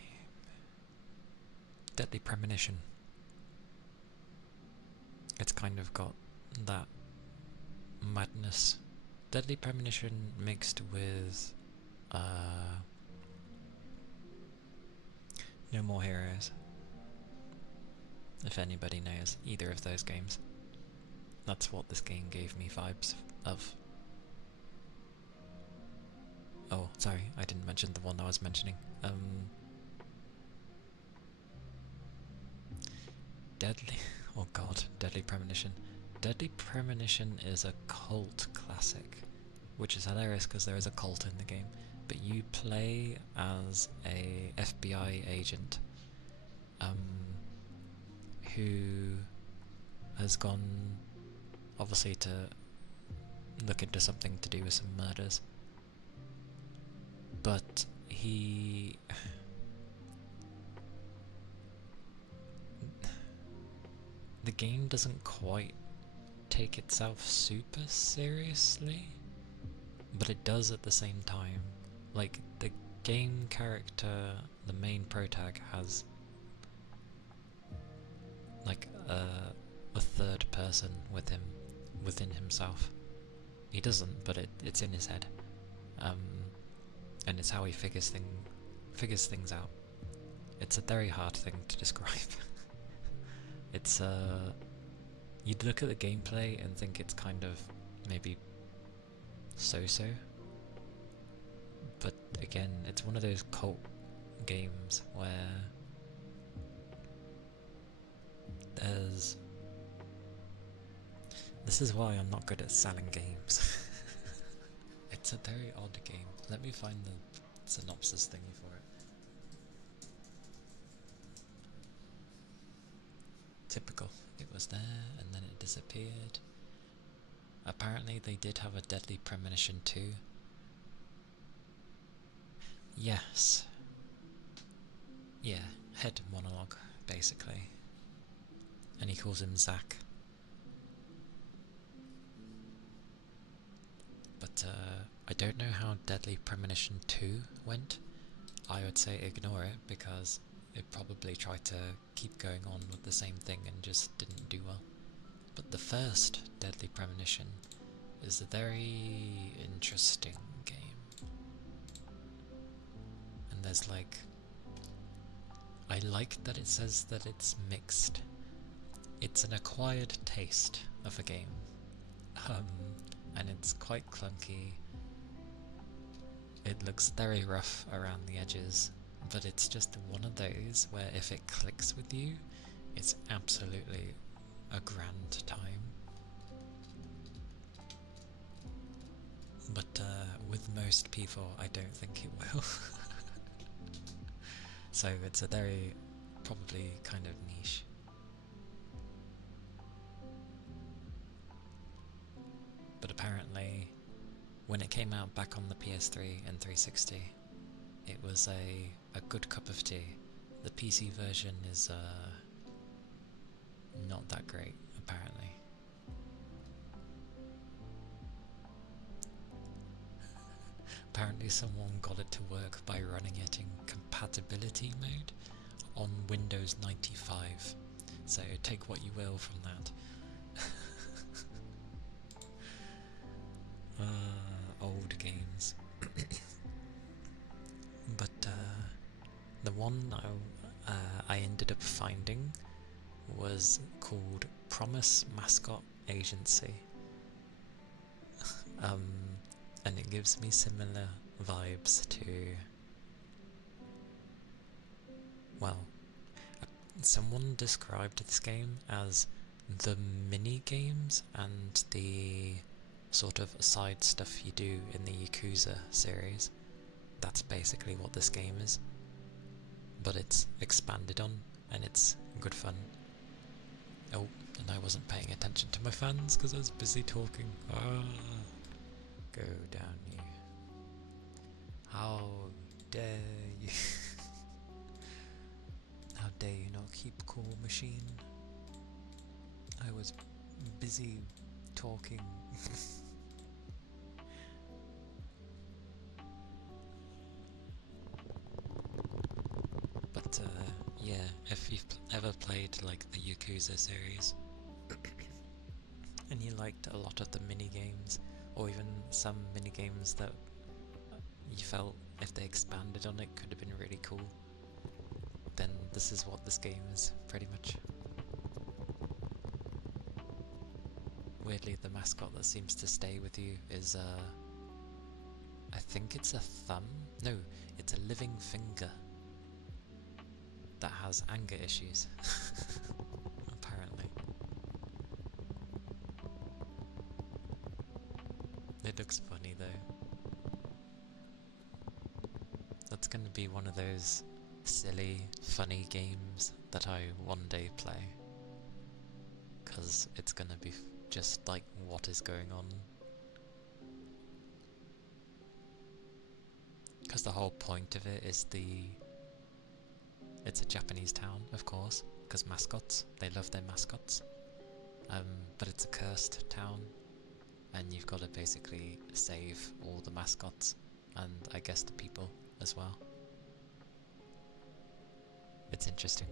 Deadly Premonition. It's kind of got that madness. Deadly Premonition mixed with, No More Heroes. If anybody knows either of those games. That's what this game gave me vibes of. Oh, sorry, I didn't mention the one I was mentioning. Deadly... oh god, Deadly Premonition. Deadly Premonition is a cult classic, which is hilarious because there is a cult in the game. But you play as a FBI agent who has gone, obviously, to look into something to do with some murders. But he... the game doesn't quite take itself super seriously, but it does at the same time. Like, the game character, the main protag, has like a third person with him, within himself. He doesn't, but it's in his head, and it's how he figures things out. It's a very hard thing to describe. It's you'd look at the gameplay and think it's kind of maybe so-so, but again, it's one of those cult games where there's... this is why I'm not good at selling games. It's a very odd game. Let me find the synopsis thingy for it. Typical. It was there and then it disappeared. Apparently they did have a Deadly Premonition 2. Yes. Yeah, head monologue, basically. And he calls him Zach. But I don't know how Deadly Premonition 2 went. I would say ignore it, because it probably tried to keep going on with the same thing and just didn't do well. But the first Deadly Premonition is a very interesting game. And there's like... I like that it says that it's mixed. It's an acquired taste of a game. And it's quite clunky. It looks very rough around the edges, but it's just one of those where if it clicks with you, it's absolutely a grand time. But with most people, I don't think it will. So it's a very, probably kind of niche. But apparently, when it came out back on the PS3 and 360, it was a good cup of tea. The PC version is not that great, apparently. Apparently someone got it to work by running it in compatibility mode on Windows 95. So take what you will from that. Old games. But the one I ended up finding was called Promise Mascot Agency. And it gives me similar vibes to... well, someone described this game as the mini games and the sort of side stuff you do in the Yakuza series. That's basically what this game is. but it's expanded on, and it's good fun. Oh, and I wasn't paying attention to my fans because I was busy talking. Ah, go down you. How dare you? How dare you not keep cool, machine? I was busy talking. But yeah, if you've ever played like the Yakuza series and you liked a lot of the mini games, or even some mini games that you felt if they expanded on it could have been really cool, then this is what this game is, pretty much. Weirdly, the mascot that seems to stay with you is I think it's a thumb? No, it's a living finger that has anger issues. Apparently. It looks funny though. That's gonna be one of those silly, funny games that I one day play. 'Cause it's gonna be just like, what is going on? Because the whole point of it is it's a Japanese town, of course, because mascots, they love their mascots. But it's a cursed town, and you've got to basically save all the mascots, and I guess the people as well. It's interesting.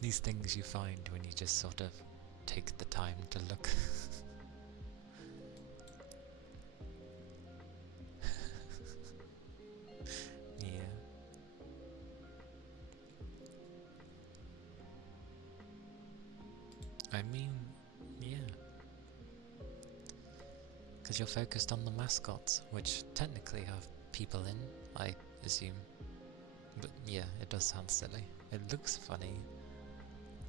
These things you find when you just sort of take the time to look. Yeah. I mean, yeah. Because you're focused on the mascots, which technically have people in, I assume. But yeah, it does sound silly. It looks funny,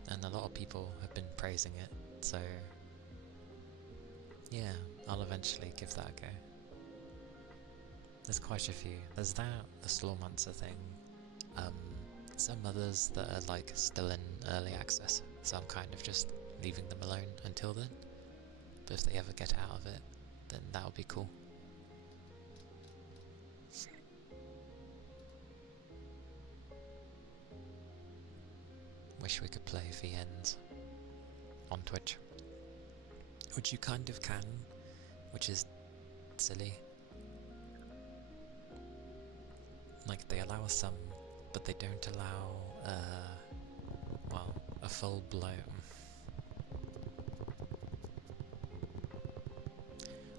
and a lot of people have been praising it, so yeah, I'll eventually give that a go. There's quite a few. There's that, the Slawmancer thing, some others that are like still in early access, so I'm kind of just leaving them alone until then. But if they ever get out of it, then that would be cool. Wish we could play VNs on Twitch, which you kind of can, which is silly. Like, they allow some, but they don't allow, well, a full blown.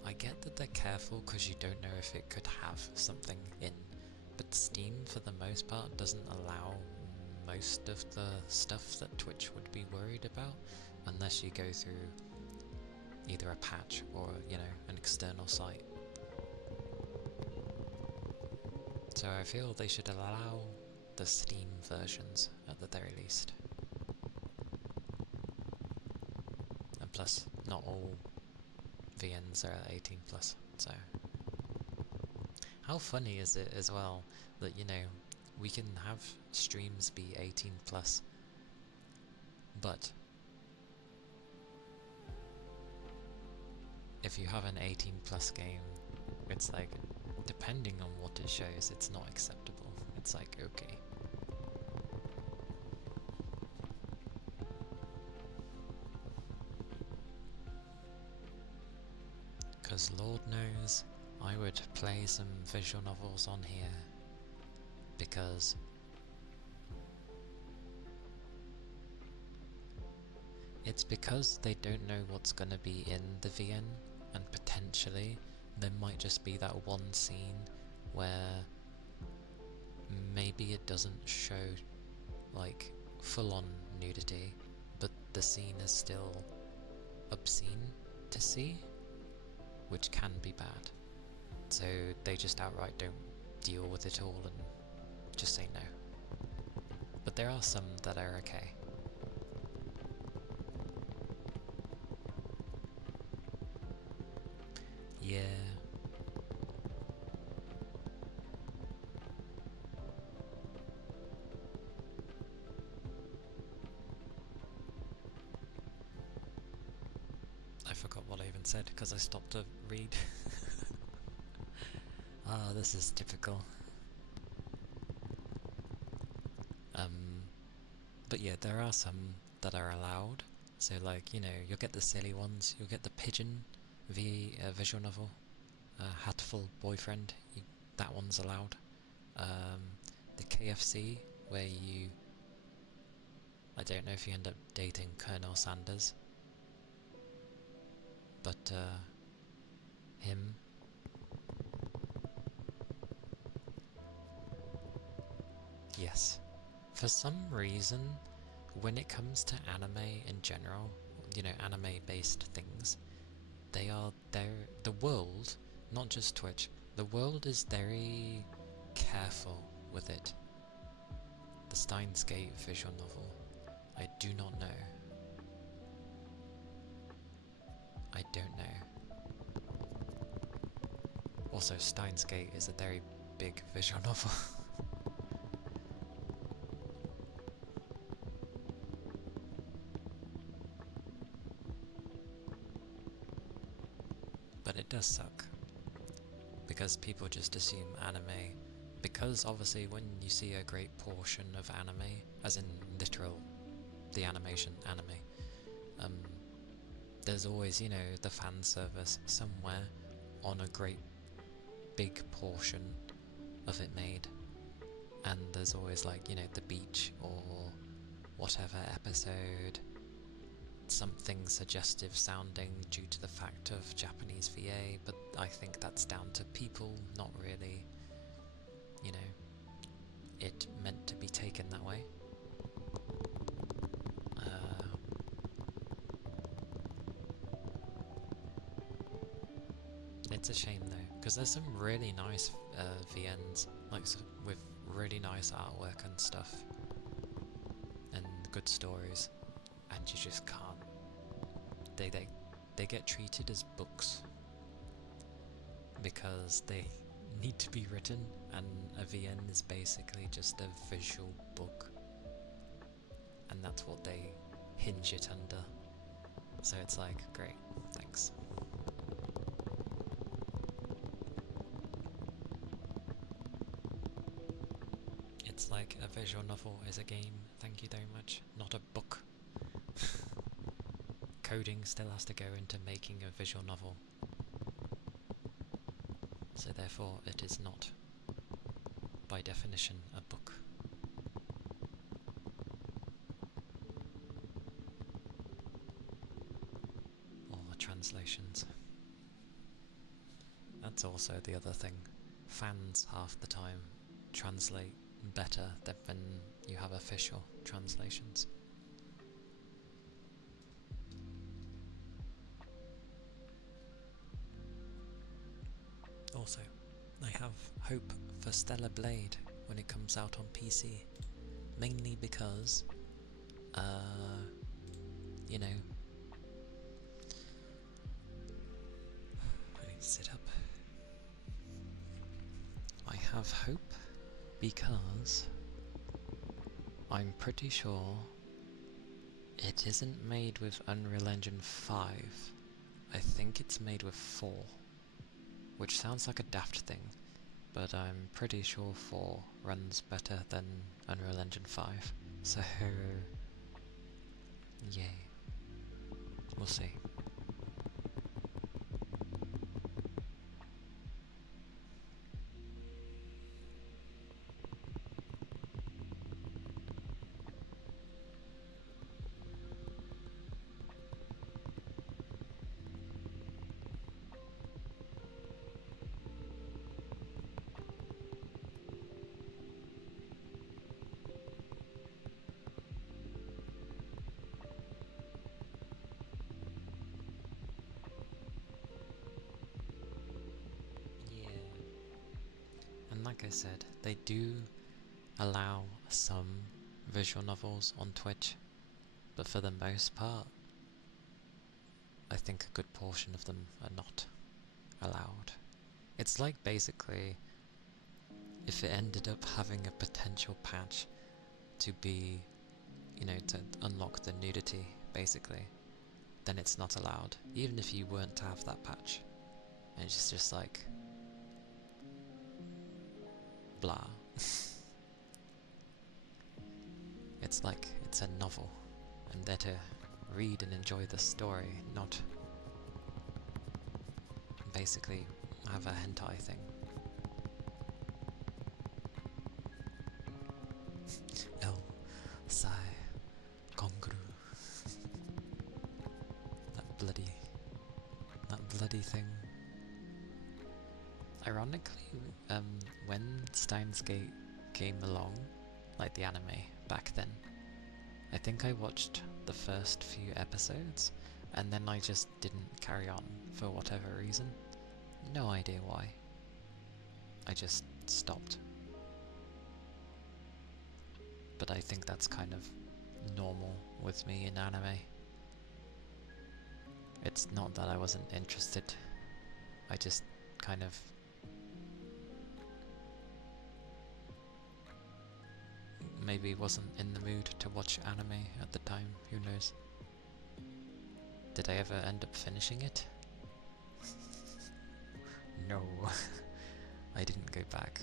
I get that they're careful because you don't know if it could have something in, but Steam, for the most part, doesn't allow most of the stuff that Twitch would be worried about, unless you go through either a patch or, you know, an external site. So I feel they should allow the Steam versions at the very least. And plus, not all VNs are 18 plus, so. How funny is it as well that, you know, we can have streams be 18 plus, but if you have an 18 plus game, it's like, depending on what it shows, it's not acceptable. It's like, okay. Because Lord knows, I would play some visual novels on here, because it's because they don't know what's going to be in the VN, and potentially there might just be that one scene where maybe it doesn't show like full-on nudity, but the scene is still obscene to see, which can be bad. So they just outright don't deal with it all and just say no. But there are some that are okay. Yeah. forgot what I even said because I stopped to read. Ah, this is typical. But yeah, there are some that are allowed. So like, you know, you'll get the silly ones. You'll get the pigeon visual novel, Hatful Boyfriend. That one's allowed. The KFC where I don't know if you end up dating Colonel Sanders, but him. Yes. For some reason, when it comes to anime in general, you know, anime-based things, the world, not just Twitch, the world is very careful with it. The Steins Gate visual novel, I do not know. I don't know. Also, Steins Gate is a very big visual novel. But it does suck. Because people just assume anime. Because obviously when you see a great portion of anime, as in literal, the animation anime, there's always, you know, the fan service somewhere on a great big portion of it made. And there's always like, you know, the beach or whatever episode, something suggestive sounding due to the fact of Japanese VA, but I think that's down to people, not really, you know, it meant to be taken that way. It's a shame though, because there's some really nice VNs, like with really nice artwork and stuff, and good stories, and you just can't. They get treated as books because they need to be written, and a VN is basically just a visual book, and that's what they hinge it under. So it's like, great, thanks. It's like a visual novel is a game, thank you very much, not a book. Coding still has to go into making a visual novel. So therefore it is not, by definition, a book. Or translations. That's also the other thing. Fans half the time translate better than when you have official translations. Also, I have hope for Stellar Blade when it comes out on PC, mainly because, you know, I need to sit up. I have hope because I'm pretty sure it isn't made with Unreal Engine 5. I think it's made with 4. Which sounds like a daft thing, but I'm pretty sure 4 runs better than Unreal Engine 5. So, yay. We'll see. Like I said, they do allow some visual novels on Twitch, but for the most part, I think a good portion of them are not allowed. It's like basically, if it ended up having a potential patch to be, you know, to unlock the nudity, basically, then it's not allowed, even if you weren't to have that patch. And it's just like, blah. It's like it's a novel. I'm there to read and enjoy the story, not basically have a hentai thing. El Sai Kongru. That bloody thing. Ironically, when Steins Gate came along, like the anime back then, I think I watched the first few episodes, and then I just didn't carry on for whatever reason. No idea why. I just stopped. But I think that's kind of normal with me in anime. It's not that I wasn't interested, I just kind of maybe wasn't in the mood to watch anime at the time, who knows. Did I ever end up finishing it? No, I didn't go back.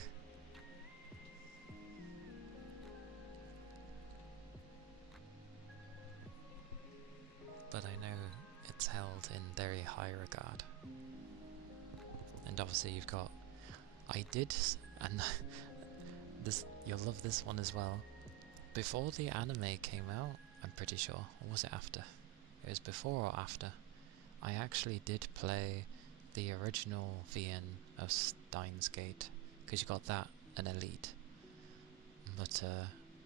But I know it's held in very high regard. And obviously you've got... and this, you'll love this one as well. Before the anime came out, I'm pretty sure, or was it after? It was before or after. I actually did play the original VN of Steins Gate, because you got that and Elite. But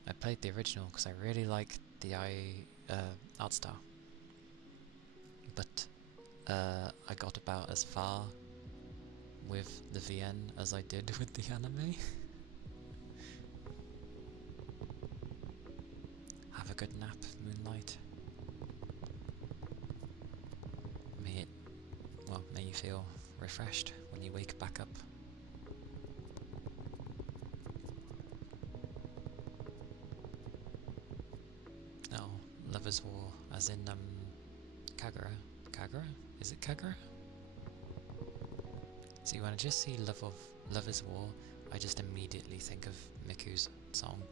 I played the original because I really liked the art style. But I got about as far with the VN as I did with the anime. Have a good nap, Moonlight. May you feel refreshed when you wake back up. Oh, Lover's War, as in Kagura. Kagura? Is it Kagura? See, when I just see Lover's War, I just immediately think of Miku's song.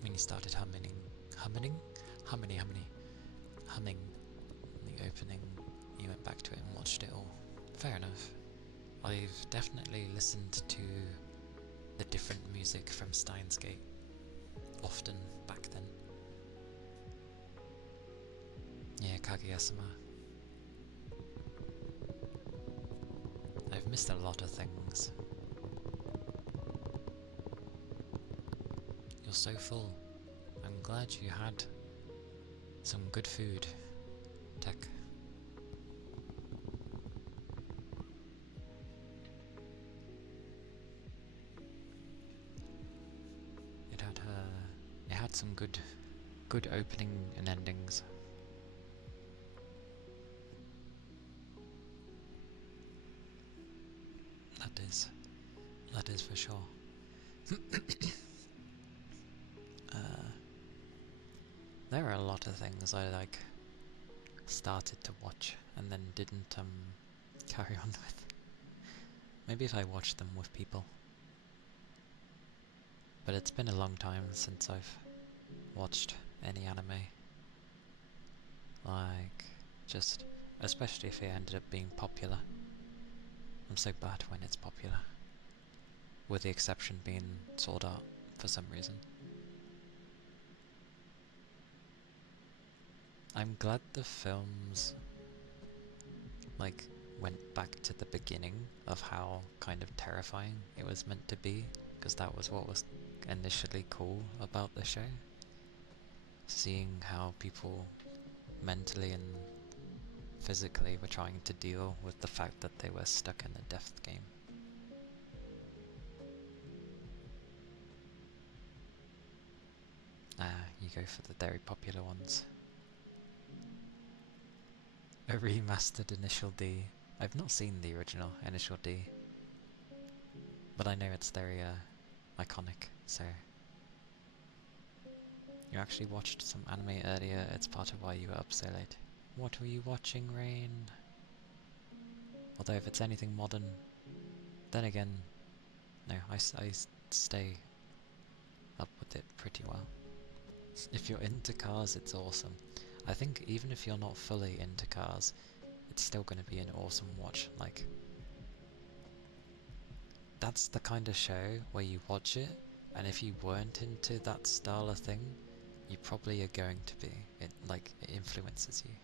When he started humming the opening, you went back to it and watched it all. Fair enough. I've definitely listened to the different music from Steins Gate often back then. Yeah, Kaguya-sama. I've missed a lot of things. You're so full. I'm glad you had some good food, Tech. It had some good opening and endings. That is for sure. There are a lot of things I started to watch and then didn't carry on with. Maybe if I watched them with people. But it's been a long time since I've watched any anime. Just, especially if it ended up being popular. I'm so bad when it's popular. With the exception being Sword Art, for some reason. I'm glad the films went back to the beginning of how kind of terrifying it was meant to be, because that was what was initially cool about the show. Seeing how people mentally and physically were trying to deal with the fact that they were stuck in a death game. You go for the very popular ones. A remastered Initial D. I've not seen the original Initial D. But I know it's very iconic, so... You actually watched some anime earlier, it's part of why you were up so late. What were you watching, Rain? Although if it's anything modern, then again, no, I stay up with it pretty well. If you're into cars, it's awesome. I think even if you're not fully into cars, it's still going to be an awesome watch. Like, that's the kind of show where you watch it, and if you weren't into that style of thing, you probably are going to be. It influences you.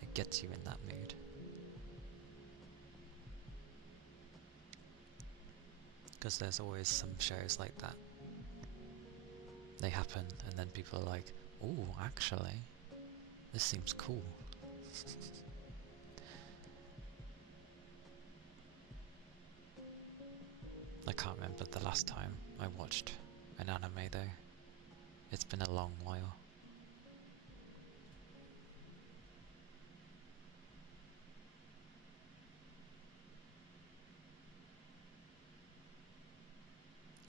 It gets you in that mood. Because there's always some shows like that. They happen, and then people are like, "Ooh, actually, this seems cool." I can't remember the last time I watched an anime though. It's been a long while.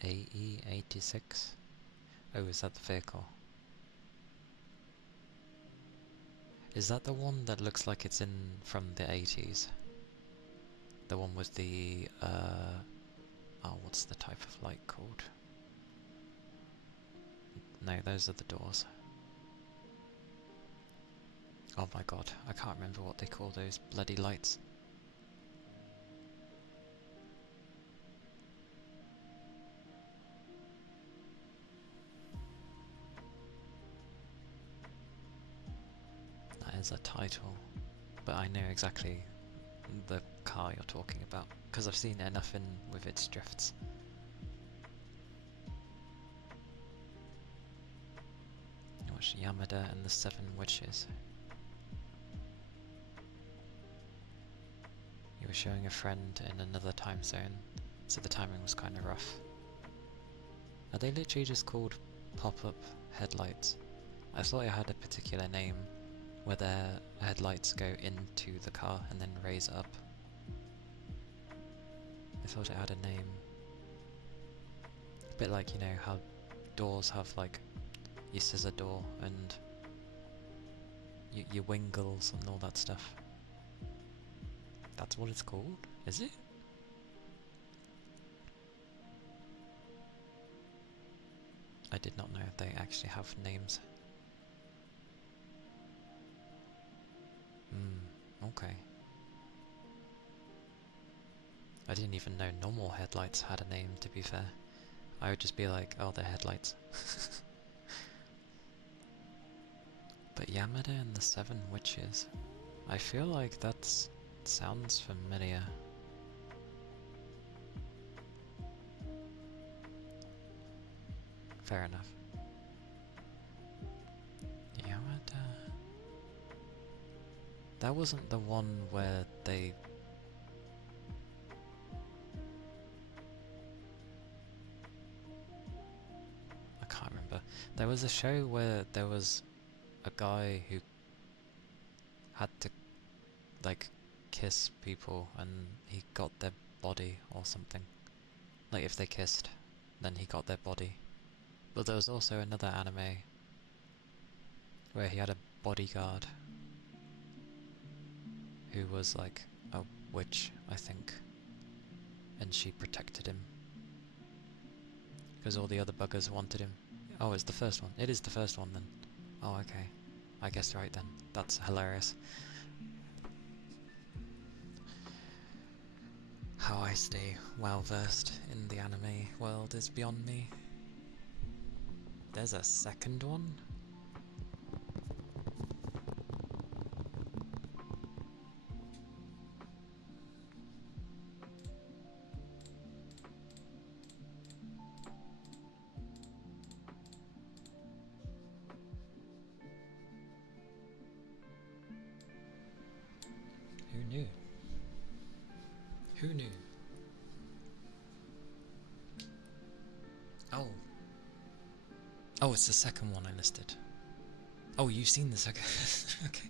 AE86? Oh, is that the vehicle? Is that the one that looks like it's from the 80s? The one with the, oh, what's the type of light called? No, those are the doors. Oh my god, I can't remember what they call those bloody lights. That is a title, but I know exactly the car you're talking about, because I've seen enough in with its drifts. Watch Yamada and the Seven Witches. You were showing a friend in another time zone, so the timing was kind of rough. Are they literally just called pop-up headlights? I thought it had a particular name, where their headlights go into the car and then raise up. I thought it had a name. A bit like, you know, how doors have like your scissor door and your wingles and all that stuff. That's what it's called? Is it? I did not know they actually have names. Okay. I didn't even know normal headlights had a name, to be fair. I would just be like, oh, they're headlights. But Yamada and the Seven Witches. I feel like that sounds familiar. Fair enough. Yamada... That wasn't the one where they... I can't remember. There was a show where there was a guy who had to, like, kiss people and he got their body or something. Like, if they kissed, then he got their body. But there was also another anime where he had a bodyguard who was like a witch, I think, and she protected him because all the other buggers wanted him. Oh, it's the first one. It is the first one then. Oh, okay. I guess right then. That's hilarious. How I stay well versed in the anime world is beyond me. There's a second one? Who knew? Who knew? Oh. Oh, it's the second one I listed. Oh, you've seen the second. Okay.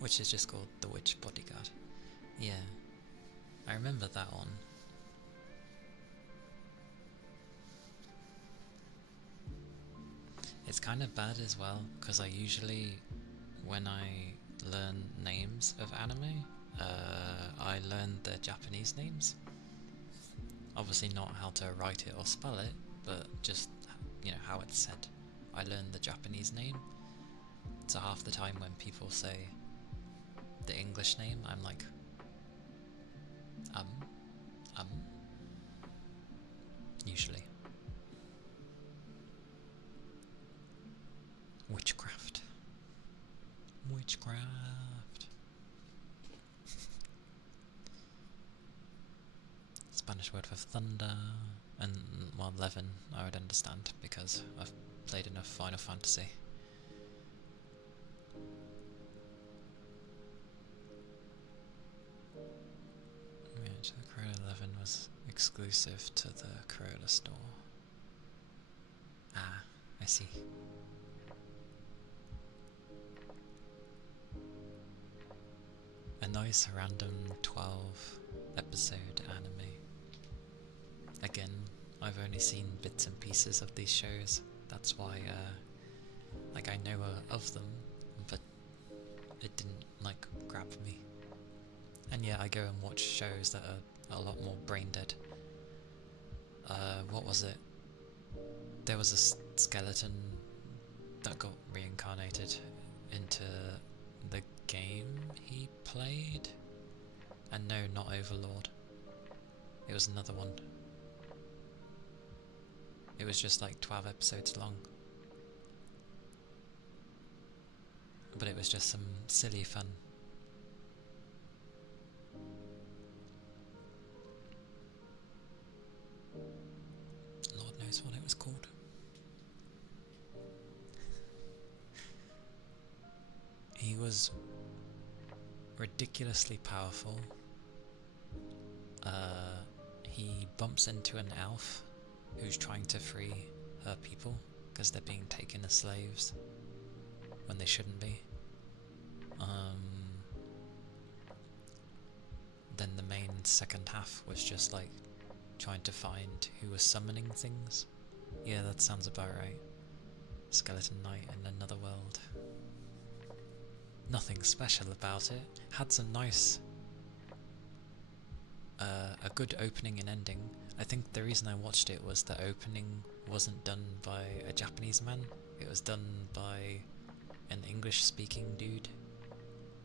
Which is just called The Witch Bodyguard. Yeah. I remember that one. It's kind of bad as well, because I usually, when I learn names of anime, I learn the Japanese names. Obviously not how to write it or spell it, but just, you know, how it's said. I learned the Japanese name, so half the time when people say the English name, I'm like, usually. Witchcraft. Witchcraft. Spanish word for thunder, and, well, Levin I would understand, because I've played enough Final Fantasy. Yeah, the Corolla 11 was exclusive to the Corolla store. Ah, I see. A nice random 12 episode anime. Again, I've only seen bits and pieces of these shows, that's why, like, I know of them, but it didn't, like, grab me. And yeah, I go and watch shows that are a lot more brain dead. What was it? There was a skeleton that got reincarnated into the game he played? And no, not Overlord. It was another one. It was just like 12 episodes long. But it was just some silly fun. Lord knows what it was called. He was ridiculously powerful. He bumps into an elf who's trying to free her people because they're being taken as slaves when they shouldn't be. Then the main second half was just like trying to find who was summoning things. Yeah, that sounds about right. Skeleton Knight in another world. Nothing special about it. Had some nice, a good opening and ending. I think the reason I watched it was the opening wasn't done by a Japanese man. It was done by an English-speaking dude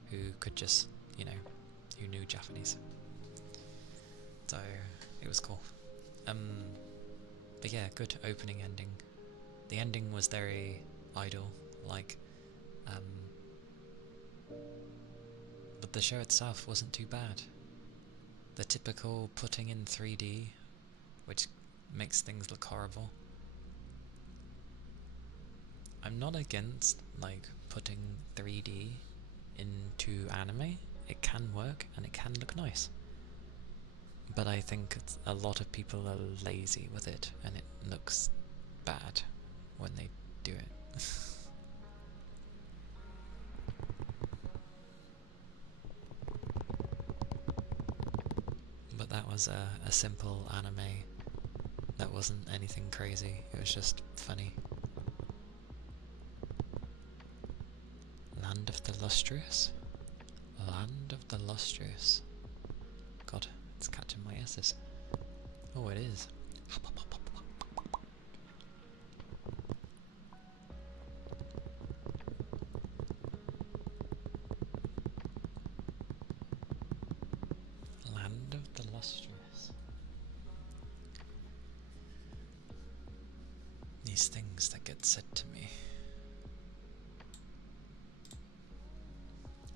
who could just, you know, who knew Japanese. So it was cool. But yeah, good opening ending. The ending was very idle, like, but the show itself wasn't too bad. The typical putting in 3D, which makes things look horrible. I'm not against, like, putting 3D into anime. It can work and it can look nice. But I think a lot of people are lazy with it and it looks bad when they do it. But that was a simple anime that wasn't anything crazy, it was just funny. Land of the Lustrous? Land of the Lustrous. God, it's catching my S's. Oh, it is. Land of the Lustrous. These things that get said to me.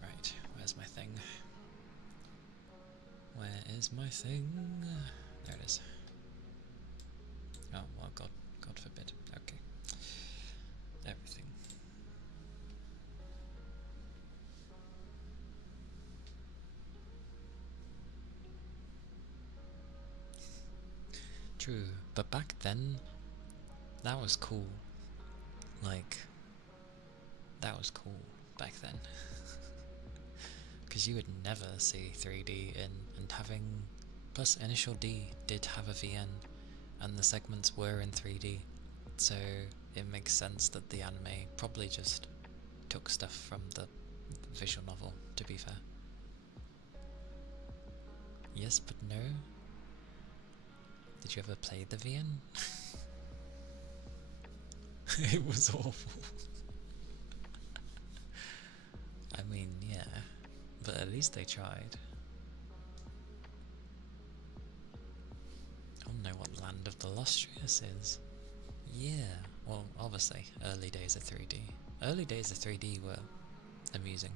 Right, where's my thing? Where is my thing? There it is. Oh, well, God forbid. Okay. Everything. True, but back then, that was cool. Like, that was cool back then. because you would never see 3D in, and having, plus Initial D did have a VN, and the segments were in 3D, so it makes sense that the anime probably just took stuff from the visual novel, to be fair. Yes, but no. Did you ever play the VN? It was awful. I mean, yeah, but at least they tried. I don't know what Land of the Lustrous is. Yeah, well, obviously, early days of 3D. Early days of 3D were amusing.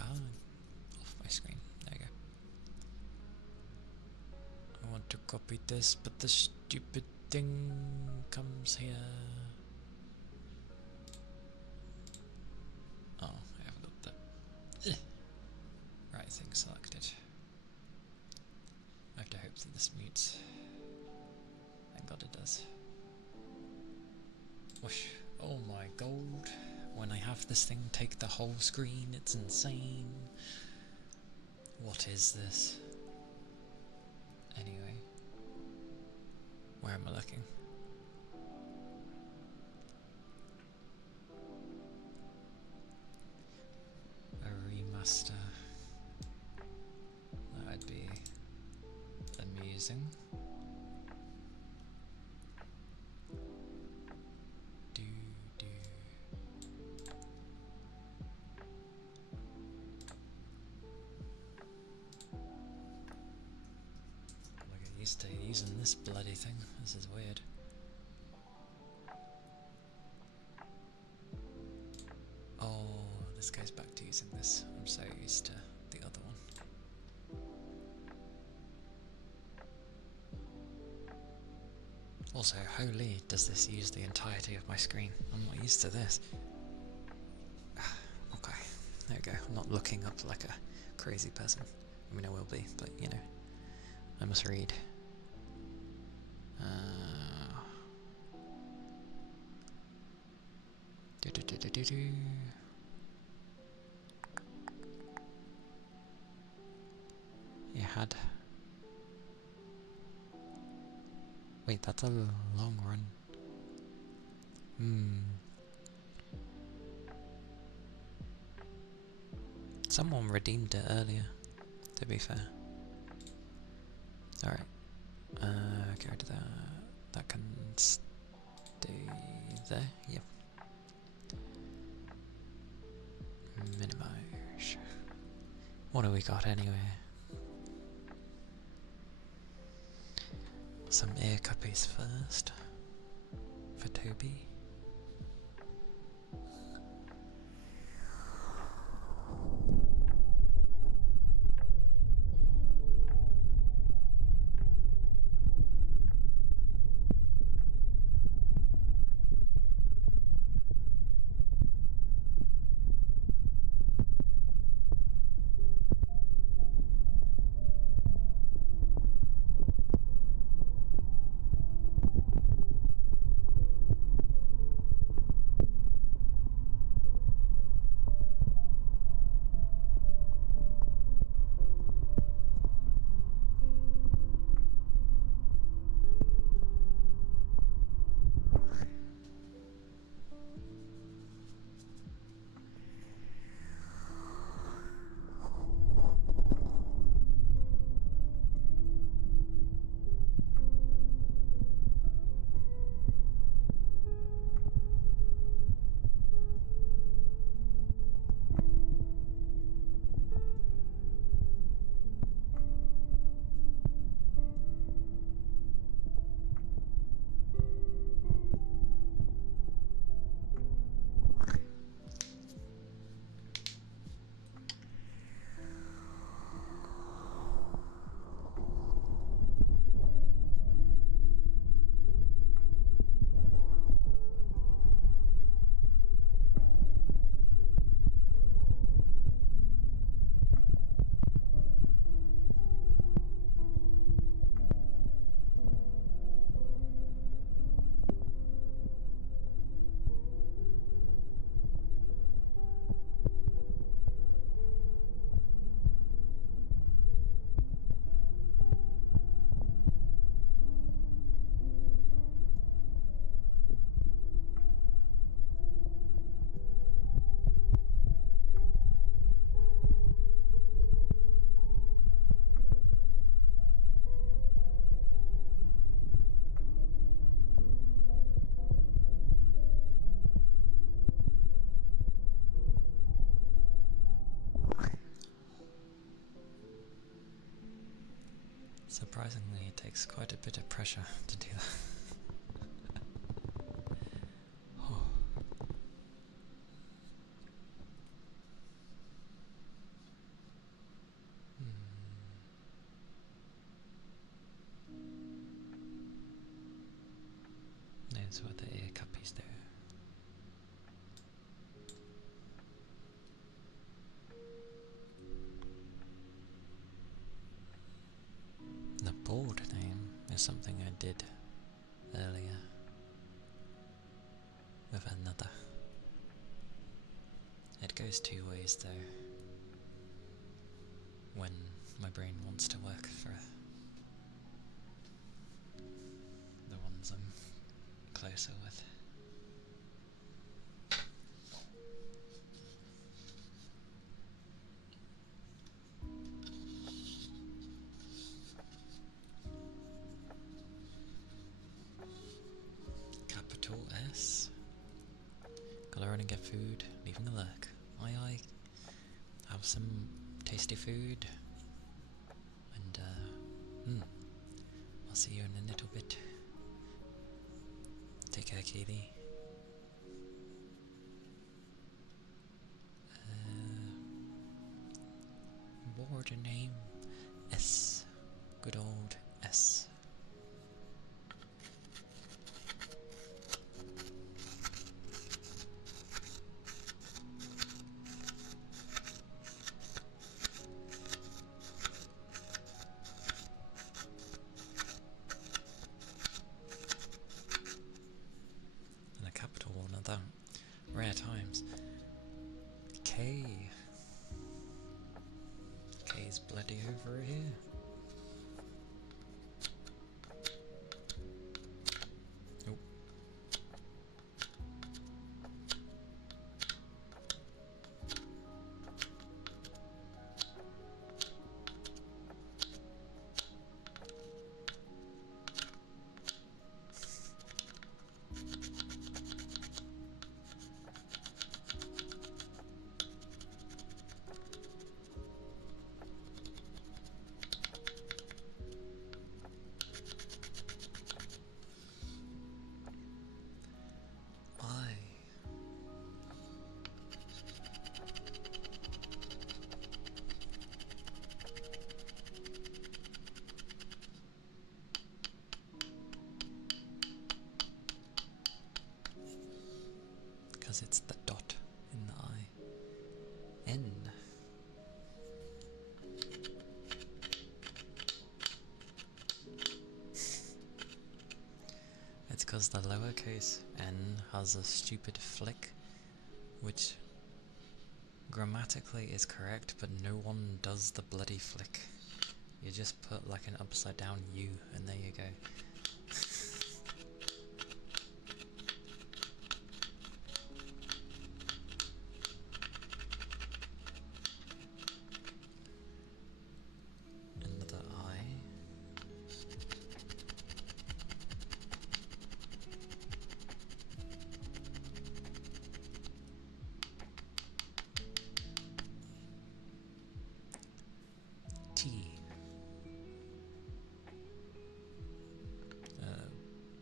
Ah, off my screen. There you go. I want to copy this, but the stupid thing comes here. Oh, I haven't got the right thing selected. I have to hope that this mutes. Thank God it does. Whoosh. Oh my god. When I have this thing take the whole screen, it's insane. What is this? Anyway. Where am I looking? A remaster. That'd be amusing. Used to using this bloody thing. This is weird. Oh, this goes back to using this. I'm so used to the other one. Also, holy, does this use the entirety of my screen? I'm not used to this. Okay, there we go. I'm not looking up like a crazy person. I mean, I will be, but you know, I must read. You had. Wait, that's a long run. Someone redeemed it earlier, to be fair. Alright. Get rid of that. That can stay there. Yep. Minimize. What do we got anyway? Some ear cuppies first. For Toby. Surprisingly, it takes quite a bit of pressure to do that. Oh. Those were the ear cuppies there. The board name is something I did earlier with another. It goes two ways though, when my brain wants to work for the ones I'm closer with. Capital S. Gotta run and get food, leaving a lurk. Aye. Have some tasty food. And I'll see you in a little bit. Take care, Calia. Board name S. Good old S. And a capital one of them. Rare times. K. K's bloody over here. Oh. Because it's the dot in the eye. N. It's because the lowercase n has a stupid flick, which grammatically is correct, but no one does the bloody flick. You just put like an upside down U and there you go. Another I. T.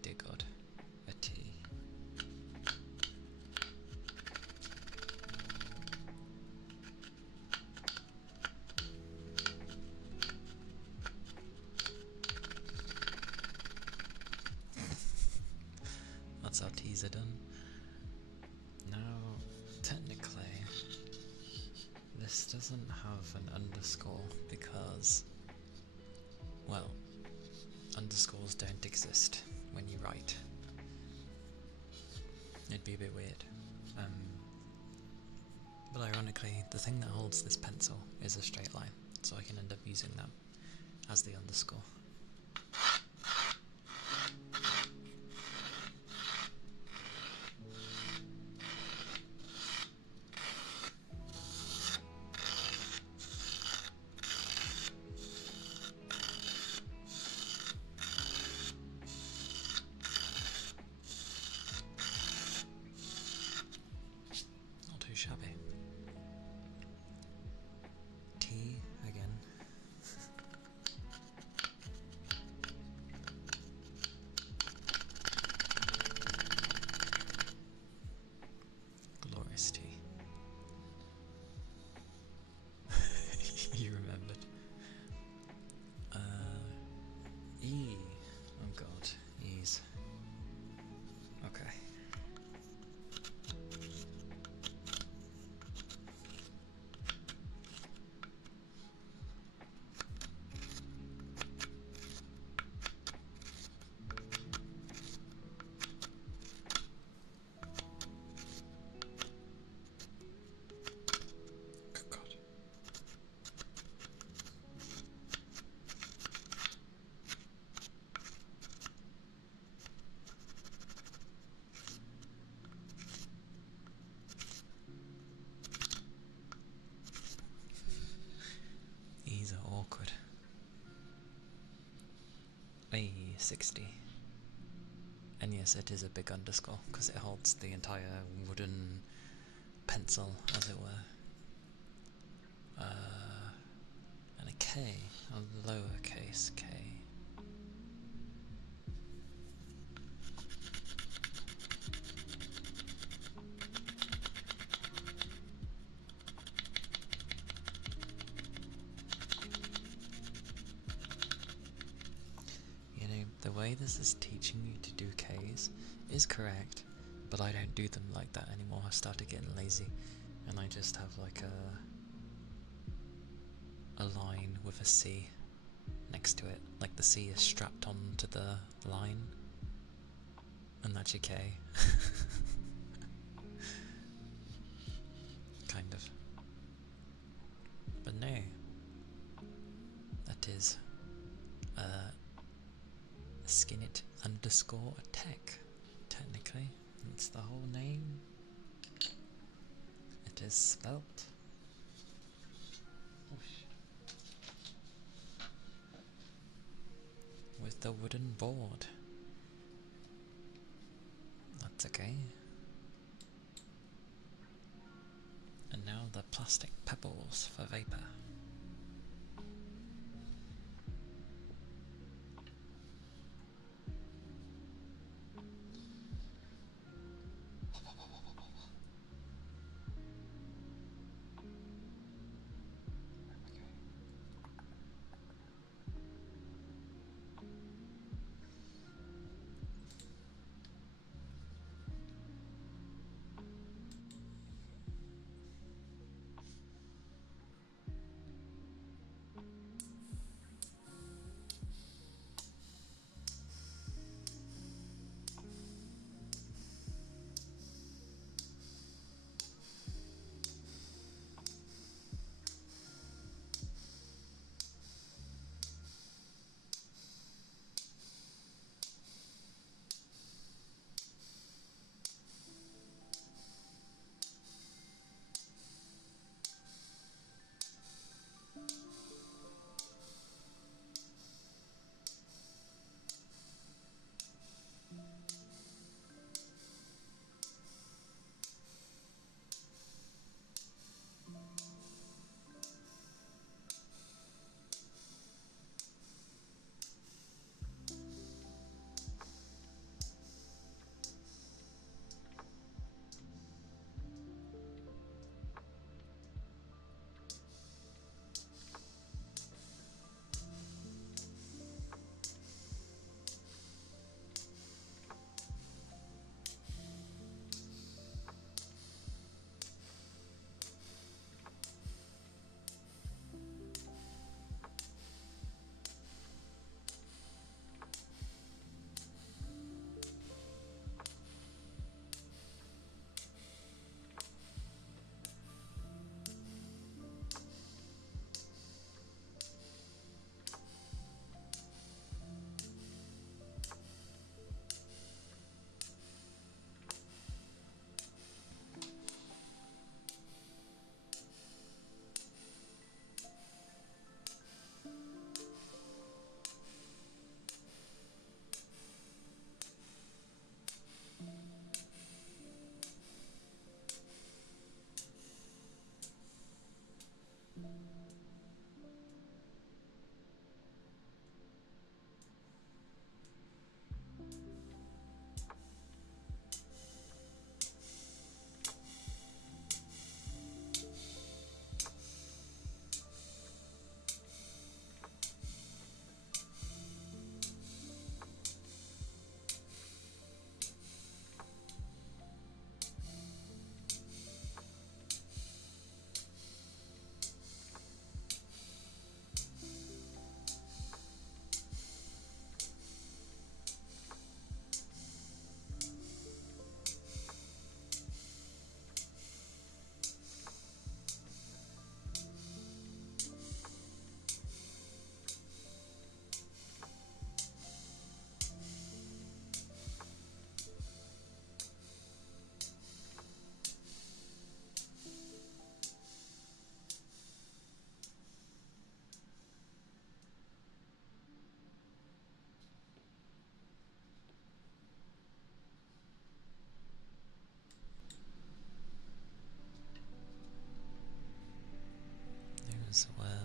Dear God, a T. That's how T's are done. Now, technically, this doesn't have an underscore because, well, underscores don't exist when you write. It'd be a bit weird. But ironically, the thing that holds this pencil is a straight line, so I can end up using that as the underscore. Not too shabby. T again. 60. And yes, it is a big underscore, because it holds the entire wooden pencil, as it were. And a K, a lowercase k. You know, the way this is teaching you to do Ks is correct, but I don't do them like that anymore. I started getting lazy, and I just have like a line with a C next to it, like the C is strapped onto the line, and that's your K. Kind of. But no, that is Skinit underscore tech, technically. That's the whole name. It is spelt. With the wooden board. That's okay. And now the plastic pebbles for vapor.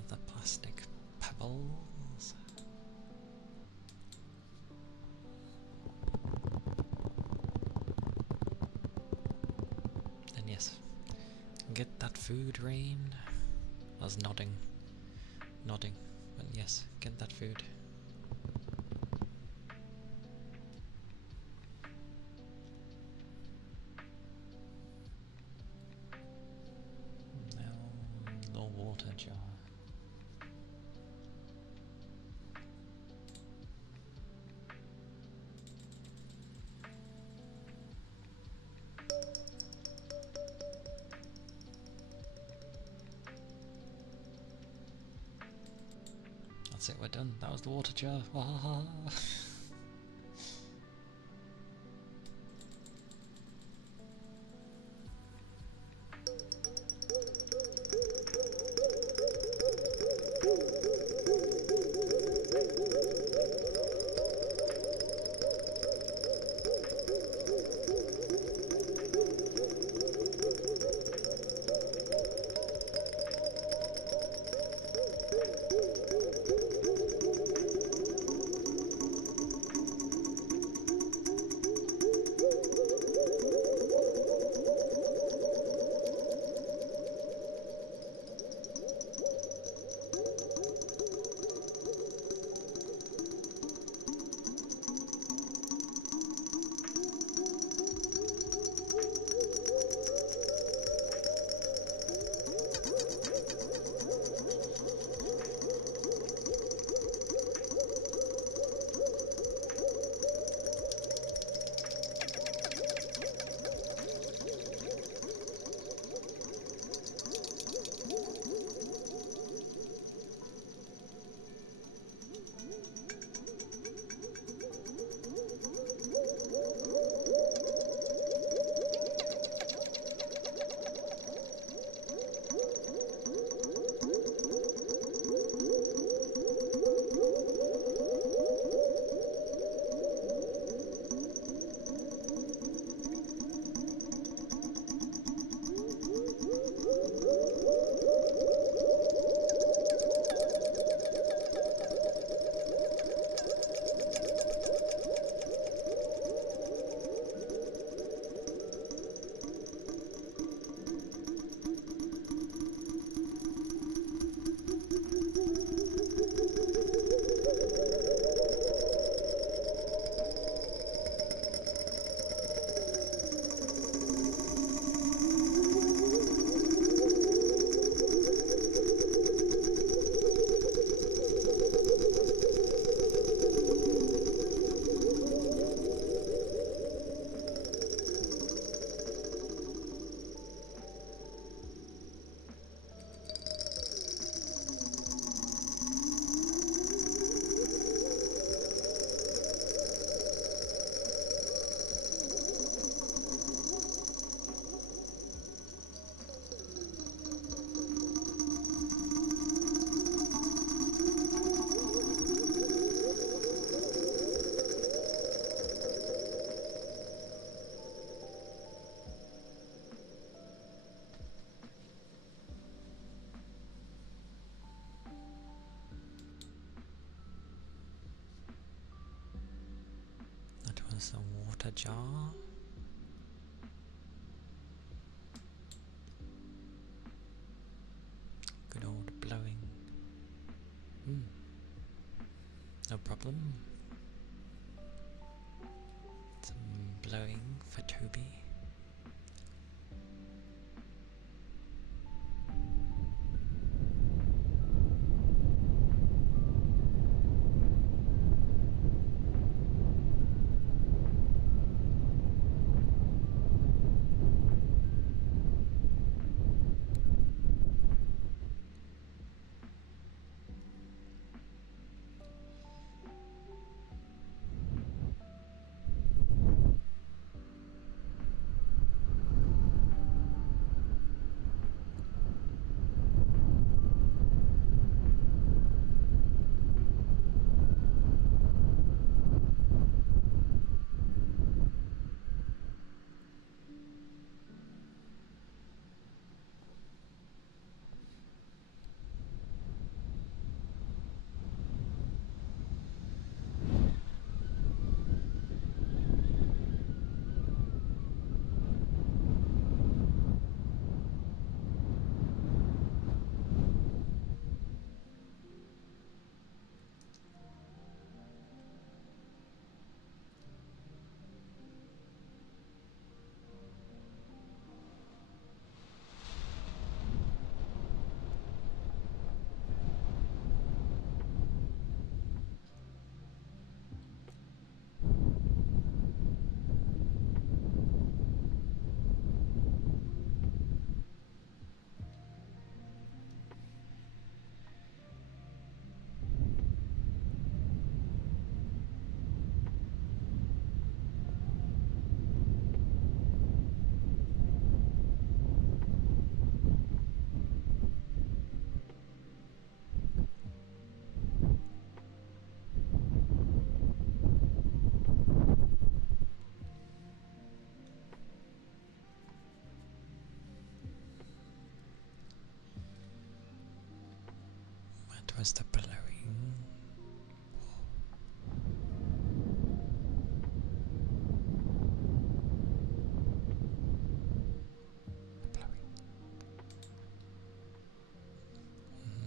the plastic pebbles. And yes, get that food, Rain. I was nodding, but yes, get that food. Now, the water jar. That's it, we're done. That was the water jar. There's a water jar. Good old blowing. No problem. Some blowing for Toby. was the blowing?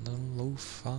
The loafer.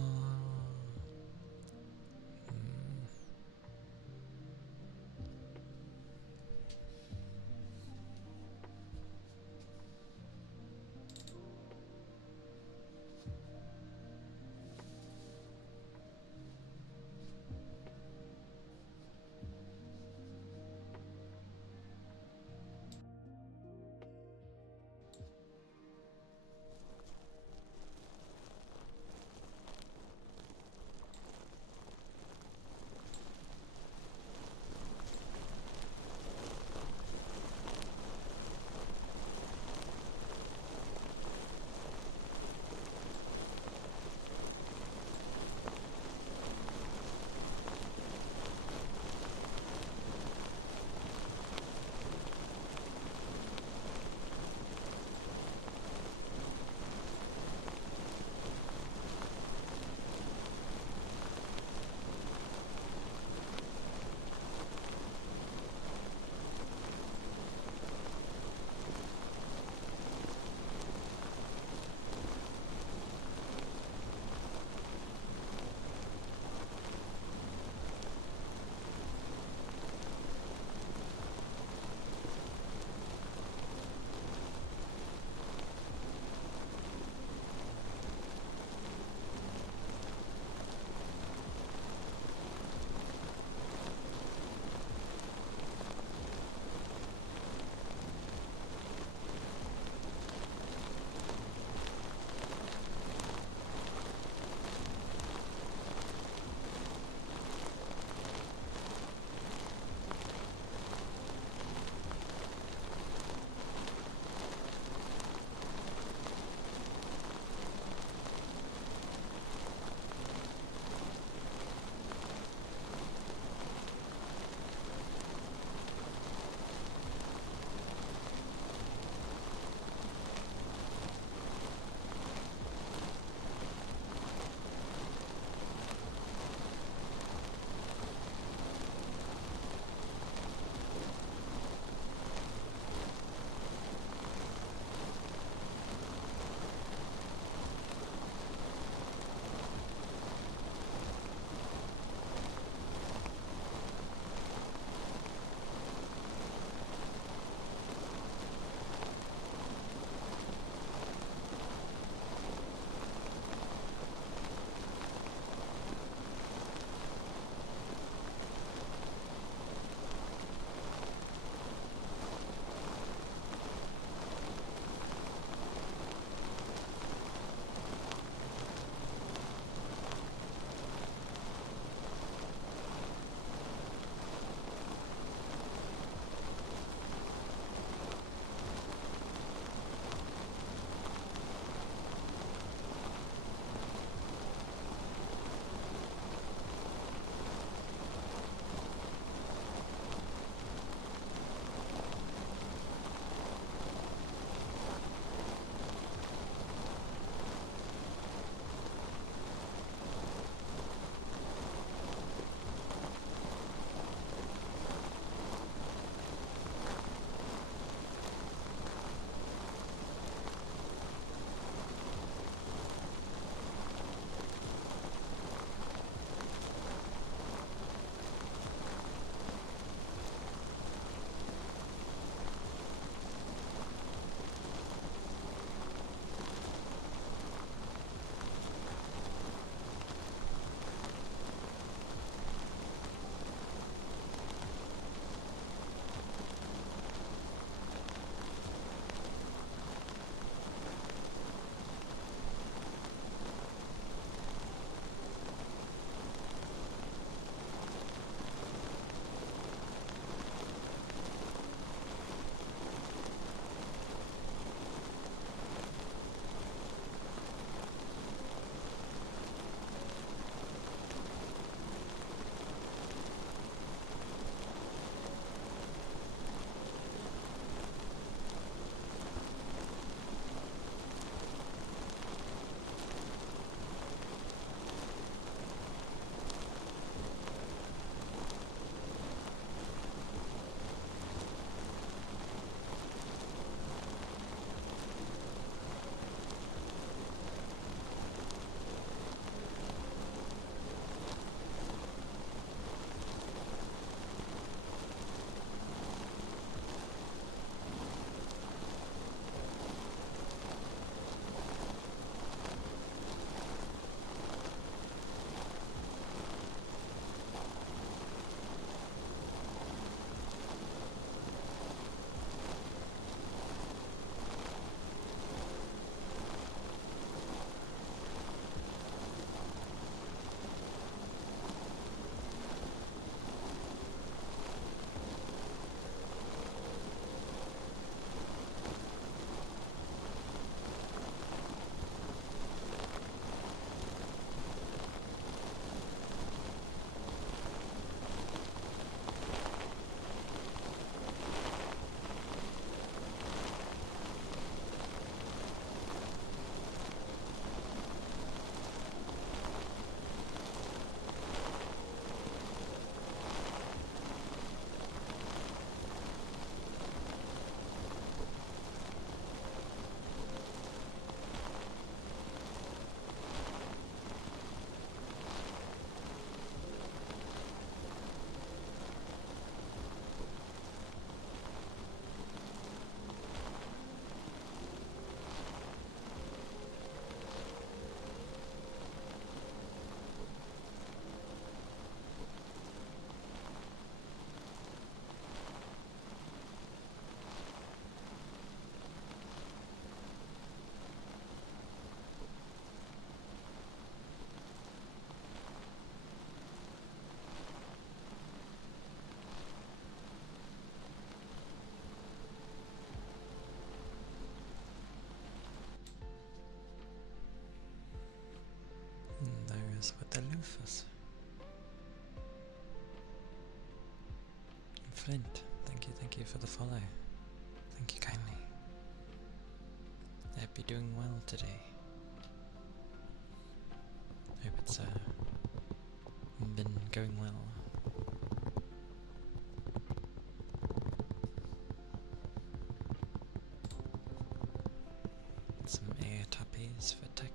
Tappies with the loafers. Flint, thank you for the follow. Thank you kindly. I hope you're doing well today. Hope it's been going well. Some air tappies for tech.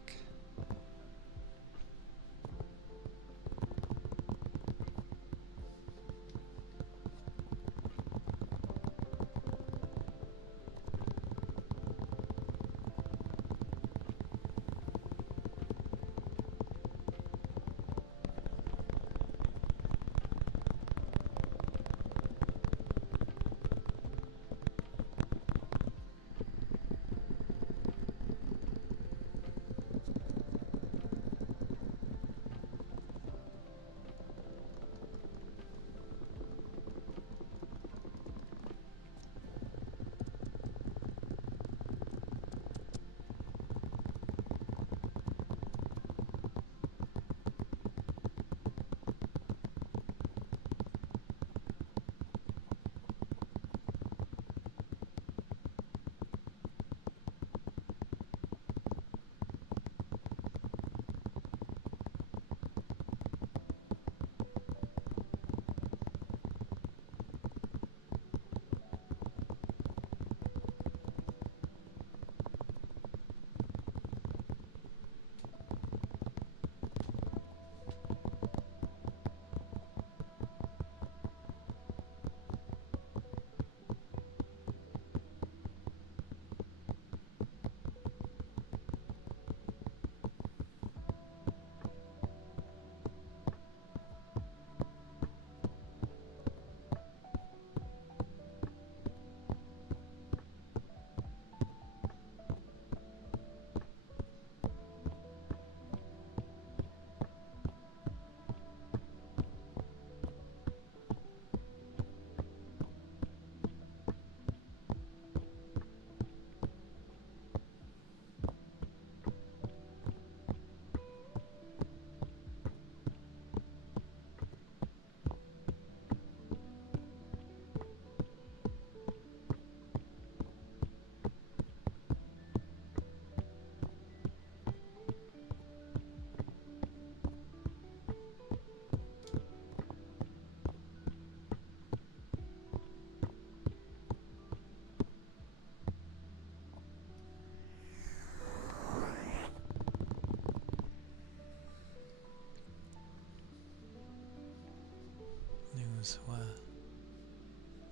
Those were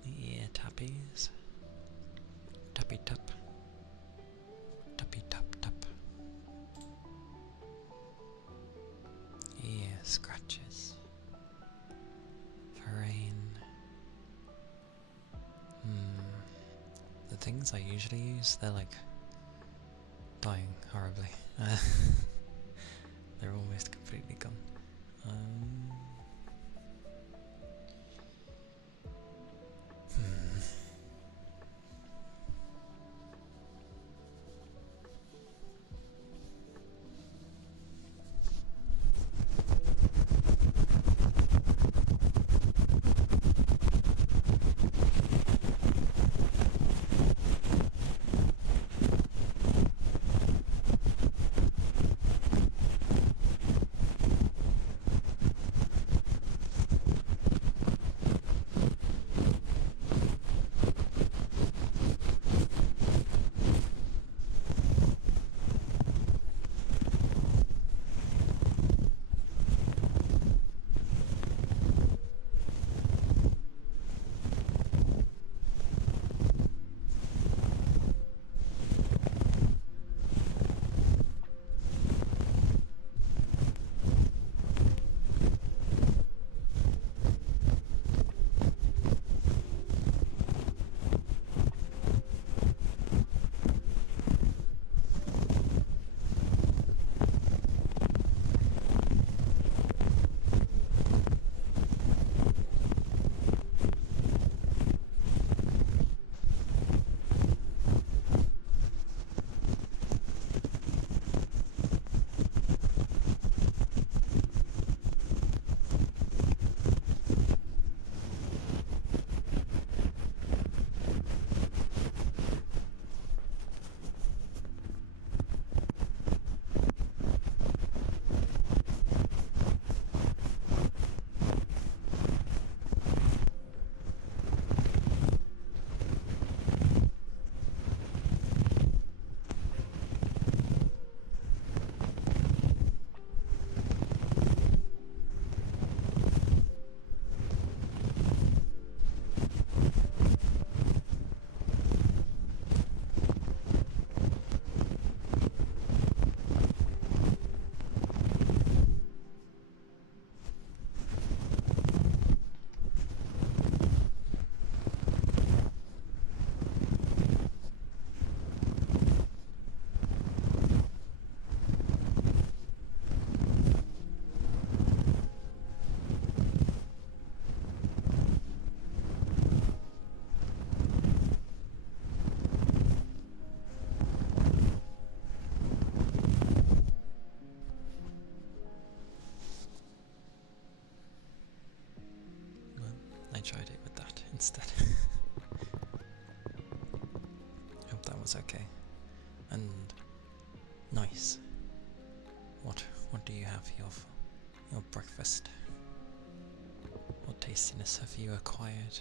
the ear tappies. Tappy tap. Tappy tap tap. Ear scratches. For rain. The things I usually use, they're like dying horribly. They're almost completely gone. That's okay. And nice. What do you have for your breakfast? What tastiness have you acquired?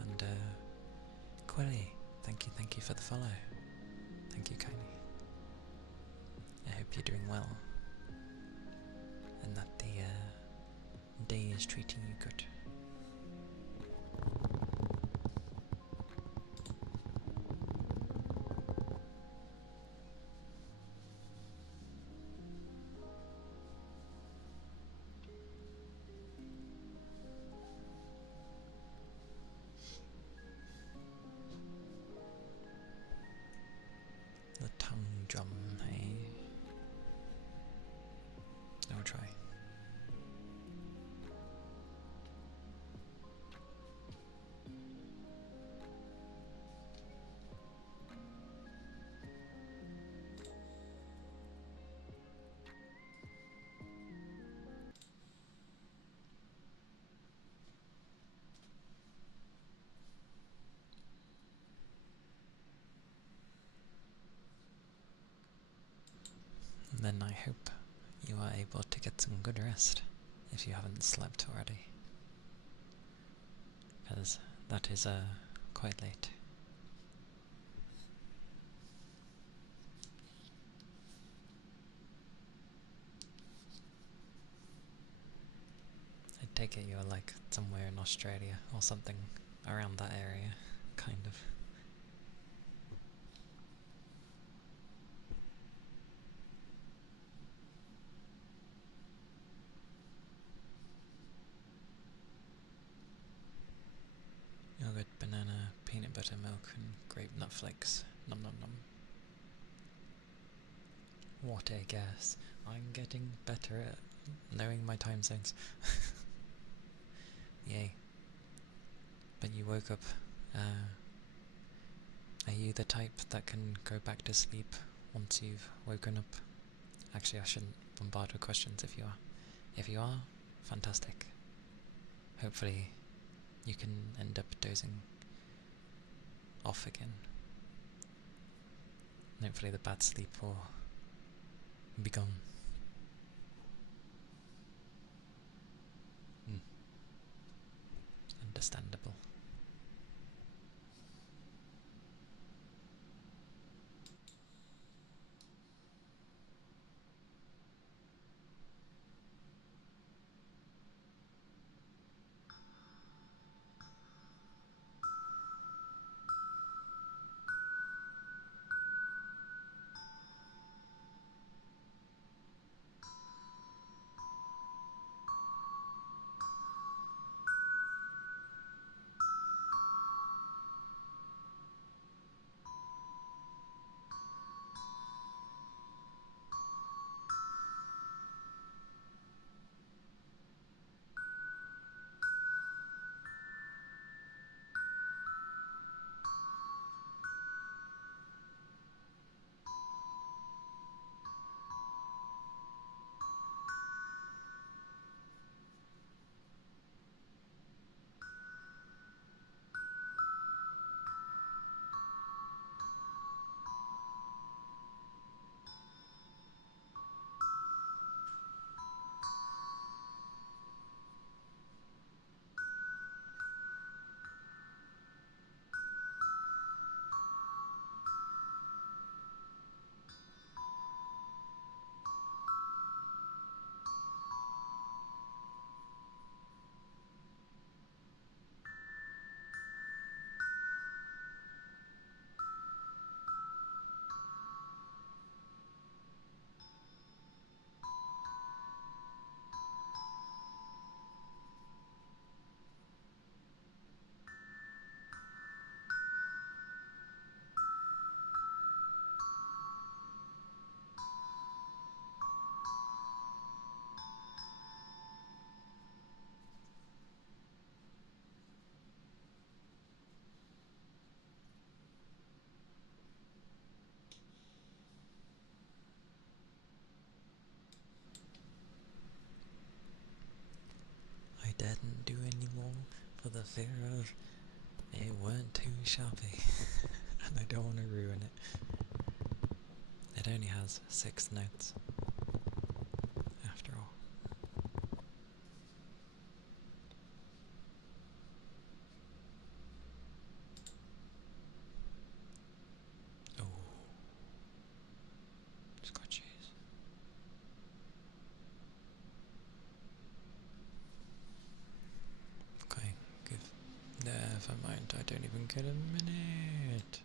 And Calia, thank you for the follow. Thank you kindly. I hope you're doing well, and that the day is treating you good. The tongue drum, hey? I'll try. And then I hope you are able to get some good rest, if you haven't slept already. Because that is quite late. I take it you're like somewhere in Australia or something around that area, kind of. Yogurt, banana, peanut butter, milk, and grape nut flakes. Nom nom nom. What a guess. I'm getting better at knowing my time zones. Yay. But you woke up. Are you the type that can go back to sleep once you've woken up? Actually, I shouldn't bombard with questions if you are. If you are, fantastic. Hopefully you can end up dozing off again. And hopefully the bad sleep will be gone. Understandable. I didn't do any more for the fear of it weren't too shabby. and I don't want to ruin it. It only has 6 notes, after all. Oh, Scotchies. Okay, never mind, I don't even get a minute.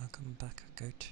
Welcome back, goat.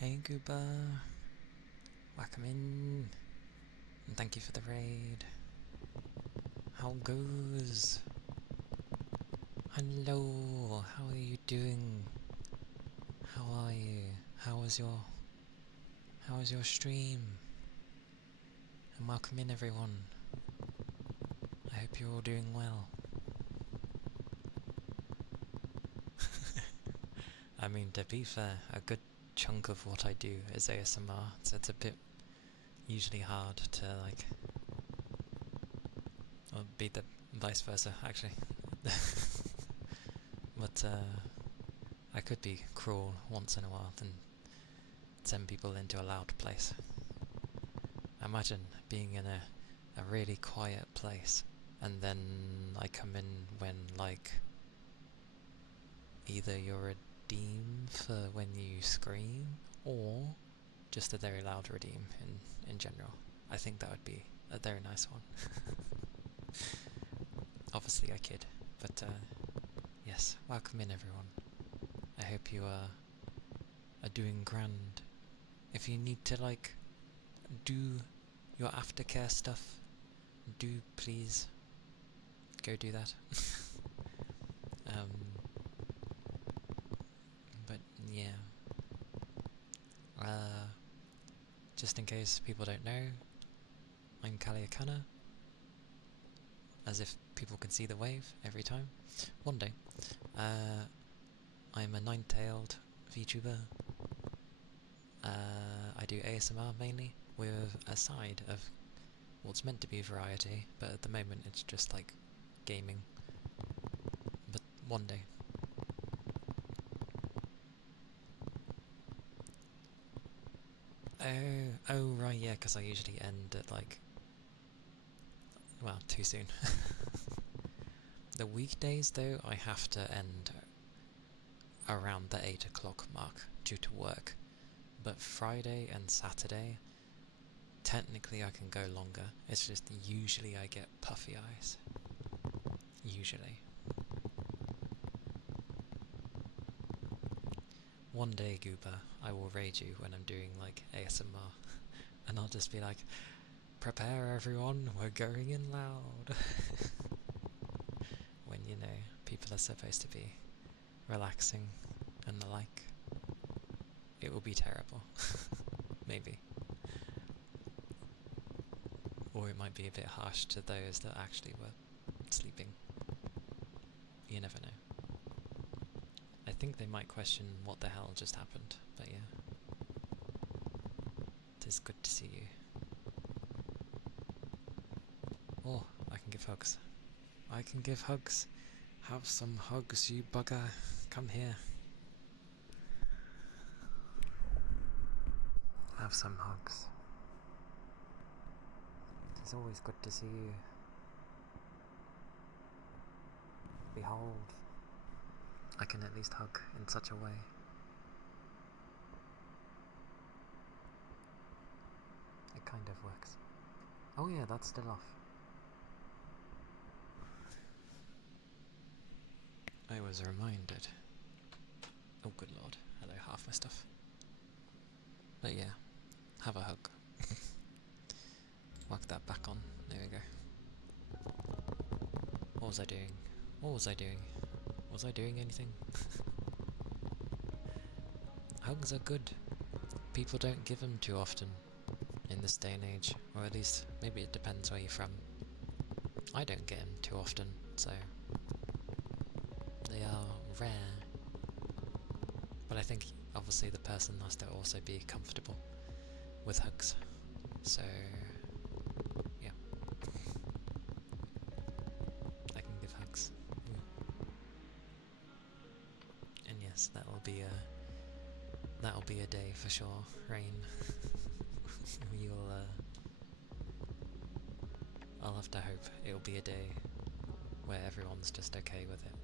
Hey Gooba, welcome in, and thank you for the raid. How goes? Hello, how are you doing? How are you? How was your stream? And welcome in everyone. I hope you're all doing well. I mean, to be fair, a good chunk of what I do is ASMR, so it's a bit usually hard to like, or be the Vice versa, actually. But I could be cruel once in a while and send people into a loud place. Imagine being in a really quiet place and then I come in when, like, either you're redeem for when you scream or just a very loud redeem in general. I think that would be a very nice one. Obviously I kid, but yes, welcome in everyone. I hope you are doing grand. If you need to, like, do your aftercare stuff, do please go do that. But yeah, just in case people don't know, I'm Calia Kana, as if people can see the wave every time. One day. I'm a nine-tailed VTuber. I do ASMR mainly, with a side of what's meant to be variety, but at the moment it's just like gaming. But one day. Oh right, yeah, because I usually end at like, well, too soon. The weekdays though, I have to end around the 8 o'clock mark due to work. But Friday and Saturday, technically I can go longer. It's just usually I get puffy eyes. Usually. One day, Goober, I will raid you when I'm doing like ASMR. And I'll just be like, prepare everyone, we're going in loud. When, you know, people are supposed to be relaxing and the like. It will be terrible. Maybe. Or it might be a bit harsh to those that actually were sleeping. You never know. I think they might question what the hell just happened, but yeah. It is good to see you. Oh, I can give hugs. I can give hugs. Have some hugs, you bugger. Come here. Have some hugs. It is always good to see you. Behold. I can at least hug in such a way. It kind of works. Oh yeah, that's still off. I was reminded. Oh good lord, hello, half my stuff. But yeah, have a hug. Whack that back on, there we go. What was I doing? What was I doing? Was I doing anything? Hugs are good. People don't give them too often in this day and age, or at least maybe it depends where you're from. I don't get them too often, so they are rare. But I think obviously the person has to also be comfortable with hugs, so yeah. I can give hugs. And yes, that'll be a day for sure, Rain. I'll have to hope it'll be a day where everyone's just okay with it.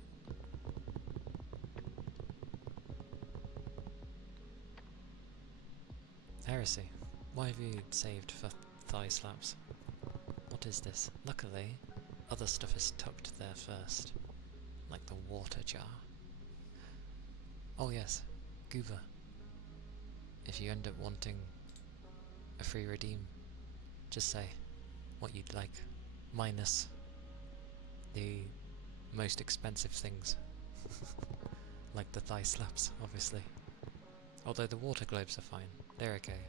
Heresy, why have you saved for thigh slaps? What is this? Luckily, other stuff is tucked there first, like the water jar. Oh yes, Goover. If you end up wanting a free redeem, just say what you'd like, minus the most expensive things, like the thigh slaps, obviously. Although the water globes are fine, they're okay.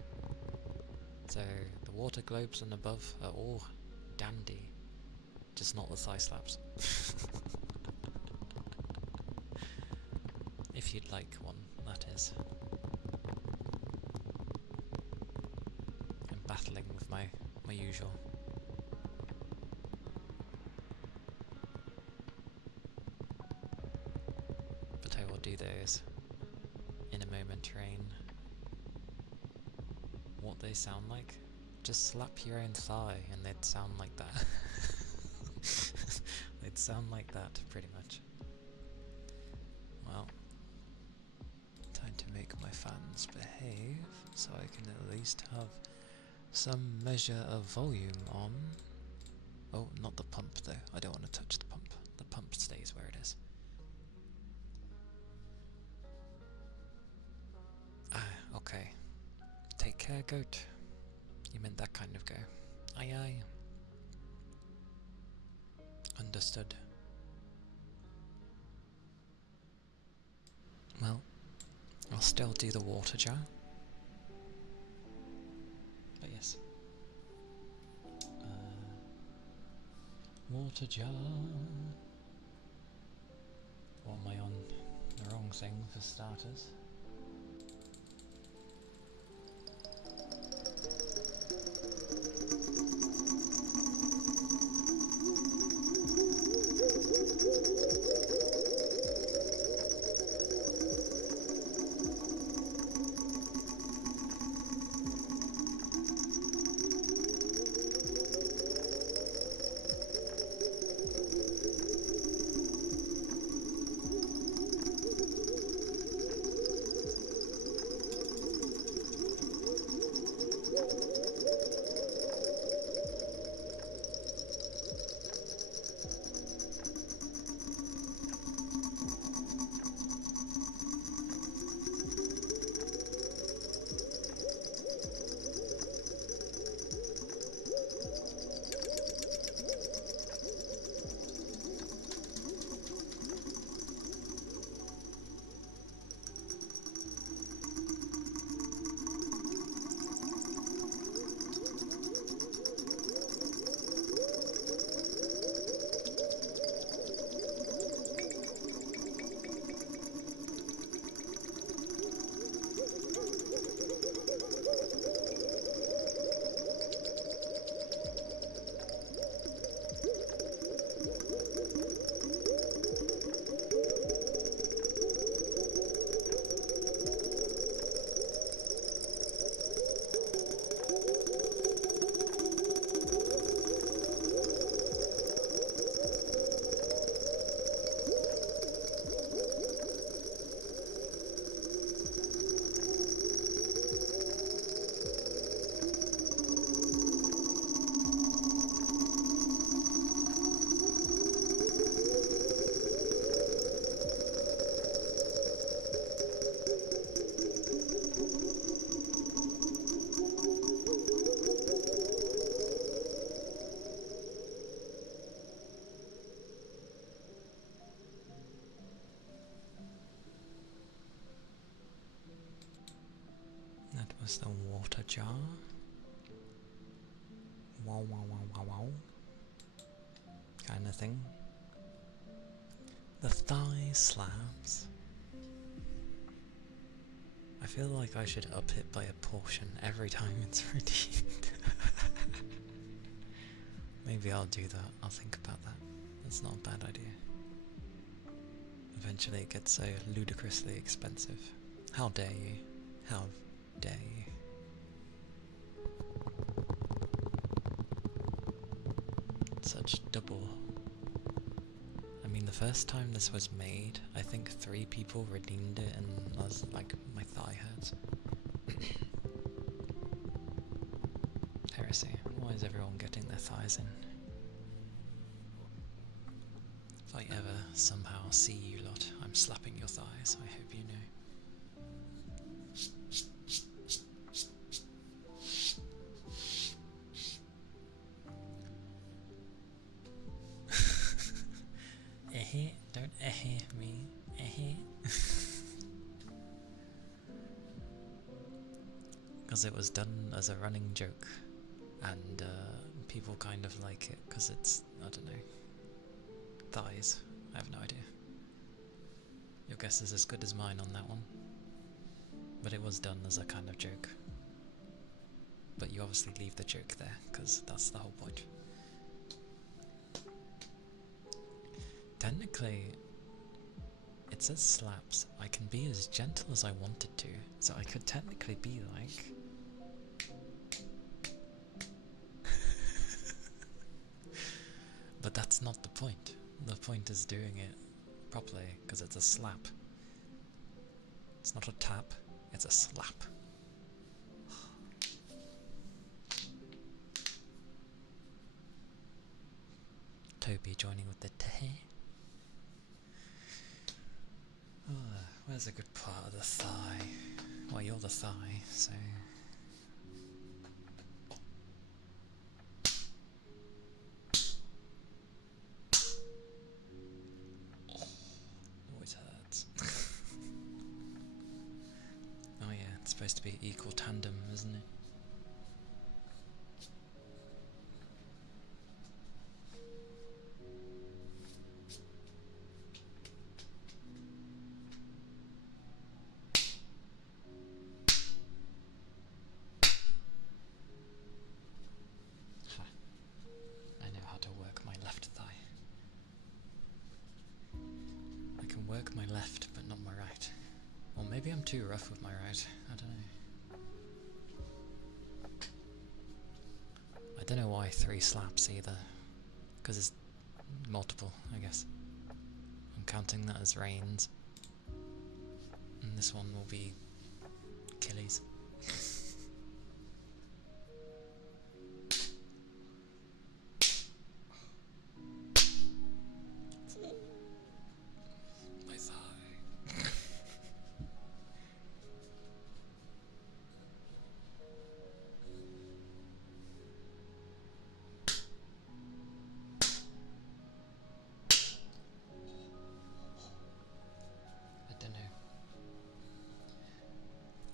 So the water globes and above are all dandy, just not the thigh slaps. If you'd like one, that is. I'm battling with my usual. do those in a moment, Rain. What they sound like? Just slap your own thigh and they'd sound like that. They'd sound like that, pretty much. Well, time to make my fans behave, so I can at least have some measure of volume on. Oh, not the pump though. I don't want to touch the pump. The pump stays where it is. Ah, okay. Take care, goat. You meant that kind of go. Aye aye. Understood. Well, I'll still do the water jar. But yes. Water jar. Or am I on the wrong thing for starters? That was the water jar. Wow, wow, wow, wow, wow. Kind of thing. The thigh slabs. I feel like I should up it by a portion every time it's redeemed. Maybe I'll do that. I'll think about that. That's not a bad idea. Eventually it gets so ludicrously expensive. How dare you? How dare you? Such double. I mean, the first time this was made, I think 3 people redeemed it and I was like, my thigh hurts. Heresy. Why is everyone getting their thighs in? If I ever somehow see you lot, I'm slapping your thighs, I hope you know. Don't me. Because it was done as a running joke, and people kind of like it because it's, I don't know, thighs. I have no idea. Your guess is as good as mine on that one. But it was done as a kind of joke. But you obviously leave the joke there, because that's the whole point. Technically, It says slaps. I can be as gentle as I wanted to, so I could technically be like... But that's not the point. The point is doing it properly, because it's a slap. It's not a tap, it's a slap. Toby joining with the teh. Oh, where's a good part of the thigh? Well, you're the thigh, so... Always hurts. Oh yeah, it's supposed to be equal tandem, isn't it? I know how to work my left thigh. I can work my left, but not my right. Or maybe I'm too rough with my right, I don't know. I don't know why 3 slaps either, because it's multiple, I guess. I'm counting that as reigns. And this one will be Achilles. My thigh.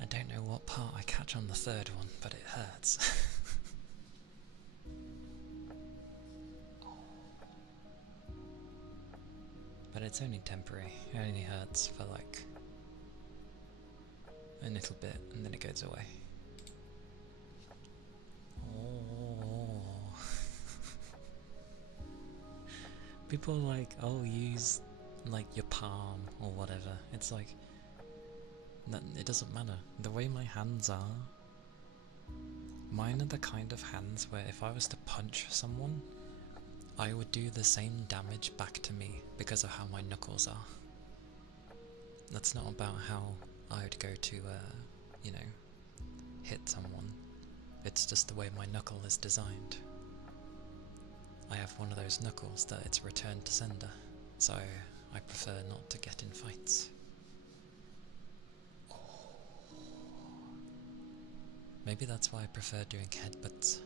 I don't know what part I catch on the third one, but it hurts. But it's only temporary. It only hurts for like a little bit and then it goes away. Oh. People are like, oh, use like your palm or whatever. It's like, it doesn't matter. The way my hands are, mine are the kind of hands where if I was to punch someone, I would do the same damage back to me because of how my knuckles are. That's not about how I would go to, you know, hit someone. It's just the way my knuckle is designed. I have one of those knuckles that it's return to sender, so I prefer not to get in fights. Maybe that's why I prefer doing headbutts.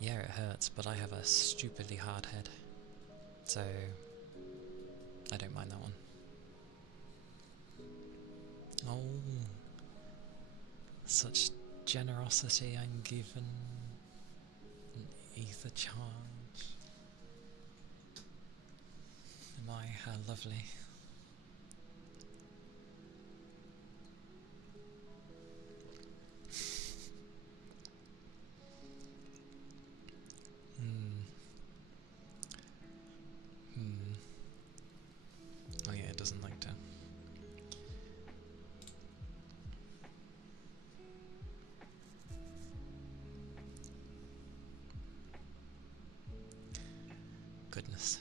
Yeah, it hurts, but I have a stupidly hard head, so I don't mind that one. Oh, such generosity I'm given. An ether charge. My, how lovely. Oh yeah, it doesn't like to. Goodness.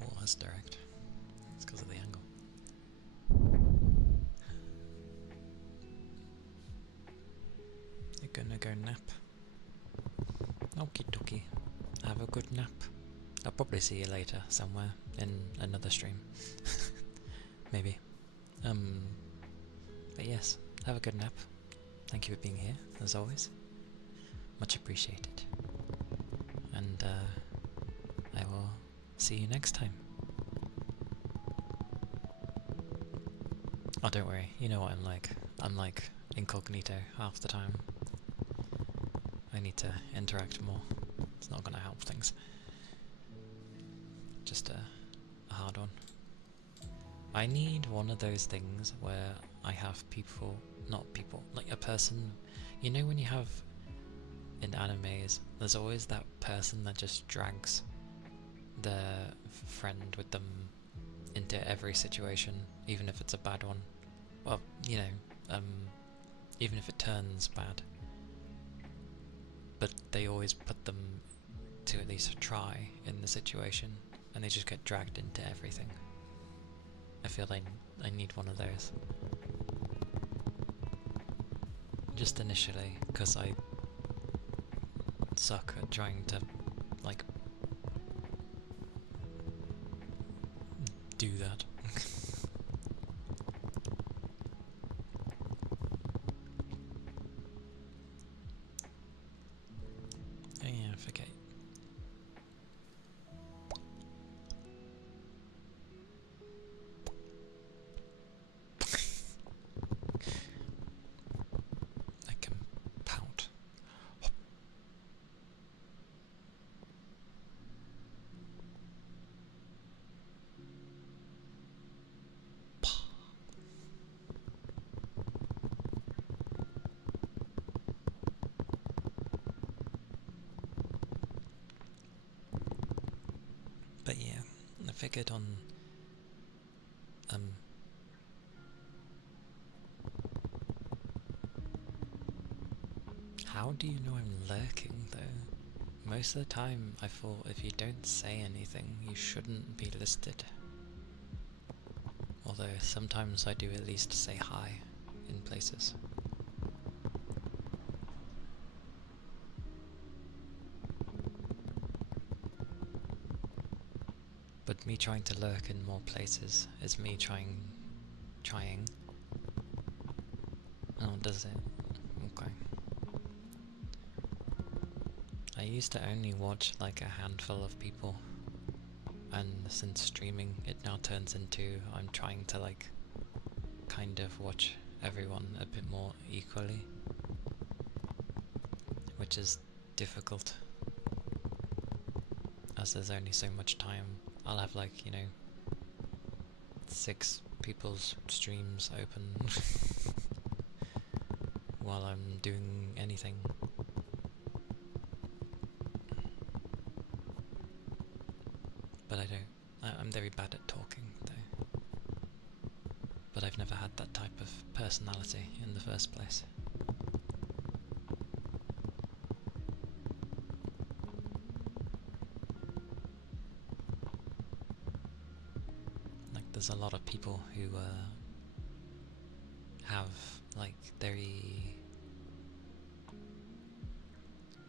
Oh, that's direct. It's because of the angle. You're gonna go nap? Okie dokie. Have a good nap. I'll probably see you later somewhere in another stream. Maybe. But yes, have a good nap. Thank you for being here, as always. Much appreciated. And I will see you next time. Oh, don't worry, you know what I'm like. I'm like incognito half the time. I need to interact more. It's not gonna help things. Just a hard one. I need one of those things where I have people, not people, like a person, you know when you have in animes, there's always that person that just drags their friend with them into every situation, even if it's a bad one. Well, you know, even if it turns bad. But they always put them to at least try in the situation, and they just get dragged into everything. I feel I need one of those. Just initially, because I suck at trying to, like, do that. Oh yeah, forget. I can pout. But yeah, I figured on how do you know I'm lurking though? Most of the time I thought if you don't say anything you shouldn't be listed. Although sometimes I do at least say hi in places. But me trying to lurk in more places is me trying. Oh, does it? Okay. I used to only watch like a handful of people, and since streaming it now turns into I'm trying to like kind of watch everyone a bit more equally, which is difficult as there's only so much time. I'll have like, you know, 6 people's streams open while I'm doing anything. But I'm very bad at talking though. But I've never had that type of personality in the first place. Like there's a lot of people who have like very,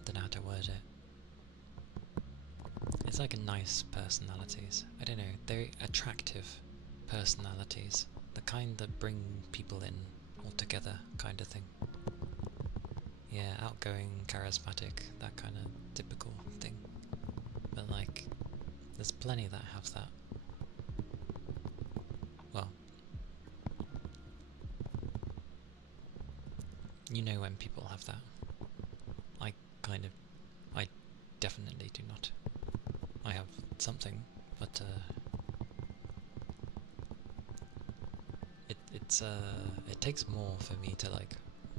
don't know how to word it. It's like a nice personalities. I don't know, very attractive personalities. The kind that bring people in all together kind of thing. Yeah, outgoing, charismatic, that kind of typical thing. But like, there's plenty that have that. Well, you know when people have that. I definitely do not. I have something, but it takes more for me to like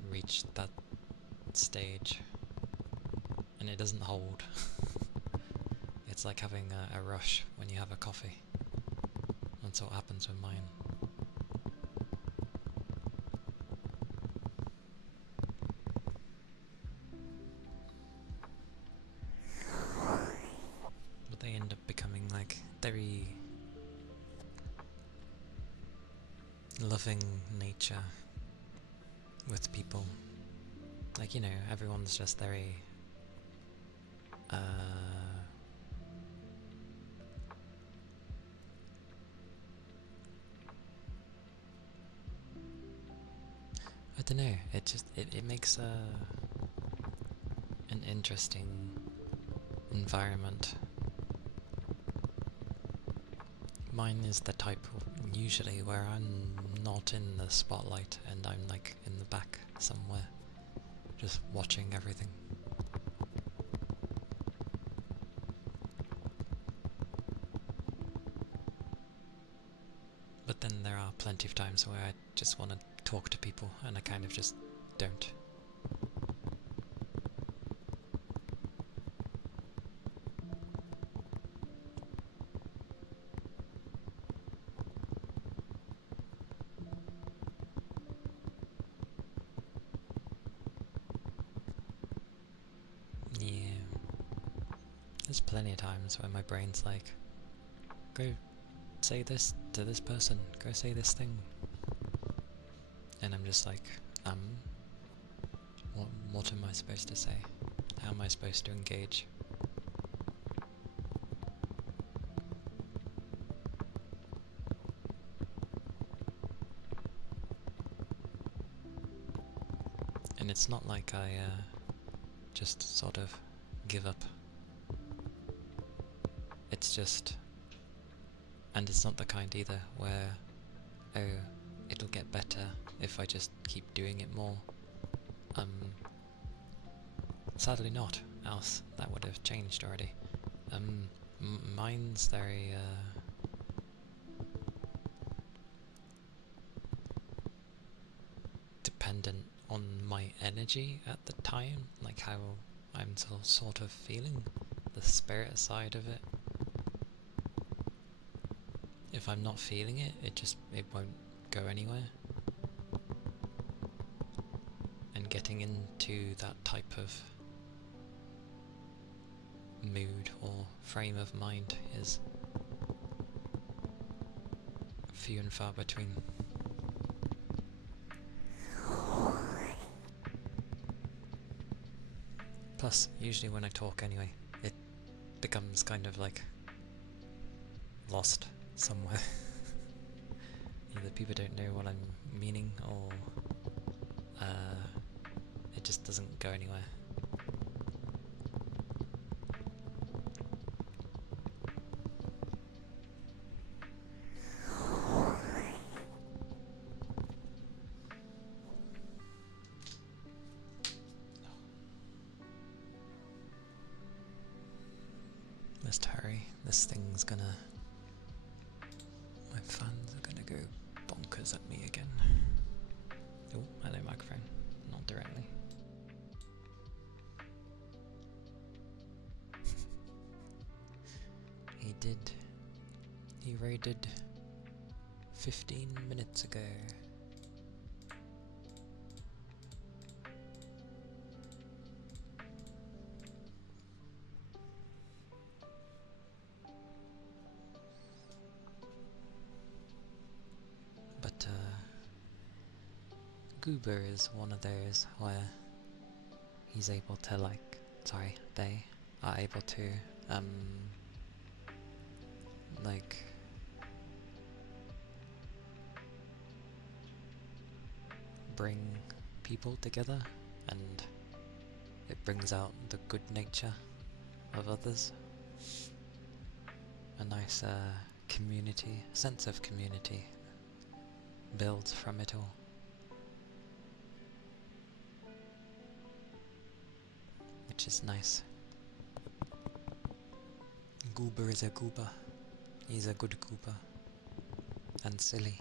reach that stage, and it doesn't hold. It's like having a rush when you have a coffee. That's what happens with mine. But they end up becoming like very loving nature with people. Like, you know, everyone's just very I don't know, it makes an interesting environment. Mine is the type usually where I'm not in the spotlight and I'm like in the back somewhere, just watching everything. But then there are plenty of times where I just want to talk to people, and I kind of just don't. Yeah. There's plenty of times when my brain's like, go say this to this person, go say this thing. And I'm just like, what am I supposed to say? How am I supposed to engage? And it's not like I just sort of give up. It's just, and it's not the kind either where, oh, it'll get better if I just keep doing it more. Sadly not, else that would have changed already. Mine's very, dependent on my energy at the time, like how I'm sort of feeling, the spirit side of it. If I'm not feeling it, it won't go anywhere. And getting into that type of mood or frame of mind is few and far between. Plus, usually when I talk anyway, it becomes kind of like lost somewhere. Either people don't know what I'm meaning, or it just doesn't go anywhere. Let's hurry, this thing's gonna... my fans are gonna go bonkers at me again. Oh, hello microphone, not directly. He did. He raided 15 minutes ago. But Goober is one of those where he's able to they are able to like bring people together, and it brings out the good nature of others. A nice community, sense of community builds from it all. Which is nice. Goober is a goober. He's a good goober. And silly.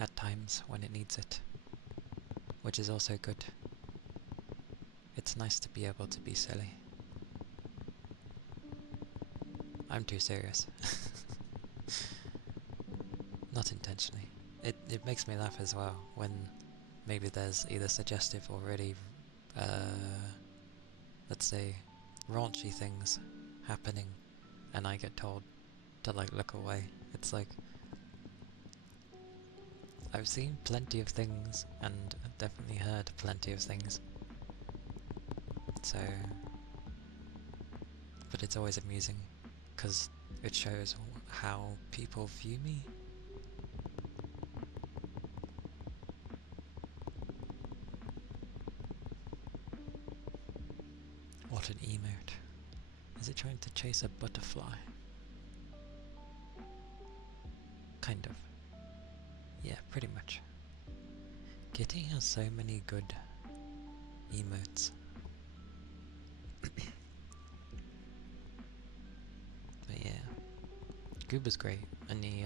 At times when it needs it. Which is also good. It's nice to be able to be silly. I'm too serious. Not intentionally. It makes me laugh as well when maybe there's either suggestive or really, let's say, raunchy things happening, and I get told to like look away. It's like, I've seen plenty of things and definitely heard plenty of things. So, but it's always amusing because it shows how people view me. What an emote. Is it trying to chase a butterfly? Kind of. Yeah, pretty much. Kitty has so many good emotes. But yeah. Goober's great, and he,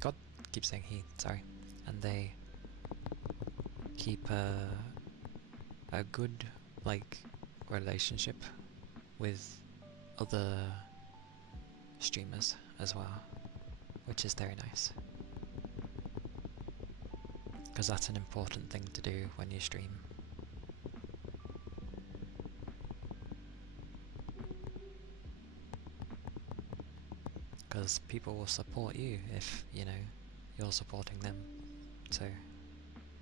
God keeps saying he, sorry. And they keep a good, like, relationship with other streamers as well, which is very nice. Because that's an important thing to do when you stream. Because people will support you if, you know, you're supporting them. So,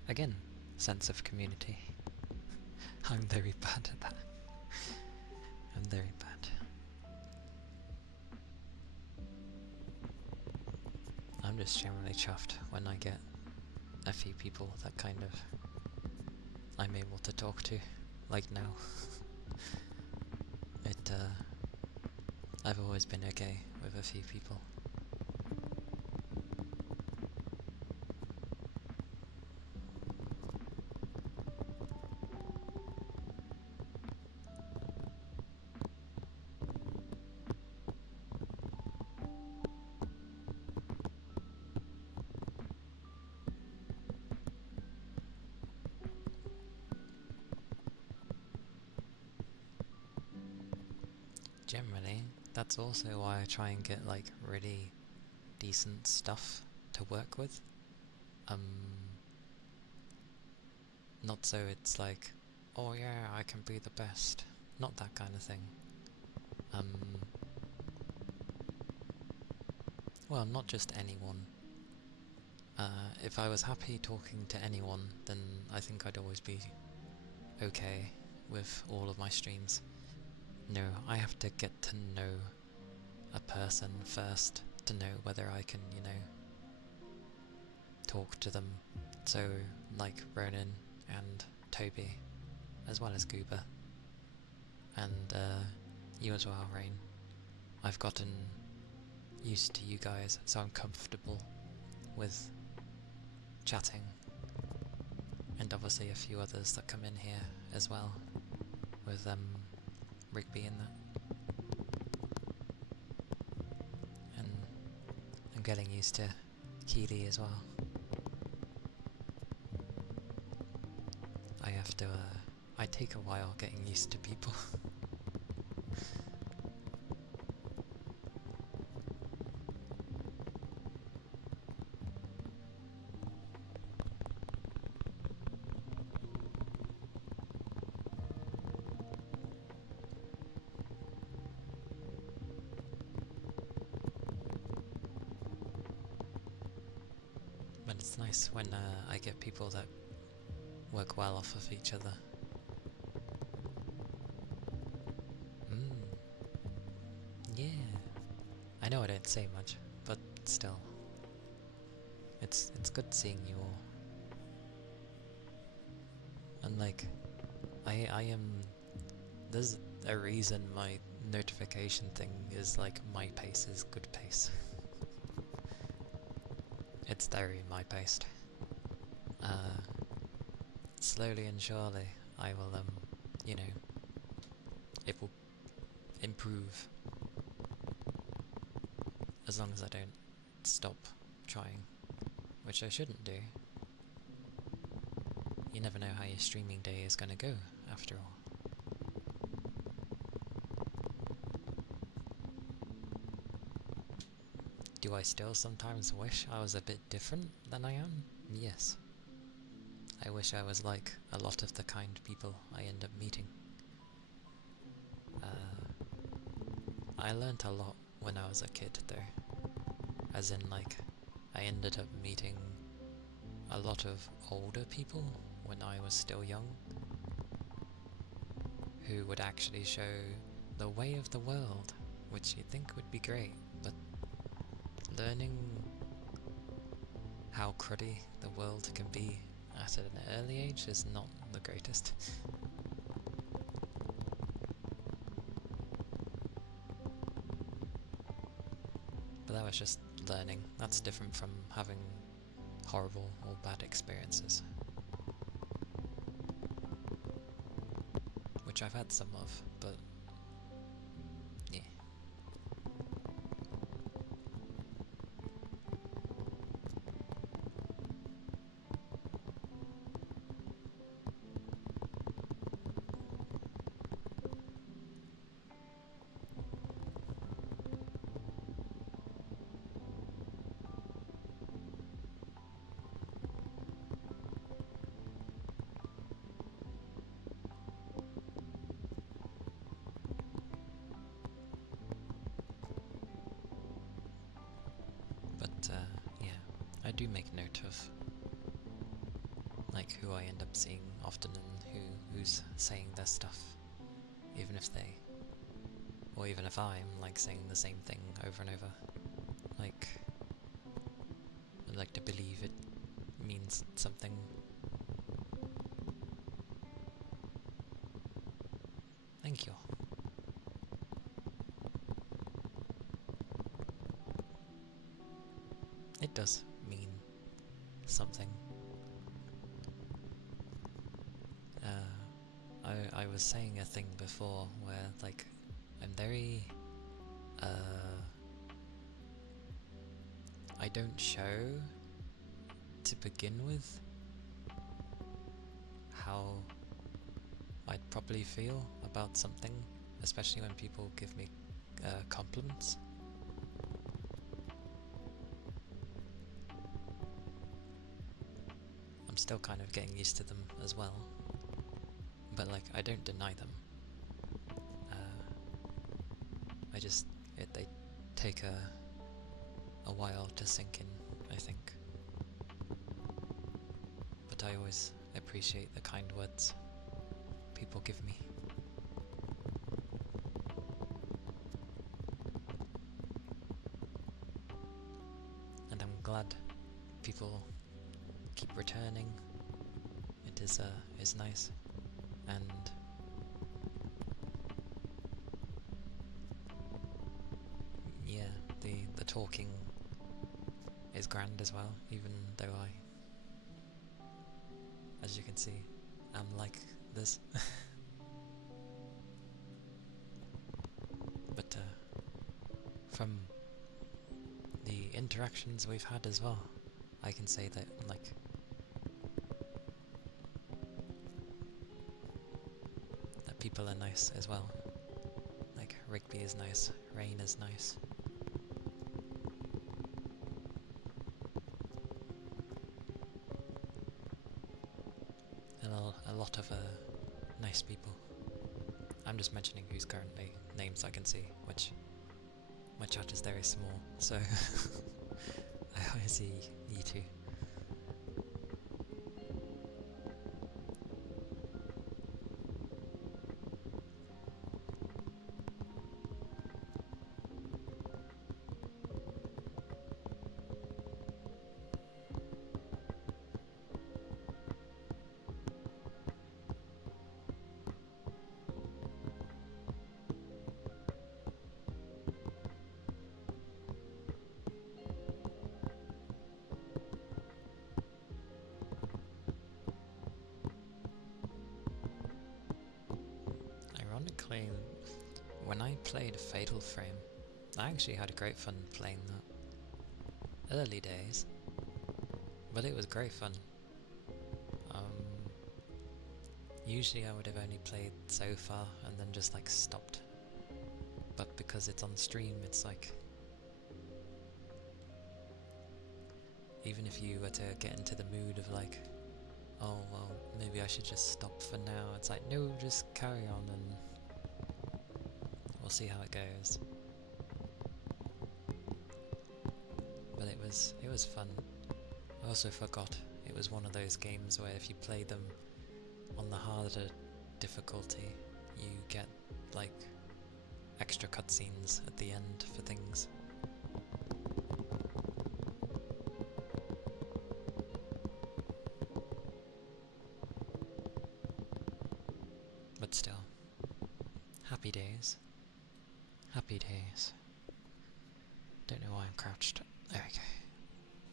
again, sense of community. I'm very bad at that. I'm very bad. I'm just generally chuffed when I get a few people that kind of I'm able to talk to, like now. I've always been okay with a few people. Generally, that's also why I try and get like really decent stuff to work with. Not so it's like, oh yeah, I can be the best. Not that kind of thing. Well, not just anyone. If I was happy talking to anyone, then I think I'd always be okay with all of my streams. No, I have to get to know a person first to know whether I can, you know, talk to them. So, like Ronan and Toby, as well as Goober, and you as well, Rain. I've gotten used to you guys, so I'm comfortable with chatting, and obviously a few others that come in here as well, with Rigby and that. And I'm getting used to Calia as well. I have to, I take a while getting used to people. But it's nice when I get people that work well off of each other. Yeah. I know I don't say much, but still. It's good seeing you all. And like, I am... There's a reason my notification thing is like, my pace is good pace. It's very my paced. Slowly and surely, I will, you know, it will improve. As long as I don't stop trying, which I shouldn't do. You never know how your streaming day is gonna go, after all. Do I still sometimes wish I was a bit different than I am? Yes. I wish I was like a lot of the kind people I end up meeting. I learnt a lot when I was a kid though. As in like, I ended up meeting a lot of older people when I was still young, who would actually show the way of the world, which you'd think would be great, but learning how cruddy the world can be at an early age is not the greatest. But that was just learning. That's different from having horrible or bad experiences. Which I've had some of, but yeah. do make note of like who I end up seeing often and who's saying their stuff, even if they, or even if I'm like saying the same thing over and over. Like, I'd like to believe it means something. Thank you. It does mean something. I was saying a thing before where, like, I'm very, I don't show, to begin with, how I'd probably feel about something, especially when people give me compliments. I'm still kind of getting used to them as well, but like, I don't deny them. They take a while to sink in, I think. But I always appreciate the kind words people give me. And I'm glad people keep returning. It is nice, and yeah, the talking is grand as well, even though as you can see, I'm like this. But from the interactions we've had as well, I can say that, like, that people are nice as well. Like, Rigby is nice, Rain is nice. And a lot of nice people. I'm just mentioning who's currently names I can see, which my chat is very small, so I only see you two. Ironically, when I played Fatal Frame, I actually had great fun playing that. Early days, but it was great fun. Usually I would have only played so far and then just like stopped. But because it's on stream, it's like, even if you were to get into the mood of like, oh well, maybe I should just stop for now, it's like, no, just carry on and we'll see how it goes. But it was fun. I also forgot it was one of those games where if you play them on the harder difficulty, you get like extra cutscenes at the end for things. But still, happy days. Happy days. Don't know why I'm crouched. There we go.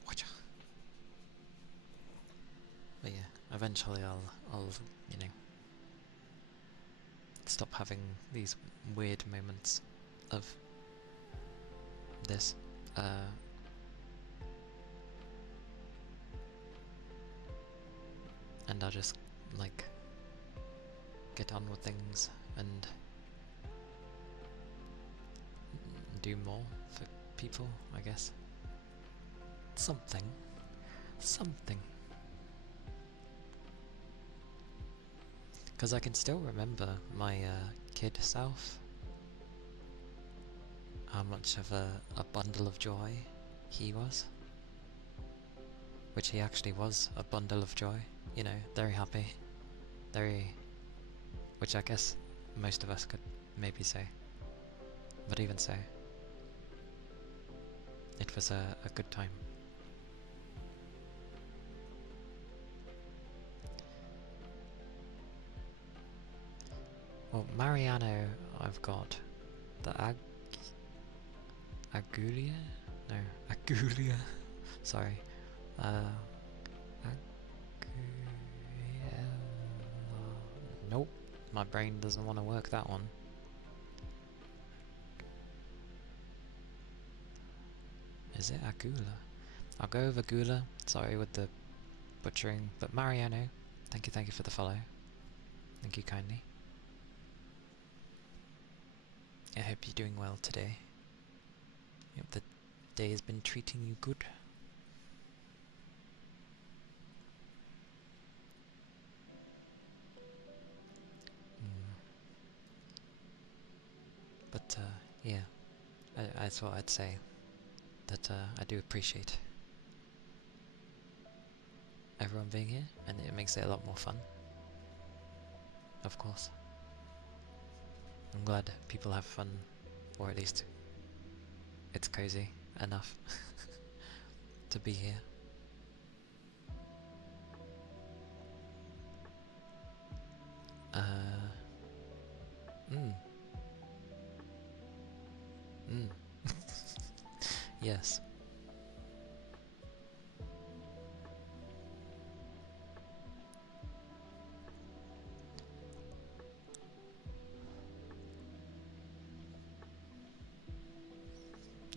Watcha. But yeah, eventually I'll, you know, stop having these weird moments of this. And I'll just, like, get on with things and do more for people, I guess. Something. Because I can still remember my kid self. How much of a bundle of joy he was. which he actually was a bundle of joy, you know, very happy, very, which I guess most of us could maybe say, but even so, it was a good time. Well, Mariano, I've got the Agulia? No, Agulia. Sorry. Nope, my brain doesn't want to work that one. Is it Agula? I'll go with Agula. Sorry with the butchering, but Mariano, thank you for the follow. Thank you kindly. I hope you're doing well today. I hope the day has been treating you good. But yeah, I thought I'd say that I do appreciate everyone being here, and it makes it a lot more fun. Of course. I'm glad people have fun, or at least it's cozy enough to be here. Yes.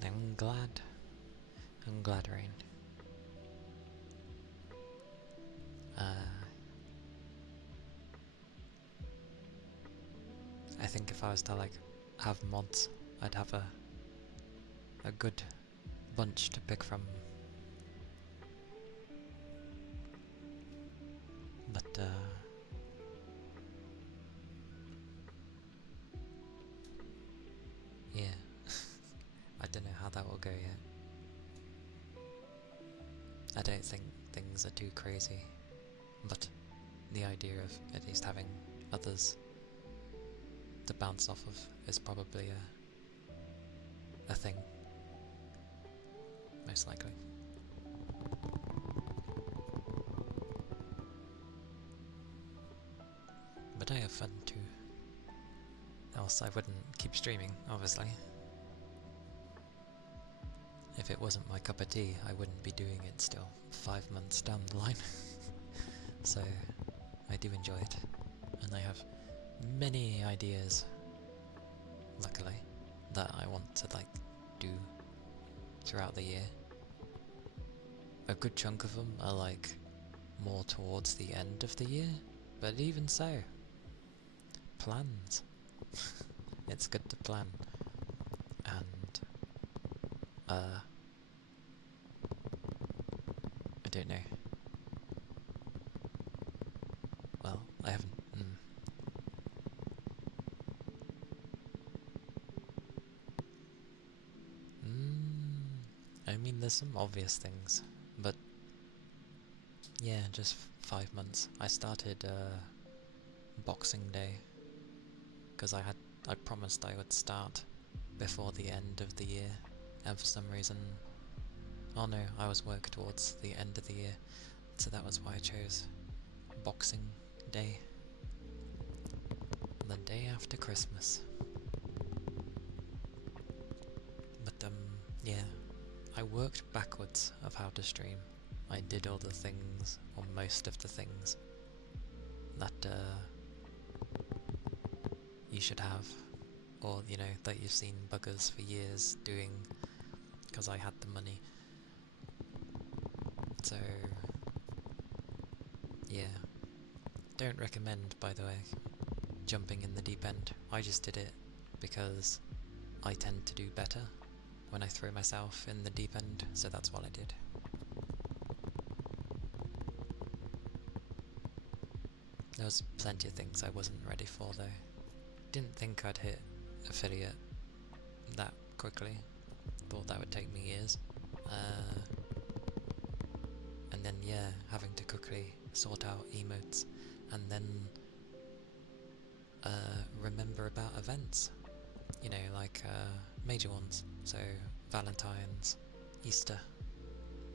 I'm glad, Rain. I think if I was to like have mods, I'd have a good bunch to pick from. But yeah, I don't know how that will go yet. I don't think things are too crazy, but the idea of at least having others to bounce off of is probably a thing, most likely. But I have fun too, else I wouldn't keep streaming, obviously. If it wasn't my cup of tea, I wouldn't be doing it still, 5 months down the line. So, I do enjoy it, and I have many ideas, luckily, that I want to like do throughout the year. A good chunk of them are like more towards the end of the year, but even so, plans. It's good to plan, and I don't know. Well, I haven't. I mean, there's some obvious things, but yeah, just 5 months. I started Boxing Day because I promised I would start before the end of the year, and for some reason, oh no, I was working towards the end of the year, so that was why I chose Boxing Day, the day after Christmas. But yeah, I worked backwards of how to stream. I did all the things, or most of the things, that you should have, or you know, that you've seen buggers for years doing, because I had the money. So yeah, don't recommend, by the way, jumping in the deep end. I just did it because I tend to do better when I throw myself in the deep end, so that's what I did. There was plenty of things I wasn't ready for though. Didn't think I'd hit affiliate that quickly. Thought that would take me years. And and then yeah, having to quickly sort out emotes, and then remember about events, you know, like major ones, so Valentine's, Easter,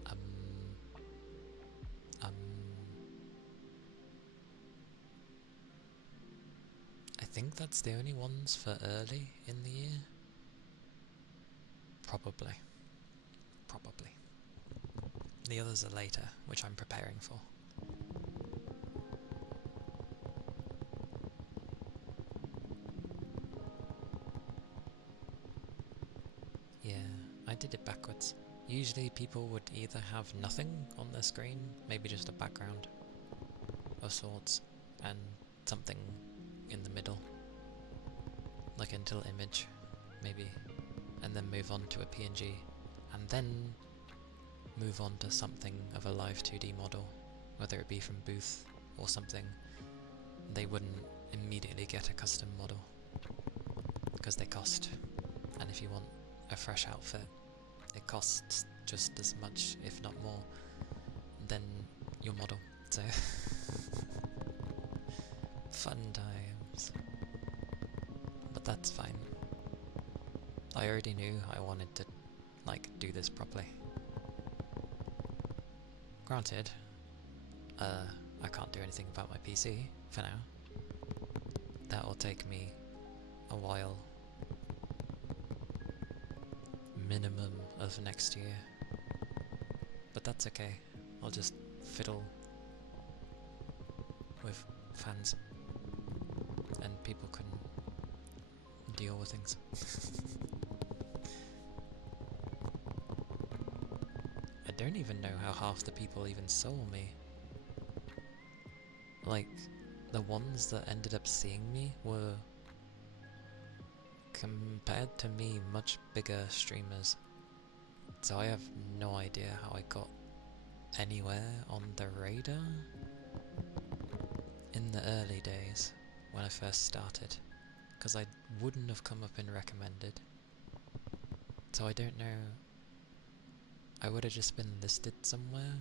um, um, I think that's the only ones for early in the year. Probably. The others are later, which I'm preparing for. Yeah, I did it backwards. Usually people would either have nothing on their screen, maybe just a background of sorts, and something in the middle, like a little image, maybe, and then move on to a PNG, and then move on to something of a live 2D model, whether it be from Booth or something. They wouldn't immediately get a custom model, because they cost, and if you want a fresh outfit, it costs just as much, if not more, than your model, so fun times. But that's fine. I already knew I wanted to, like, do this properly. Granted, I can't do anything about my PC for now. That will take me a while. Minimum of next year. But that's okay. I'll just fiddle with fans and people can deal with things. I don't even know how half the people even saw me. Like, the ones that ended up seeing me were, compared to me, much bigger streamers. So I have no idea how I got anywhere on the radar in the early days when I first started, because I wouldn't have come up in recommended. So I don't know, I would have just been listed somewhere.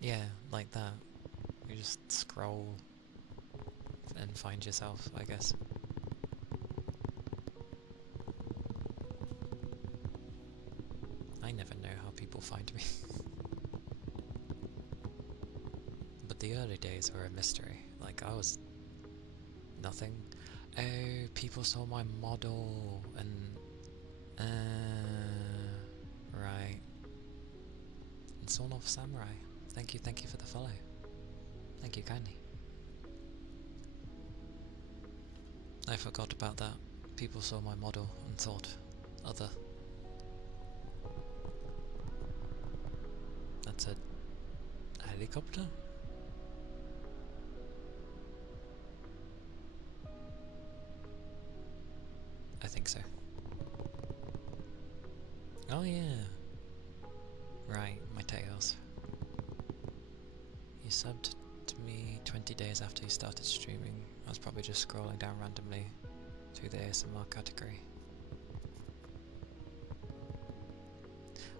Yeah, like that. You just scroll and find yourself, I guess. I never know how people find me. But the early days were a mystery. Like, I was nothing. Oh, people saw my model and right. And Sawn Off Samurai. Thank you for the follow. Thank you kindly. I forgot about that. People saw my model and thought other. That's a helicopter? I think so. Oh yeah. Right, my tails. You subbed to me 20 days after you started streaming. I was probably just scrolling down randomly through the ASMR category.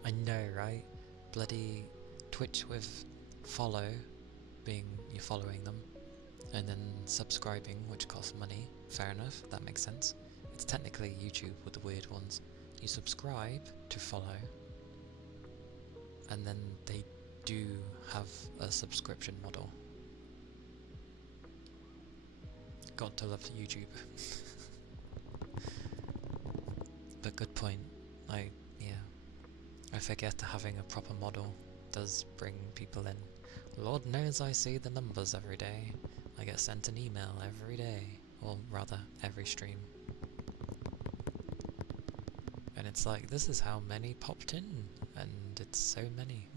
I know, right? Bloody Twitch with follow, being you following them, and then subscribing, which costs money. Fair enough, that makes sense. It's technically YouTube with the weird ones. You subscribe to follow, and then they do have a subscription model. Got to love YouTube. But good point. I forget having a proper model does bring people in. Lord knows I see the numbers every day. I get sent an email every day, or rather, every stream. And it's like, this is how many popped in, and it's so many.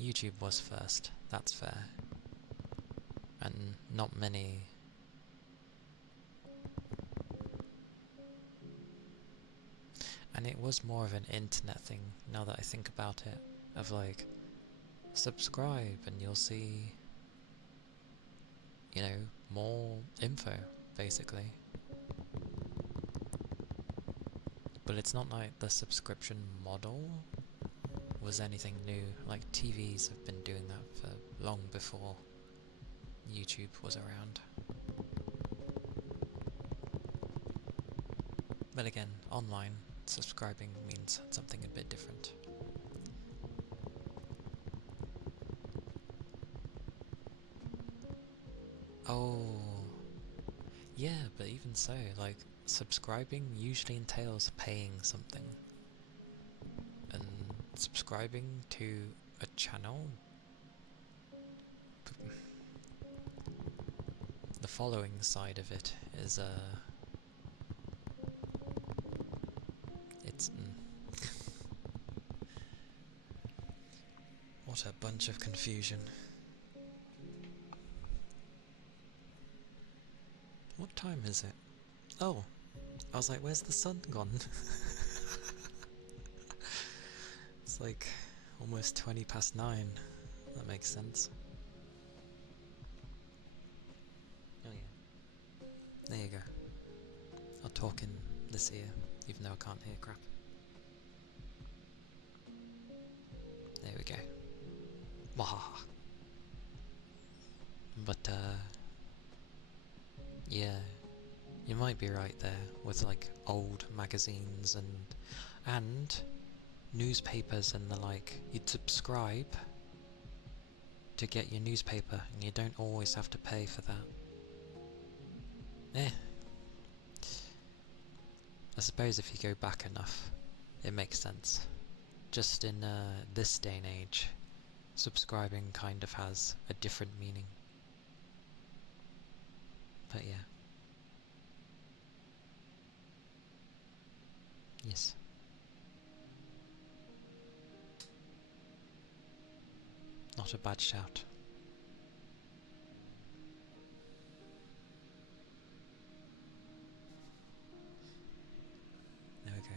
YouTube was first, that's fair. And not many. And it was more of an internet thing, now that I think about it, of like, subscribe and you'll see, you know, more info, basically. But it's not like the subscription model was anything new. Like, TVs have been doing that for long before YouTube was around. But again, online subscribing means something a bit different. Oh, yeah, but even so, like, subscribing usually entails paying something. And subscribing to a channel, the following side of it is, it's, what a bunch of confusion. What time is it? Oh, I was like, where's the sun gone? It's like almost 20 past 9. That makes sense. Oh yeah. There you go. I'll talk in this ear, even though I can't hear crap. There we go. Wahaha. But, yeah, you might be right there with like old magazines and newspapers and the like. You'd subscribe to get your newspaper, and you don't always have to pay for that. I suppose if you go back enough, it makes sense. Just in this day and age, subscribing kind of has a different meaning. But yeah. Yes. Not a bad shout. There we go.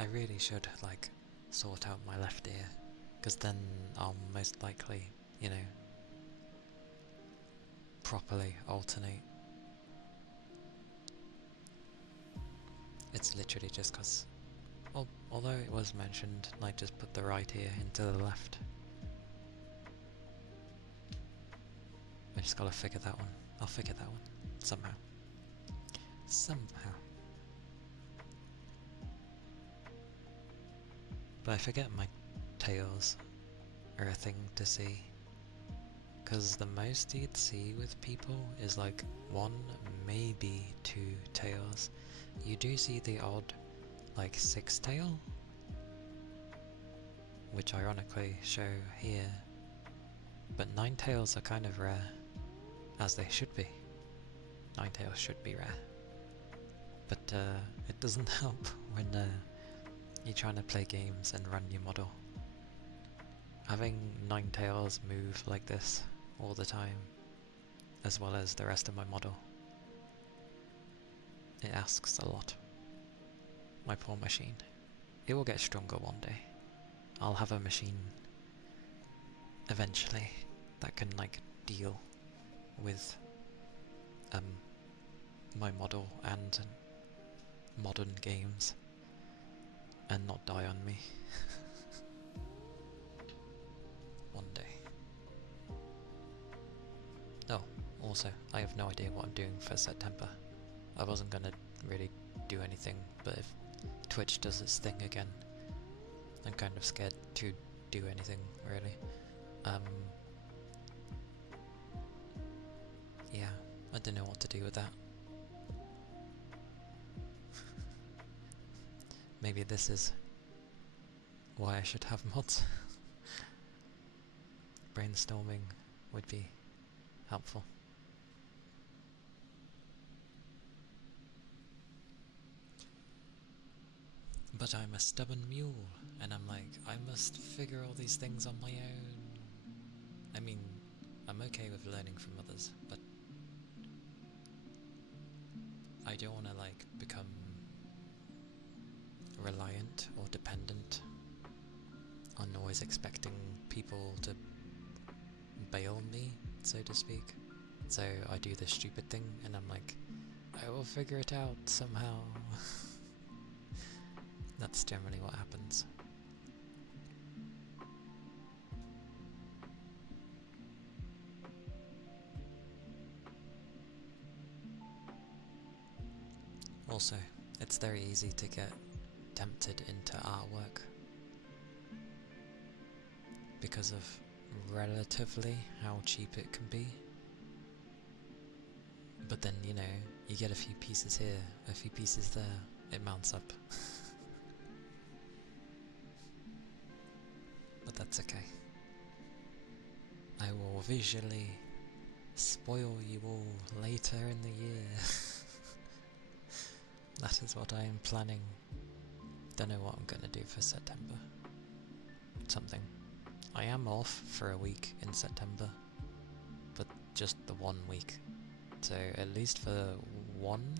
I really should, like, sort out my left ear, because then I'll most likely, you know, properly alternate. It's literally just because, well, although it was mentioned, like, just put the right ear into the left. I just gotta figure that one. I'll figure that one. Somehow. Somehow. But I forget my tails are a thing to see. Because the most you'd see with people is like 1, maybe 2 tails. You do see the odd, like, 6 tail, which ironically show here. But 9 tails are kind of rare, as they should be. 9 tails should be rare. But it doesn't help when you're trying to play games and run your model. Having 9 tails move like this all the time, as well as the rest of my model, it asks a lot. My poor machine. It will get stronger one day. I'll have a machine eventually that can, like, deal with my model and modern games and not die on me. One day. Oh, also, I have no idea what I'm doing for September. I wasn't gonna really do anything, but if Twitch does its thing again, I'm kind of scared to do anything, really. Yeah, I don't know what to do with that. Maybe this is why I should have mods. Brainstorming would be helpful. But I'm a stubborn mule, and I'm like, I must figure all these things on my own. I mean, I'm okay with learning from others, but I don't want to, like, become reliant or dependent on always expecting people to bail me, so to speak. So I do this stupid thing, and I'm like, I will figure it out somehow. That's generally what happens. Also, it's very easy to get tempted into artwork because of relatively how cheap it can be. But then, you know, you get a few pieces here, a few pieces there, it mounts up. But that's okay. I will visually spoil you all later in the year. That is what I am planning. Don't know what I'm gonna do for September. Something. I am off for a week in September, but just the 1 week. So at least for one,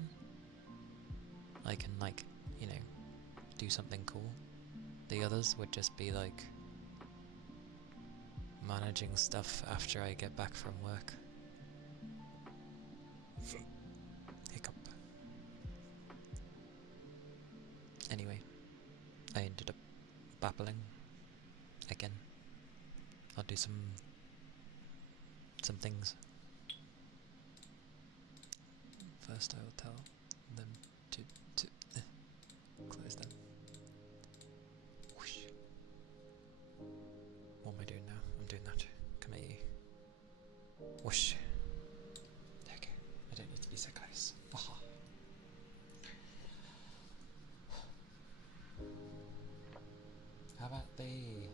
I can, like, you know, do something cool. The others would just be like managing stuff after I get back from work. Hiccup. Anyway, I ended up babbling again. I'll do some things. First I will tell them to close them. Whoosh. What am I doing now? I'm doing that. Come at you. Whoosh. Okay, I don't need to be so close. How about the...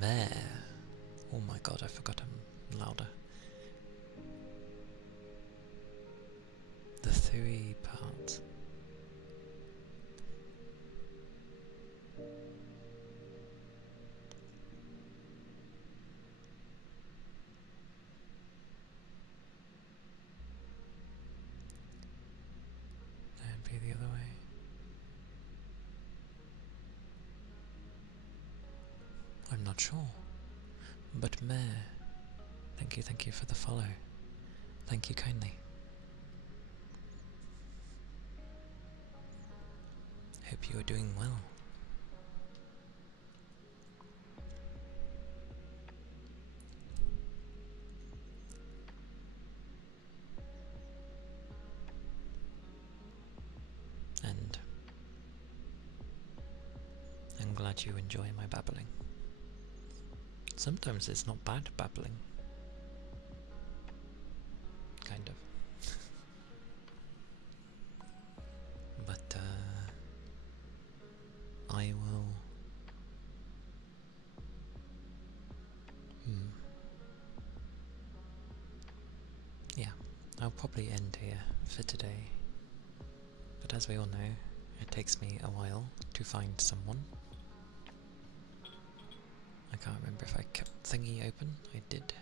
Meh. Oh my god, I forgot I'm louder. The 3 part. And be the other way. I'm not sure. But meh. Thank you for the follow. Thank you kindly. Hope you are doing well. And I'm glad you enjoy my babbling. Sometimes it's not bad babbling. Kind of. But I will... Yeah, I'll probably end here for today. but as we all know, it takes me a while to find someone. I can't remember if I kept thingy open. I did.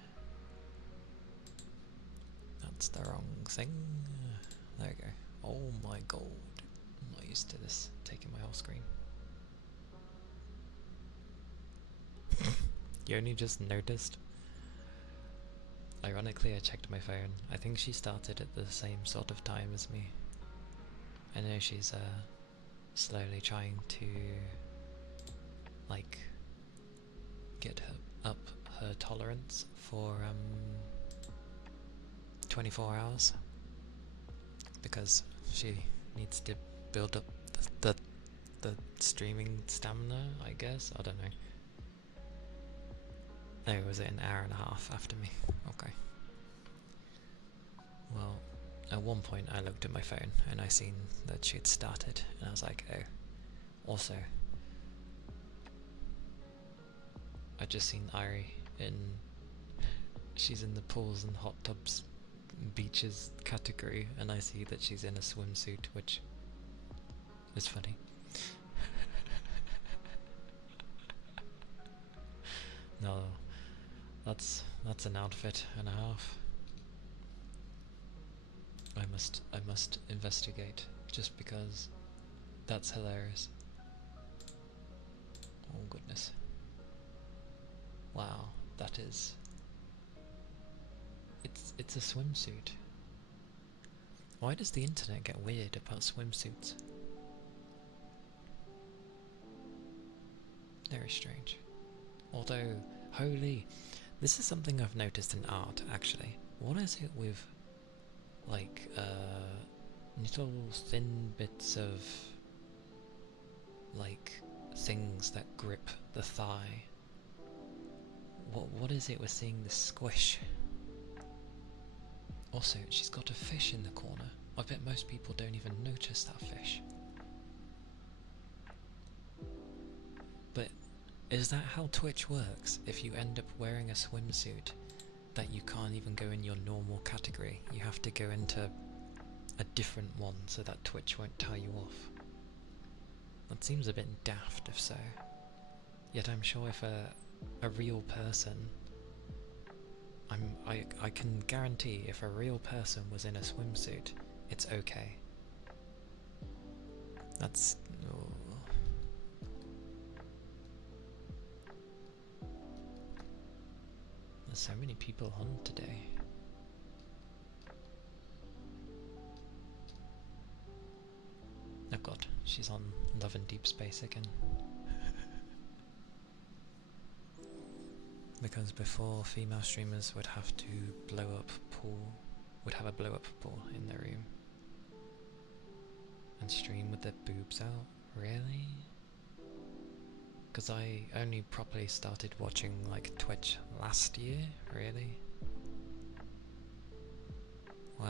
That's the wrong thing. There we go. Oh my god. I'm not used to this taking my whole screen. You only just noticed? Ironically, I checked my phone. I think she started at the same sort of time as me. I know she's slowly trying to like get up her tolerance for 24 hours because she needs to build up the streaming stamina, I guess. I don't know. Oh, was it an hour and a half after me? Okay. Well, at one point I looked at my phone and I seen that she'd started, and I was like, oh. Also, I just seen Irie she's in the pools and hot tubs beaches category, and I see that she's in a swimsuit, which is funny. No, that's an outfit and a half. I must investigate just because that's hilarious. Oh goodness. Wow, that is. It's a swimsuit. Why does the internet get weird about swimsuits? Very strange. Although, holy, this is something I've noticed in art actually. What is it with like little thin bits of like things that grip the thigh? What is it we're seeing this squish? Also, she's got a fish in the corner. I bet most people don't even notice that fish. But is that how Twitch works? If you end up wearing a swimsuit that you can't even go in your normal category, you have to go into a different one so that Twitch won't tie you off. That seems a bit daft if so. Yet I'm sure if a real person, I can guarantee if a real person was in a swimsuit, it's okay. That's... Oh. There's so many people on today. Oh god, she's on Love and Deep Space again. Because before, female streamers would have to have a blow up pool in their room and stream with their boobs out. Really? Because I only properly started watching like Twitch last year, really? Wow.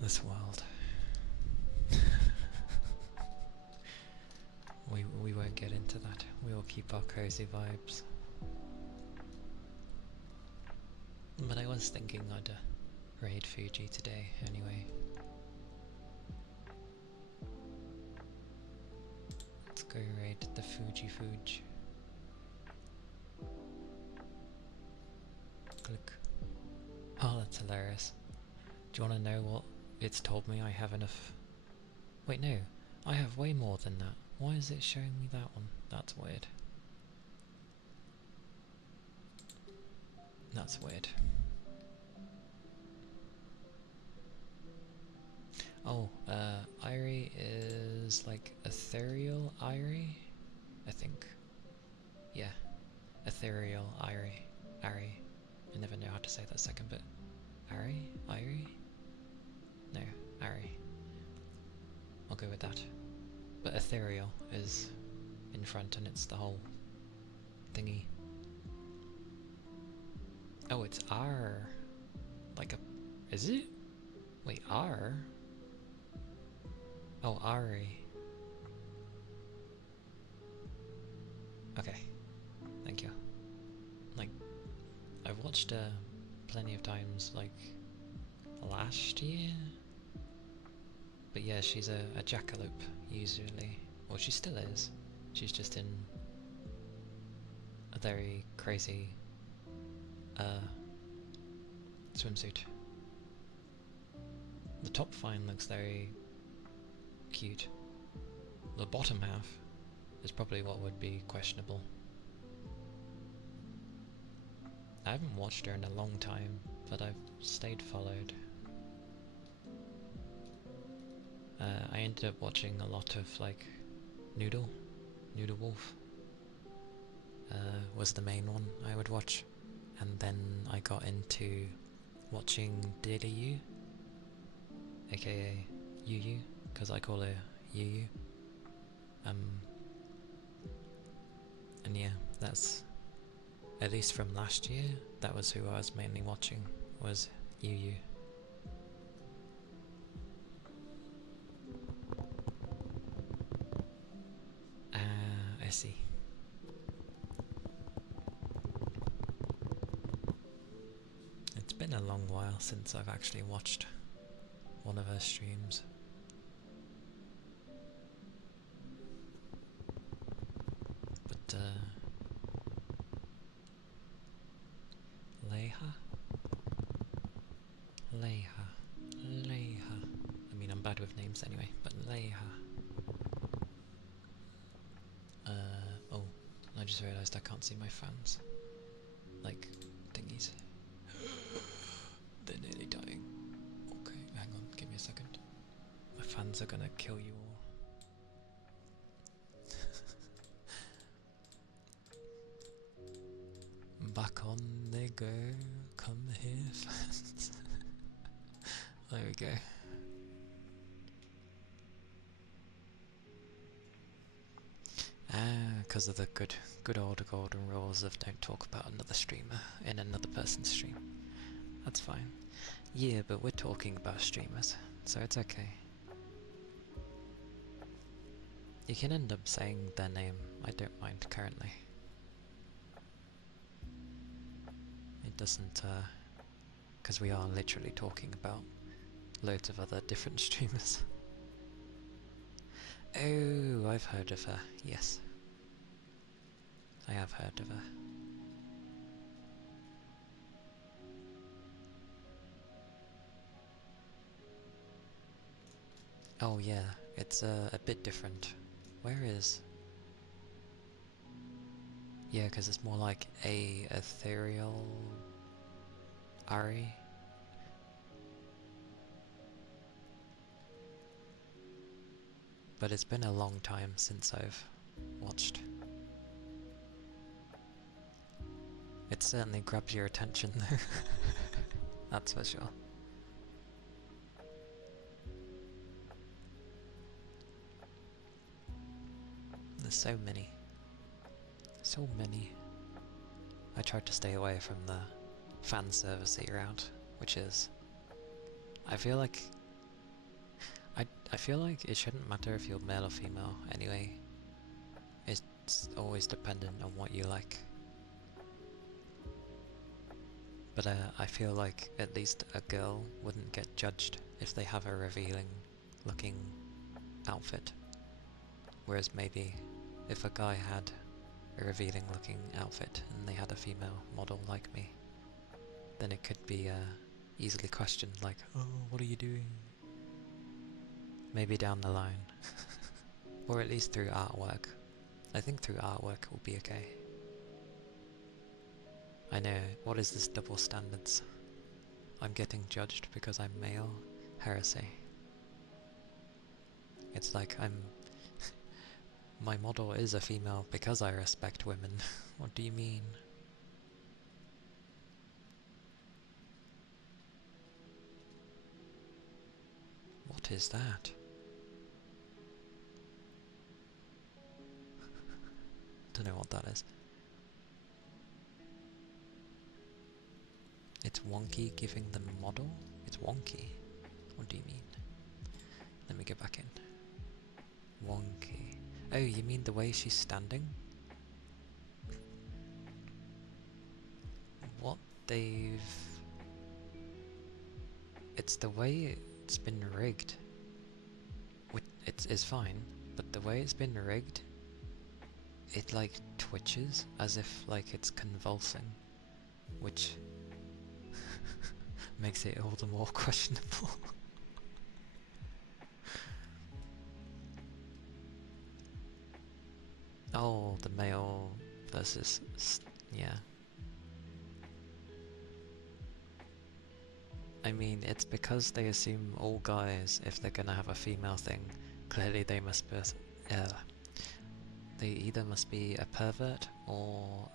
This world. We won't get into that. We will keep our cozy vibes. But I was thinking I'd raid Fuji today anyway. Let's go raid the Fuji. Click. Oh, that's hilarious. Do you want to know what it's told me? I have enough... Wait, no. I have way more than that. Why is it showing me that one? That's weird. That's weird. Oh, Irie is like ethereal Irie? I think. Yeah. Ethereal Irie. Ari. I never know how to say that second bit. Ari? Irie? No, Ari. I'll go with that. But ethereal is in front and it's the whole thingy. Oh, it's R. Like a... Is it? Wait, R? Oh, Ari. Okay. Thank you. Like, I've watched plenty of times, like, last year. But yeah, she's a jackalope, usually. Well, she still is. She's just in a very crazy swimsuit. The top fine looks very cute. The bottom half is probably what would be questionable. I haven't watched her in a long time, but I've stayed followed. I ended up watching a lot of like Noodle Wolf was the main one I would watch, and then I got into watching Daily You, aka Yu, because I call her Yu. And yeah, that's, at least from last year, that was who I was mainly watching, was Yu. I see. It's been a long while since I've actually watched one of her streams. But, Leha. I mean, I'm bad with names anyway, but Leha. Oh, I just realised I can't see my fans. Like, thingies. They're nearly dying. Okay, hang on, give me a second. My fans are gonna kill you all. Back on they go, come here fans. There we go. Because of the good old golden rules of don't talk about another streamer in another person's stream. That's fine. Yeah, but we're talking about streamers, so it's okay. You can end up saying their name, I don't mind currently. It doesn't, because we are literally talking about loads of other different streamers. Oh, I've heard of her, yes. I have heard of her. Oh yeah, it's a bit different. Where is... Yeah, because it's more like a ethereal... Ari? But it's been a long time since I've watched. It certainly grabs your attention though. That's for sure. There's so many. So many. I tried to stay away from the fan servicey route, which is... I feel like it shouldn't matter if you're male or female anyway. It's always dependent on what you like. But I feel like at least a girl wouldn't get judged if they have a revealing looking outfit. Whereas maybe if a guy had a revealing looking outfit and they had a female model like me, then it could be easily questioned like, oh, what are you doing? Maybe down the line. Or at least through artwork. I think through artwork it will be okay. I know, what is this double standards? I'm getting judged because I'm male? Heresy. It's like I'm... My model is a female because I respect women. What do you mean? What is that? Don't know what that is. It's wonky giving the model? It's wonky? What do you mean? Let me get back in. Wonky. Oh, you mean the way she's standing? What they've... It's the way it's been rigged. It's fine, but the way it's been rigged, it like twitches as if like it's convulsing, which makes it all the more questionable. Oh, the male versus... yeah. I mean, it's because they assume all guys, if they're gonna have a female thing, clearly they must be... they either must be a pervert, or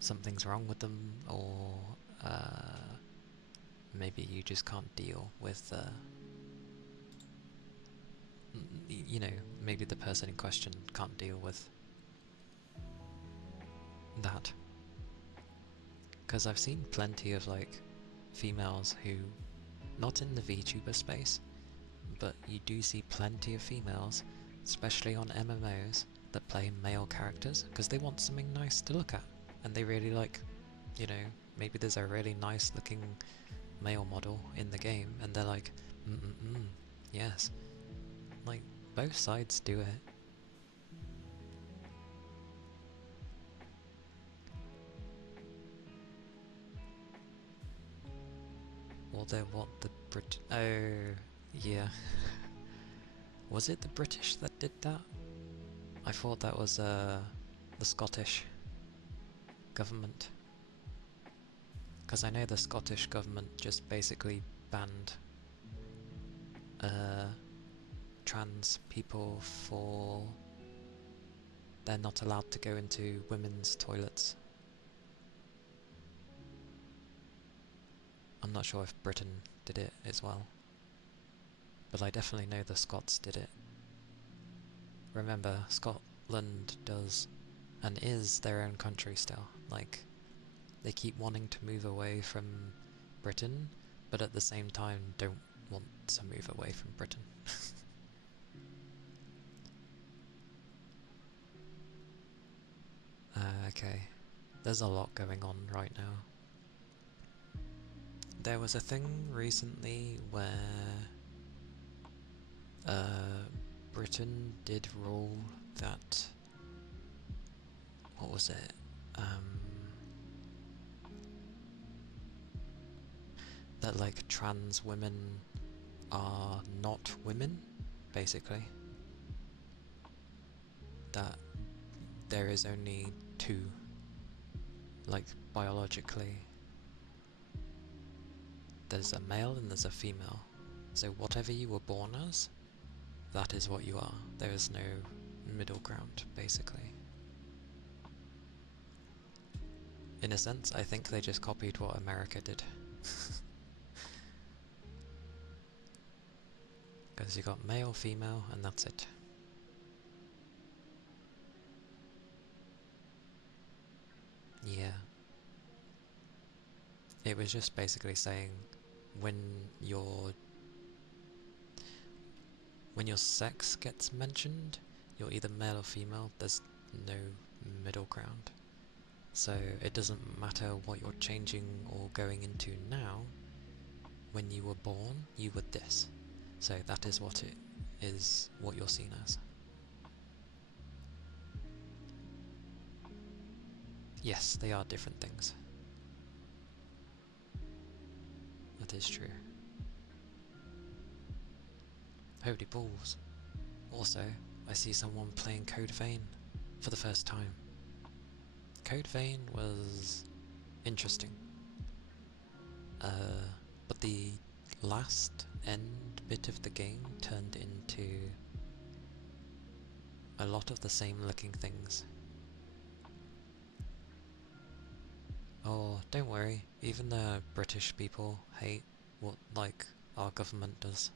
something's wrong with them, or maybe you just can't deal with... you know, maybe the person in question can't deal with that. Because I've seen plenty of, like, females who, not in the VTuber space, but you do see plenty of females, especially on MMOs, that play male characters, because they want something nice to look at, and they really like, you know, maybe there's a really nice looking male model in the game, and they're like, yes. Like, both sides do it. Well, they're what, the oh, yeah. Was it the British that did that? I thought that was, the Scottish government. Because I know the Scottish government just basically banned, trans people for... they're not allowed to go into women's toilets. I'm not sure if Britain did it as well, but I definitely know the Scots did it. Remember, Scotland does and is their own country still. Like, they keep wanting to move away from Britain, but at the same time don't want to move away from Britain. Okay, there's a lot going on right now. There was a thing recently where Britain did rule that... what was it? That like trans women are not women, basically. That there is only two, like biologically. There's a male and there's a female. So whatever you were born as, that is what you are. There is no middle ground, basically. In a sense, I think they just copied what America did. Because you got male, female, and that's it. Yeah. It was just basically saying when your sex gets mentioned, you're either male or female, there's no middle ground. So it doesn't matter what you're changing or going into now. When you were born, you were this. So that is what it is, what you're seen as. Yes, they are different things. That is true. Holy balls. Also, I see someone playing Code Vein for the first time. Code Vein was interesting. But the last end bit of the game turned into a lot of the same looking things. Oh, don't worry, even the British people hate what, like, our government does.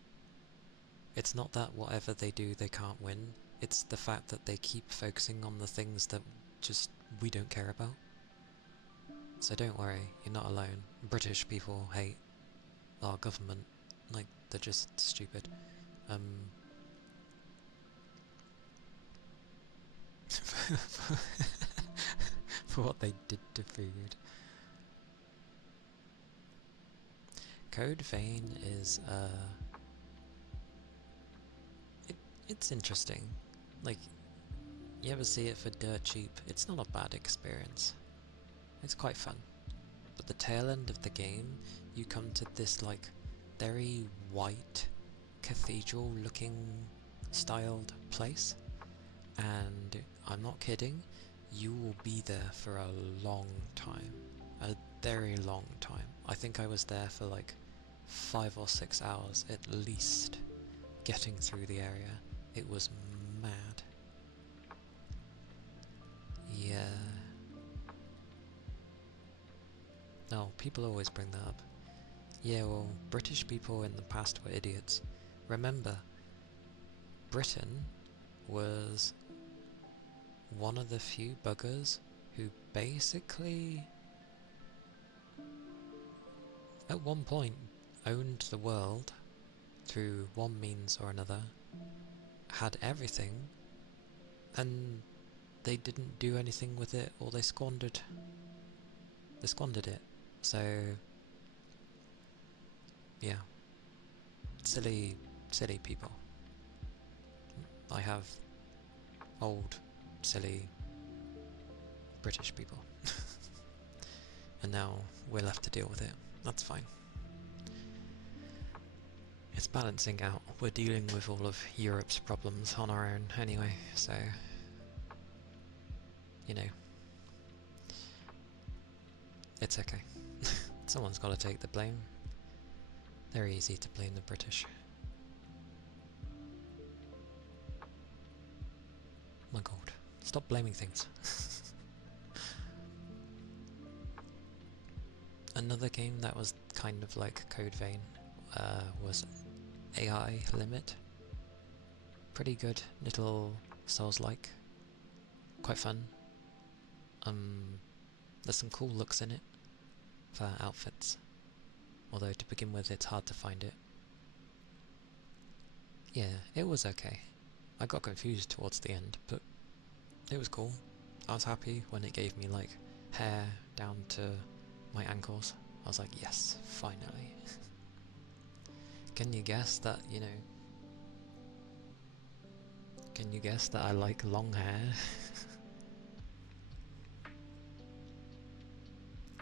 It's not that whatever they do they can't win, it's the fact that they keep focusing on the things that just we don't care about. So don't worry, you're not alone. British people hate our government, like, they're just stupid. For what they did to food. Code Vein is, it's interesting. Like, you ever see it for dirt cheap? It's not a bad experience. It's quite fun. But the tail end of the game, you come to this, like, very white, cathedral-looking styled place, and I'm not kidding, you will be there for a long time. A very long time. I think I was there for like 5 or 6 hours at least, getting through the area. It was mad. Yeah. No, people always bring that up. Yeah, well, British people in the past were idiots. Remember, Britain was one of the few buggers who basically, at one point, owned the world through one means or another, had everything, and they didn't do anything with it, or they squandered it. So, yeah, silly people. I have old, silly British people. And now we're left to deal with it. That's fine. It's balancing out. We're dealing with all of Europe's problems on our own anyway, so, you know, it's okay. Someone's got to take the blame. They're easy to blame, the British. My god, stop blaming things. Another game that was kind of like Code Vein was AI Limit. Pretty good little Souls-like. Quite fun. There's some cool looks in it for outfits. Although to begin with it's hard to find it. Yeah, it was okay. I got confused towards the end, but it was cool. I was happy when it gave me like hair down to my ankles. I was like, yes, finally. Can you guess that, you know, can you guess that I like long hair?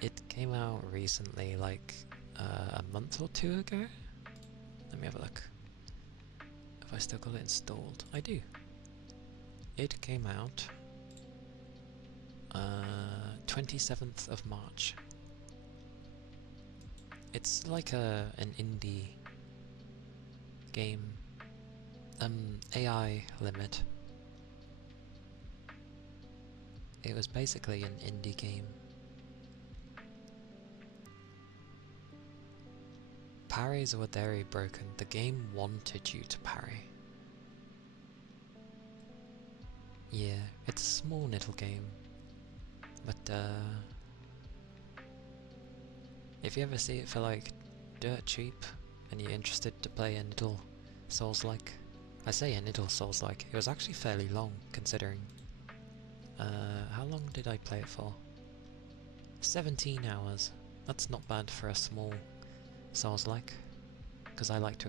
It came out recently, like a month or two ago. Let me have a look. Have I still got it installed? I do. It came out 27th of March. It's like an indie game. AI Limit. It was basically an indie game. Parries were very broken. The game wanted you to parry. Yeah, it's a small little game. But if you ever see it for like dirt cheap and you're interested to play a little Souls-like, I say a little Souls-like, it was actually fairly long considering. How long did I play it for? 17 hours. That's not bad for a small Souls-like, because I like to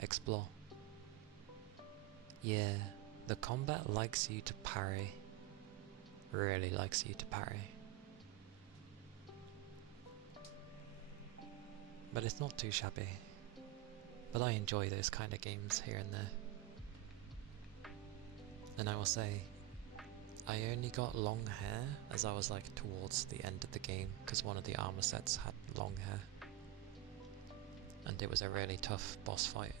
explore. Yeah, the combat likes you to parry. Really likes you to parry. But it's not too shabby. But I enjoy those kind of games here and there. And I will say, I only got long hair as I was like towards the end of the game, because one of the armor sets had long hair. And it was a really tough boss fight.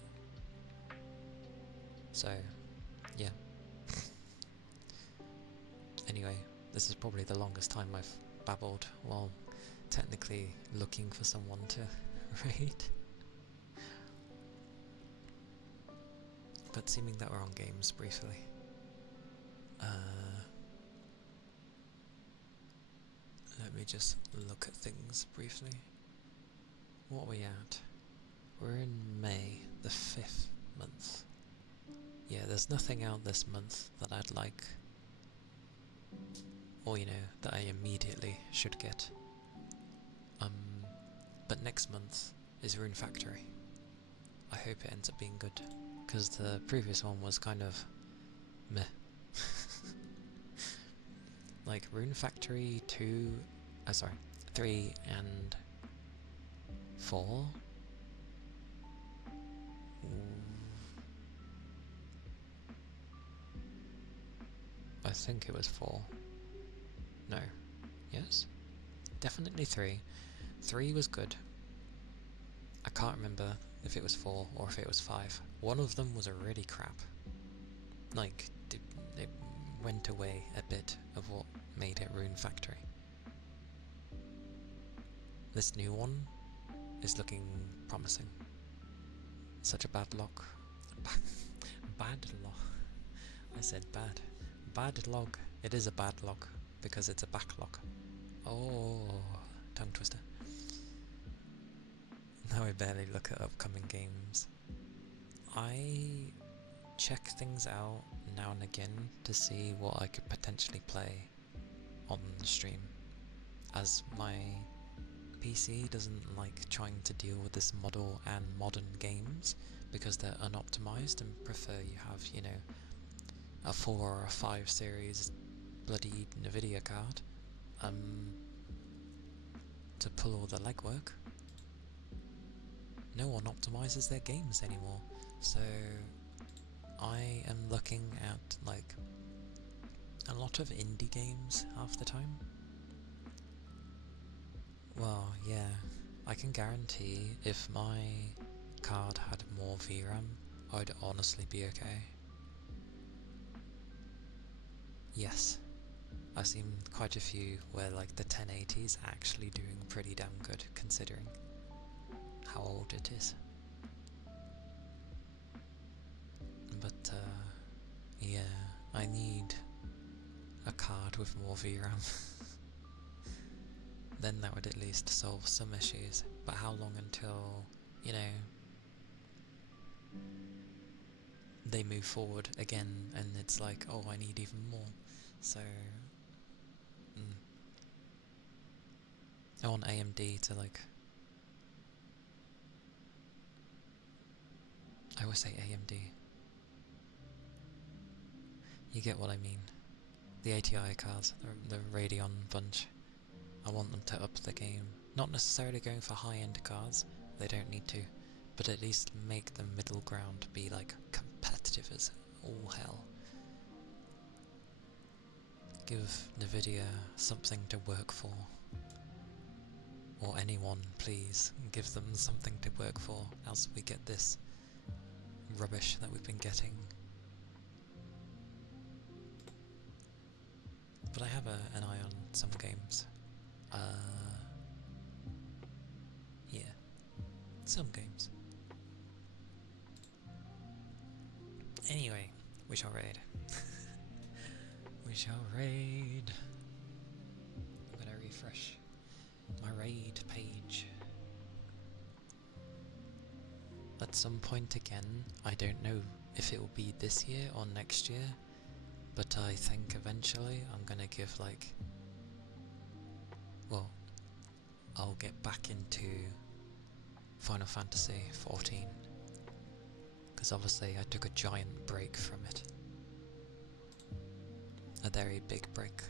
So, yeah. Anyway, this is probably the longest time I've babbled while technically looking for someone to raid. But seeming that we're on games briefly. Let me just look at things briefly. What are we at? We're in May, the 5th month. Yeah, there's nothing out this month that I'd like. Or, you know, that I immediately should get. But next month, is Rune Factory. I hope it ends up being good, because the previous one was kind of meh. Like Rune Factory 3 and 4. I think it was 4. No. Yes? Definitely 3. 3 was good. I can't remember if it was 4 or if it was 5. One of them was a really crap. Like, it went away a bit of what made it Rune Factory. This new one is looking promising. Such a bad lock. Bad log. I said bad. Bad log. It is a bad log because it's a backlog. Oh, tongue twister. Now I barely look at upcoming games. I check things out now and again to see what I could potentially play on the stream, as my PC doesn't like trying to deal with this model and modern games because they're unoptimized and prefer you have, you know, a 4 or a 5 series bloody Nvidia card to pull all the legwork. No one optimizes their games anymore, so I am looking at like a lot of indie games half the time. Well, yeah, I can guarantee if my card had more VRAM, I'd honestly be okay. Yes, I've seen quite a few where like the 1080 is actually doing pretty damn good considering how old it is. But yeah, I need a card with more VRAM. Then that would at least solve some issues. But how long until, you know, they move forward again and it's like, oh, I need even more. So I want AMD to like, I always say AMD. You get what I mean. The ATI cards, the Radeon bunch. I want them to up the game. Not necessarily going for high-end cards, they don't need to, but at least make the middle ground be like competitive as all hell. Give Nvidia something to work for. Or anyone, please, give them something to work for, else we get this rubbish that we've been getting. But I have an eye on some games. Yeah, some games. Anyway, we shall raid. We shall raid. I'm gonna refresh my raid page. At some point again, I don't know if it will be this year or next year, but I think eventually I'm gonna give like, well, I'll get back into Final Fantasy 14, because obviously I took a giant break from it. A very big break.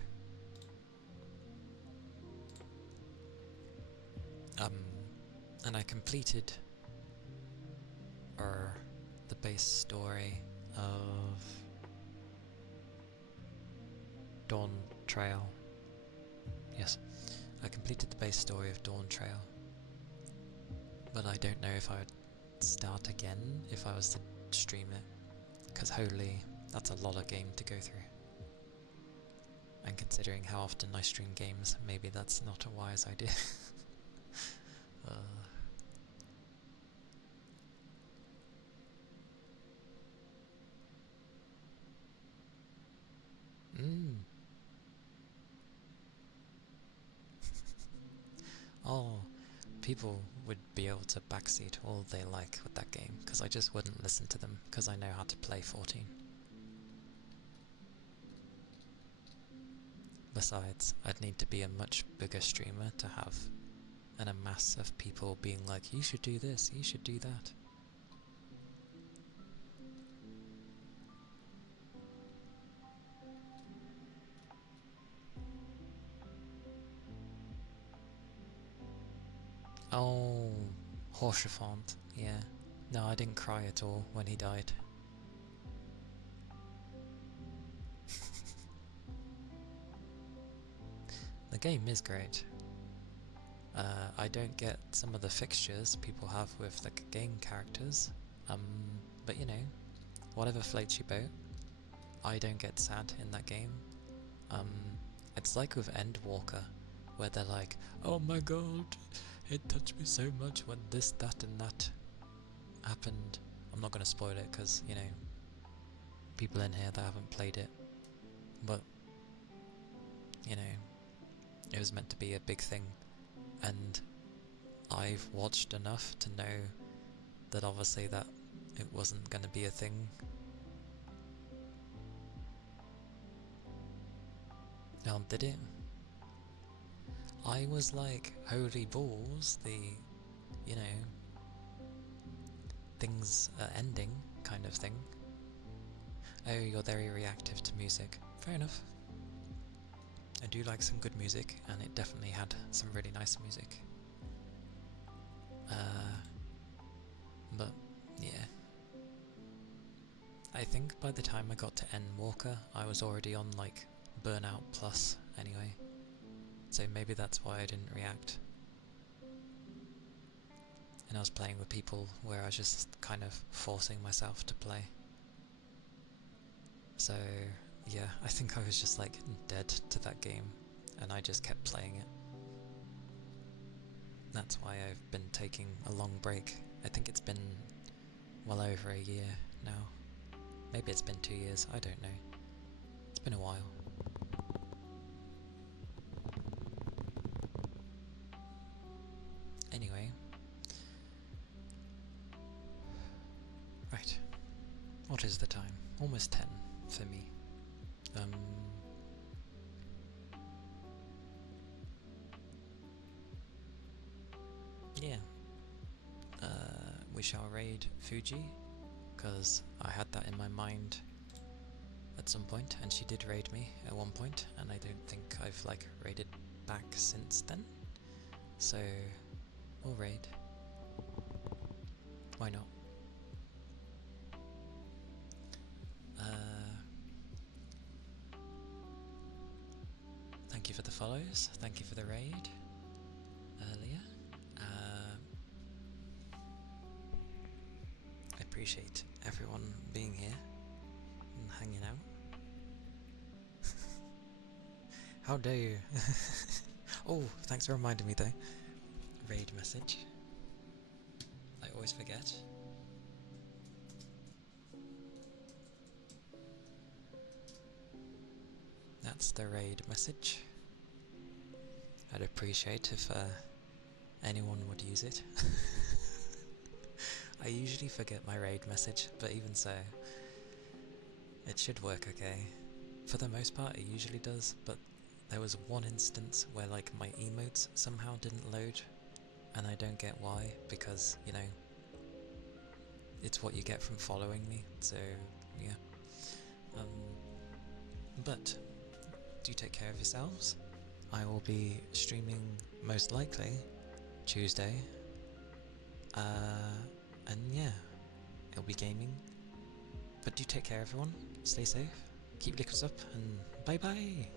And I completed the base story of Dawn Trail. Yes, I completed the base story of Dawn Trail, but I don't know if I would start again if I was to stream it, because holy, that's a lot of game to go through. And considering how often I stream games, maybe that's not a wise idea. Oh, people would be able to backseat all they like with that game, because I just wouldn't listen to them, because I know how to play 14. Besides, I'd need to be a much bigger streamer to have and a mass of people being like, you should do this, you should do that. Oh, Horsefant, yeah. No, I didn't cry at all when he died. The game is great. I don't get some of the fixtures people have with the game characters, but you know, whatever floats your boat. I don't get sad in that game. It's like with Endwalker, where they're like, oh my god, it touched me so much when this, that and that happened. I'm not going to spoil it because, you know, people in here that haven't played it, but, you know, it was meant to be a big thing, and I've watched enough to know that obviously that it wasn't going to be a thing. Now, did it? I was like, holy balls, you know, things are ending kind of thing. Oh, you're very reactive to music. Fair enough. I do like some good music, and it definitely had some really nice music. But, yeah. I think by the time I got to Endwalker, I was already on, like, Burnout Plus, anyway. So maybe that's why I didn't react. And I was playing with people where I was just kind of forcing myself to play. So, yeah, I think I was just, like, dead to that game, and I just kept playing it. That's why I've been taking a long break. I think it's been well over a year now. Maybe it's been 2 years, I don't know. It's been a while. Anyway. Right. What is the time? Almost 10 for me. Yeah. We shall raid Fuji, because I had that in my mind at some point, and she did raid me at one point, and I don't think I've like raided back since then. So we'll raid. Why not? Thank you for the follows. Thank you for the raid earlier. I appreciate everyone being here and hanging out. How dare you? Oh, thanks for reminding me though. Raid message. I always forget. That's the raid message. I'd appreciate if anyone would use it. I usually forget my raid message, but even so, it should work okay. For the most part, it usually does, but there was one instance where like my emotes somehow didn't load, and I don't get why, because, you know, it's what you get from following me, so yeah. But do take care of yourselves. I will be streaming most likely Tuesday, and yeah, it'll be gaming. But do take care everyone, stay safe, keep liquids up, and bye bye!